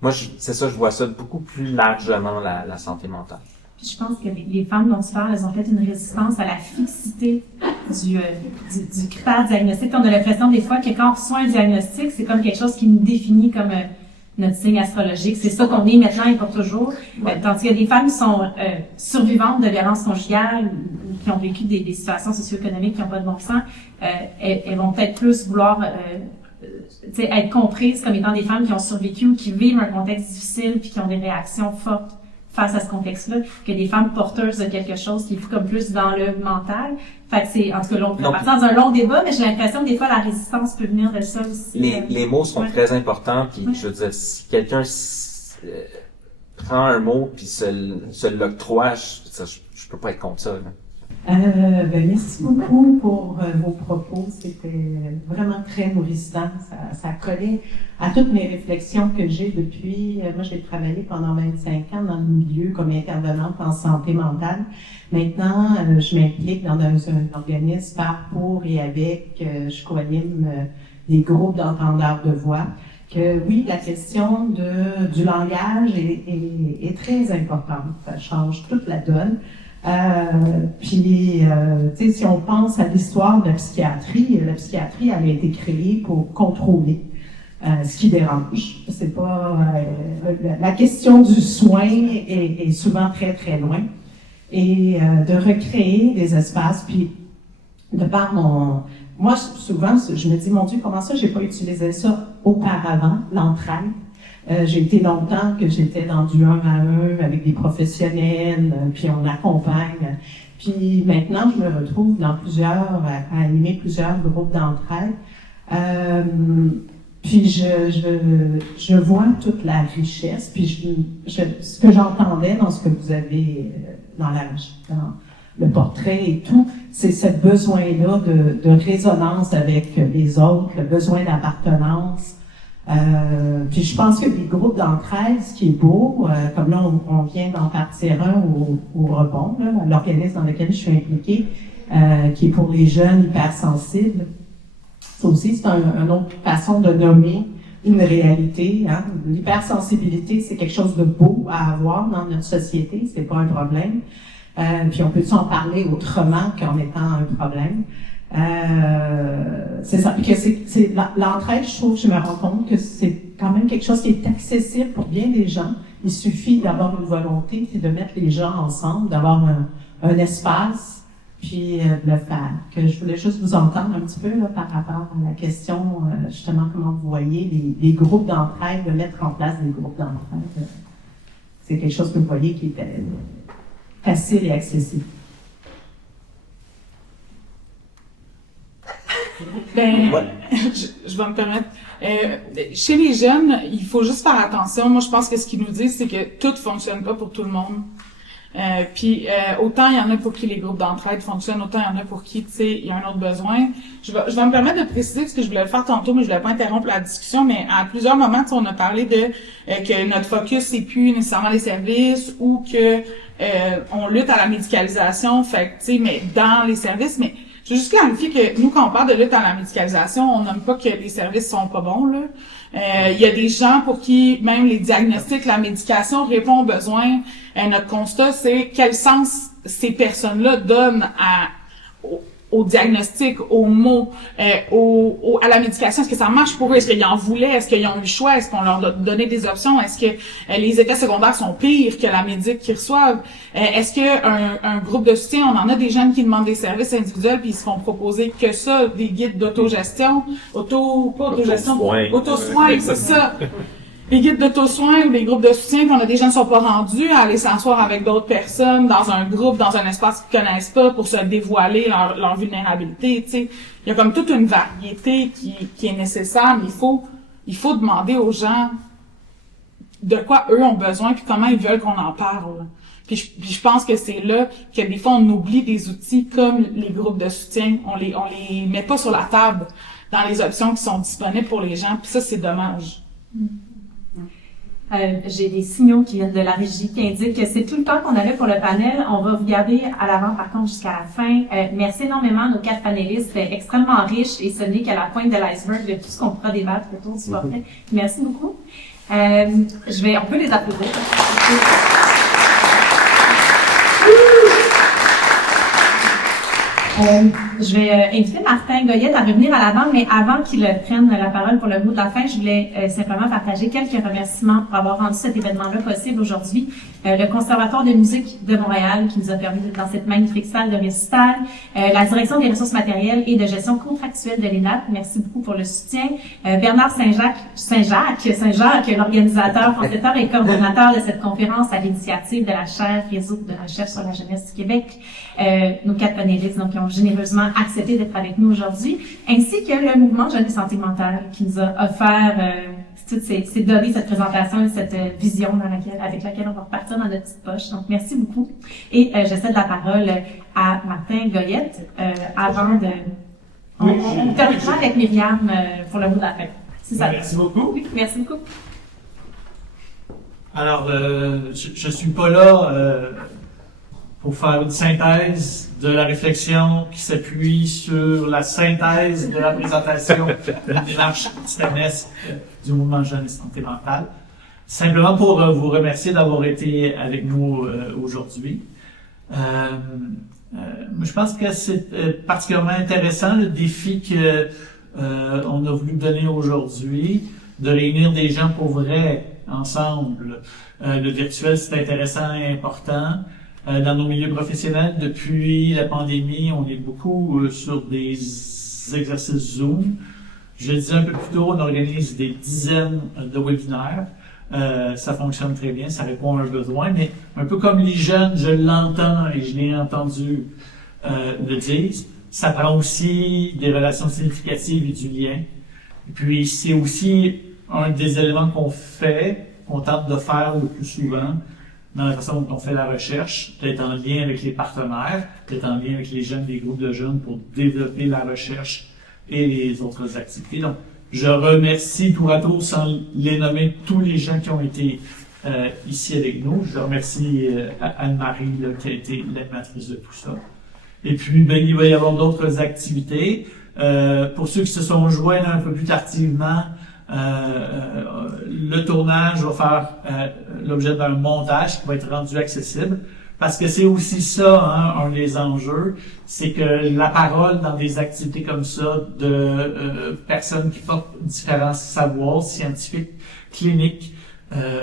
moi, c'est ça, je vois ça beaucoup plus largement, la santé mentale. Puis je pense que les femmes dont tu parles, elles ont fait une résistance à la fixité du critère diagnostique. On a l'impression des fois que quand on reçoit un diagnostic, c'est comme quelque chose qui nous définit comme notre signe astrologique. C'est ça qu'on est maintenant et pour toujours. Tandis qu'il y a des femmes qui sont survivantes de violences conjugales ou qui ont vécu des situations socio-économiques qui n'ont pas de bon sens, elles vont peut-être plus vouloir être comprises comme étant des femmes qui ont survécu ou qui vivent un contexte difficile puis qui ont des réactions fortes face à ce contexte-là, que des femmes porteuses de quelque chose qui est comme plus dans le mental. Fait que c'est, en tout cas, on peut partir dans un long débat, mais j'ai l'impression que des fois la résistance peut venir de ça aussi. Les mots sont très importants, puis je veux dire, si quelqu'un prend un mot puis se l'octroie, je peux pas être contre ça, là. Merci beaucoup pour vos propos. C'était vraiment très nourrissant. Ça collait à toutes mes réflexions que j'ai depuis. Moi, j'ai travaillé pendant 25 ans dans le milieu comme intervenante en santé mentale. Maintenant, je m'implique dans un organisme par, pour et avec. Je coanime des groupes d'entendeurs de voix. Que oui, la question du langage est très importante. Ça change toute la donne. Puis, tu sais, si on pense à l'histoire de la psychiatrie elle a été créée pour contrôler ce qui dérange. C'est pas la question du soin est souvent très très loin, et de recréer des espaces. Puis, de par moi souvent je me dis mon Dieu, comment ça j'ai pas utilisé ça auparavant, l'entraide. J'ai été longtemps que j'étais dans du 1 à 1 avec des professionnels, puis on accompagne. Puis maintenant, je me retrouve dans à animer plusieurs groupes d'entraide. Puis je vois toute la richesse, puis ce que j'entendais dans ce que vous avez dans le portrait et tout, c'est ce besoin-là de résonance avec les autres, le besoin d'appartenance. Puis je pense que les groupes d'entraide, ce qui est beau, comme là on vient d'en partir un au Rebond, là, l'organisme dans lequel je suis impliquée, qui est pour les jeunes hypersensibles. Ça aussi, c'est une autre façon de nommer une réalité. Hein. L'hypersensibilité, c'est quelque chose de beau à avoir dans notre société, c'est pas un problème. Puis on peut en parler autrement qu'en étant un problème. C'est ça. Puis que c'est l'entraide, je trouve, je me rends compte que c'est quand même quelque chose qui est accessible pour bien des gens. Il suffit d'avoir une volonté, puis de mettre les gens ensemble, d'avoir un espace, puis de le faire. Que je voulais juste vous entendre un petit peu là, par rapport à la question, justement, comment vous voyez les groupes d'entraide, de mettre en place des groupes d'entraide. C'est quelque chose que vous voyez qui est facile et accessible. Ben, je vais me permettre. Chez les jeunes, il faut juste faire attention. Moi, je pense que ce qu'ils nous disent, c'est que tout fonctionne pas pour tout le monde. Puis autant il y en a pour qui les groupes d'entraide fonctionnent, autant il y en a pour qui, tu sais, il y a un autre besoin. Je vais me permettre de préciser parce que je voulais le faire tantôt, mais je voulais pas interrompre la discussion. Mais à plusieurs moments, on a parlé de que notre focus c'est plus nécessairement les services ou que on lutte à la médicalisation. Fait que, tu sais, mais dans les services, mais je veux juste clarifier que nous, quand on parle de lutte à la médicalisation, on nomme pas que les services sont pas bons, là. Il y a des gens pour qui même les diagnostics, la médication répond aux besoins. Notre constat, c'est quel sens ces personnes-là donnent au diagnostic, aux mots, à la médication. Est-ce que ça marche pour eux? Est-ce qu'ils en voulaient? Est-ce qu'ils ont eu le choix? Est-ce qu'on leur a donné des options? Est-ce que les effets secondaires sont pires que la médic qu'ils reçoivent? Est-ce que un groupe de soutien, on en a des jeunes qui demandent des services individuels puis ils se font proposer que ça, des guides d'autogestion, auto-soin, c'est ça. Les guides d'auto-soins ou les groupes de soutien, puis on a des gens qui ne sont pas rendus à aller s'asseoir avec d'autres personnes dans un groupe, dans un espace qu'ils connaissent pas pour se dévoiler leur vulnérabilité, tu sais. Il y a comme toute une variété qui est nécessaire, mais il faut demander aux gens de quoi eux ont besoin puis comment ils veulent qu'on en parle. Puis je pense que c'est là que des fois on oublie des outils comme les groupes de soutien, on les met pas sur la table dans les options qui sont disponibles pour les gens, puis ça c'est dommage. J'ai des signaux qui viennent de la régie qui indiquent que c'est tout le temps qu'on avait pour le panel. On va vous garder à l'avant, par contre, jusqu'à la fin. Merci énormément à nos 4 panélistes. C'était extrêmement riche et ce n'est qu'à la pointe de l'iceberg de tout ce qu'on pourra débattre autour du portrait. Merci beaucoup. On peut les applaudir. Je vais inviter Martin Goyette à revenir à l'avant, mais avant qu'il prenne la parole pour le mot de la fin, je voulais simplement partager quelques remerciements pour avoir rendu cet événement-là possible aujourd'hui. Le Conservatoire de musique de Montréal qui nous a permis d'être dans cette magnifique salle de récital, la Direction des ressources matérielles et de gestion contractuelle de l'ENAP, merci beaucoup pour le soutien. Bernard Saint-Jacques, l'organisateur, concepteur et coordonnateur de cette conférence à l'initiative de la chaire Réseau de recherche sur la jeunesse du Québec, nos 4 panélistes donc, qui ont généreusement accepté d'être avec nous aujourd'hui, ainsi que le mouvement Jeunes et Santé Mentale qui nous a offert toutes ces données, cette présentation et cette vision avec laquelle on va repartir dans notre petite poche. Donc, merci beaucoup. Et je cède la parole à Martin Goyette avant de... On terminera avec Myriam pour le mot de la fin. Merci beaucoup. Oui, merci beaucoup. Alors, je suis pas là pour faire une synthèse de la réflexion qui s'appuie sur la synthèse de la présentation de la démarche systémique du mouvement Jeunes et Santé Mentale. Simplement pour vous remercier d'avoir été avec nous aujourd'hui. Je pense que c'est particulièrement intéressant le défi que on a voulu donner aujourd'hui, de réunir des gens pour vrai ensemble. Le virtuel, c'est intéressant et important. Dans nos milieux professionnels, depuis la pandémie, on est beaucoup sur des exercices Zoom. Je le disais un peu plus tôt, on organise des dizaines de webinaires. Ça fonctionne très bien, ça répond à un besoin, mais un peu comme les jeunes, je l'entends et je l'ai entendu le dire, ça prend aussi des relations significatives et du lien. Et puis, c'est aussi un des éléments qu'on tente de faire le plus souvent, dans la façon dont on fait la recherche, d'être en lien avec les partenaires, d'être en lien avec les jeunes, des groupes de jeunes pour développer la recherche et les autres activités. Donc, je remercie tour à tour, sans les nommer, tous les gens qui ont été ici avec nous. Je remercie Anne-Marie qui a été l'animatrice de tout ça. Et puis, ben, il va y avoir d'autres activités. Pour ceux qui se sont joints un peu plus tardivement, le tournage va faire l'objet d'un montage qui va être rendu accessible. Parce que c'est aussi ça, hein, un des enjeux, c'est que la parole dans des activités comme ça de personnes qui portent différents savoirs scientifiques, cliniques,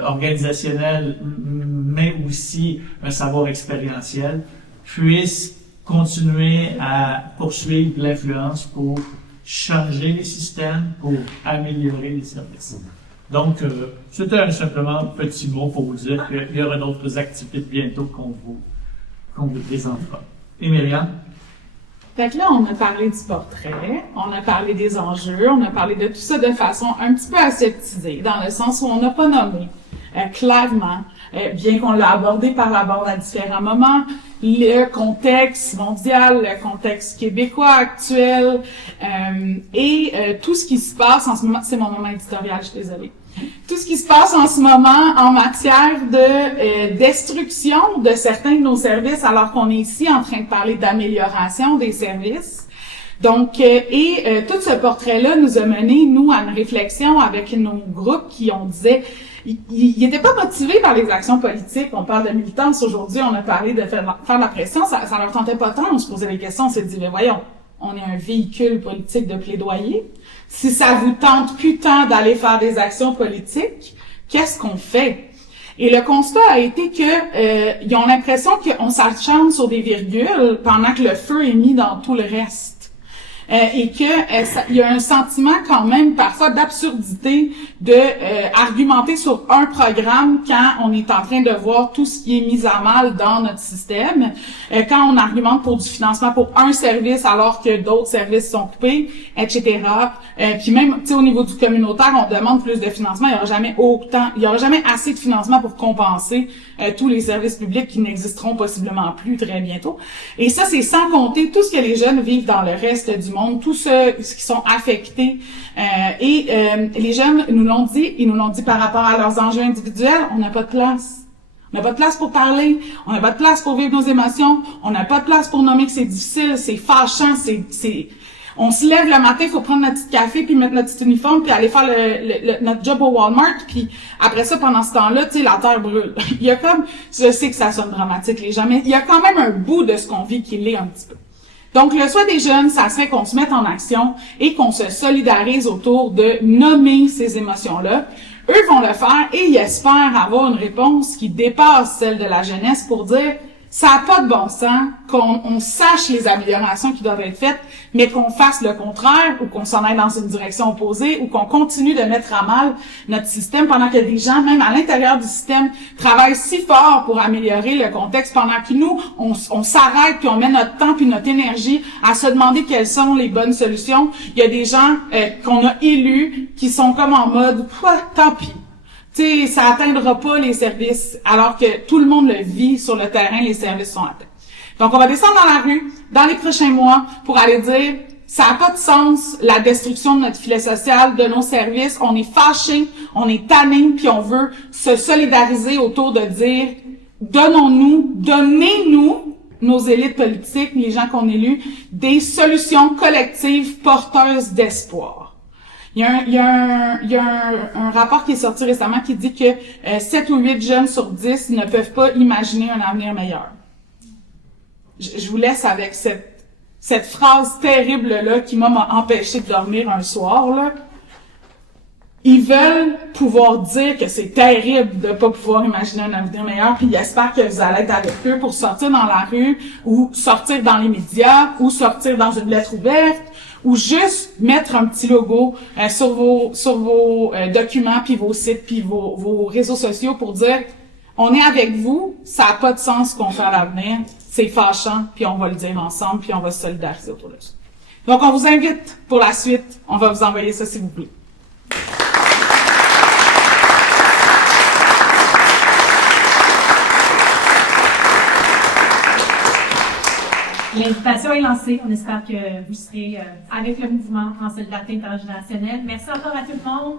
organisationnels, mais aussi un savoir expérientiel, puisse continuer à poursuivre l'influence pour changer les systèmes, pour améliorer les services. Donc, c'était simplement un petit mot pour vous dire qu'il y aura d'autres activités bientôt qu'on vous présentera. Et Myriam? Fait que là, on a parlé du portrait, on a parlé des enjeux, on a parlé de tout ça de façon un petit peu aseptisée, dans le sens où on n'a pas nommé clairement, bien qu'on l'a abordé par la bande à différents moments, le contexte mondial, le contexte québécois actuel, et tout ce qui se passe en ce moment. C'est mon moment éditorial, je suis désolée. Tout ce qui se passe en ce moment en matière de destruction de certains de nos services, alors qu'on est ici en train de parler d'amélioration des services. Donc, tout ce portrait-là nous a mené, nous, à une réflexion avec nos groupes qui on disait, ils n'étaient pas motivés par les actions politiques. On parle de militance aujourd'hui, on a parlé de faire de la pression, ça leur tentait pas tant. On se posait des questions, on s'est dit, mais voyons, on est un véhicule politique de plaidoyer. Si ça vous tente plus tant d'aller faire des actions politiques, qu'est-ce qu'on fait? Et le constat a été que ils ont l'impression qu'on s'acharne sur des virgules pendant que le feu est mis dans tout le reste. Et que il y a un sentiment quand même parfois d'absurdité de argumenter sur un programme quand on est en train de voir tout ce qui est mis à mal dans notre système, quand on argumente pour du financement pour un service alors que d'autres services sont coupés, etc. Puis même, tu sais, au niveau du communautaire, on demande plus de financement. Il y aura jamais assez de financement pour compenser tous les services publics qui n'existeront possiblement plus très bientôt. Et ça, c'est sans compter tout ce que les jeunes vivent dans le reste du monde, tous ceux qui sont affectés. Les jeunes ils nous l'ont dit par rapport à leurs enjeux individuels, on n'a pas de place. On n'a pas de place pour parler, on n'a pas de place pour vivre nos émotions, on n'a pas de place pour nommer que c'est difficile, c'est fâchant, on se lève le matin, il faut prendre notre petit café, puis mettre notre petit uniforme, puis aller faire notre job au Walmart, puis après ça, pendant ce temps-là, tu sais, la terre brûle. Il y a comme, je sais que ça sonne dramatique, les gens, mais il y a quand même un bout de ce qu'on vit qui l'est un petit peu. Donc, le choix des jeunes, ça serait qu'on se mette en action et qu'on se solidarise autour de nommer ces émotions-là. Eux vont le faire et ils espèrent avoir une réponse qui dépasse celle de la jeunesse pour dire ça n'a pas de bon sens qu'on sache les améliorations qui doivent être faites, mais qu'on fasse le contraire ou qu'on s'en aille dans une direction opposée ou qu'on continue de mettre à mal notre système pendant que des gens, même à l'intérieur du système, travaillent si fort pour améliorer le contexte pendant que nous, on s'arrête puis on met notre temps puis notre énergie à se demander quelles sont les bonnes solutions. Il y a des gens qu'on a élus qui sont comme en mode « tant pis ». Tu sais, ça atteindra pas les services, alors que tout le monde le vit sur le terrain, les services sont atteints. Donc, on va descendre dans la rue, dans les prochains mois, pour aller dire, ça n'a pas de sens, la destruction de notre filet social, de nos services, on est fâchés, on est tannés, puis on veut se solidariser autour de dire, donnez-nous, nos élites politiques, les gens qu'on élu, des solutions collectives porteuses d'espoir. Il y a un rapport qui est sorti récemment qui dit que 7 ou 8 jeunes sur 10 ne peuvent pas imaginer un avenir meilleur. Je vous laisse avec cette phrase terrible-là qui m'a empêché de dormir un soir, là. Ils veulent pouvoir dire que c'est terrible de pas pouvoir imaginer un avenir meilleur, puis ils espèrent que vous allez être avec eux pour sortir dans la rue, ou sortir dans les médias, ou sortir dans une lettre ouverte, ou juste mettre un petit logo sur vos documents, puis vos sites, puis vos réseaux sociaux pour dire « On est avec vous, ça n'a pas de sens qu'on fait à l'avenir, c'est fâchant, puis on va le dire ensemble, puis on va se solidariser autour de ça. » Donc, on vous invite pour la suite. On va vous envoyer ça, s'il vous plaît. L'invitation est lancée. On espère que vous serez avec le mouvement en solidarité intergénérationnelle. Merci encore à tout le monde.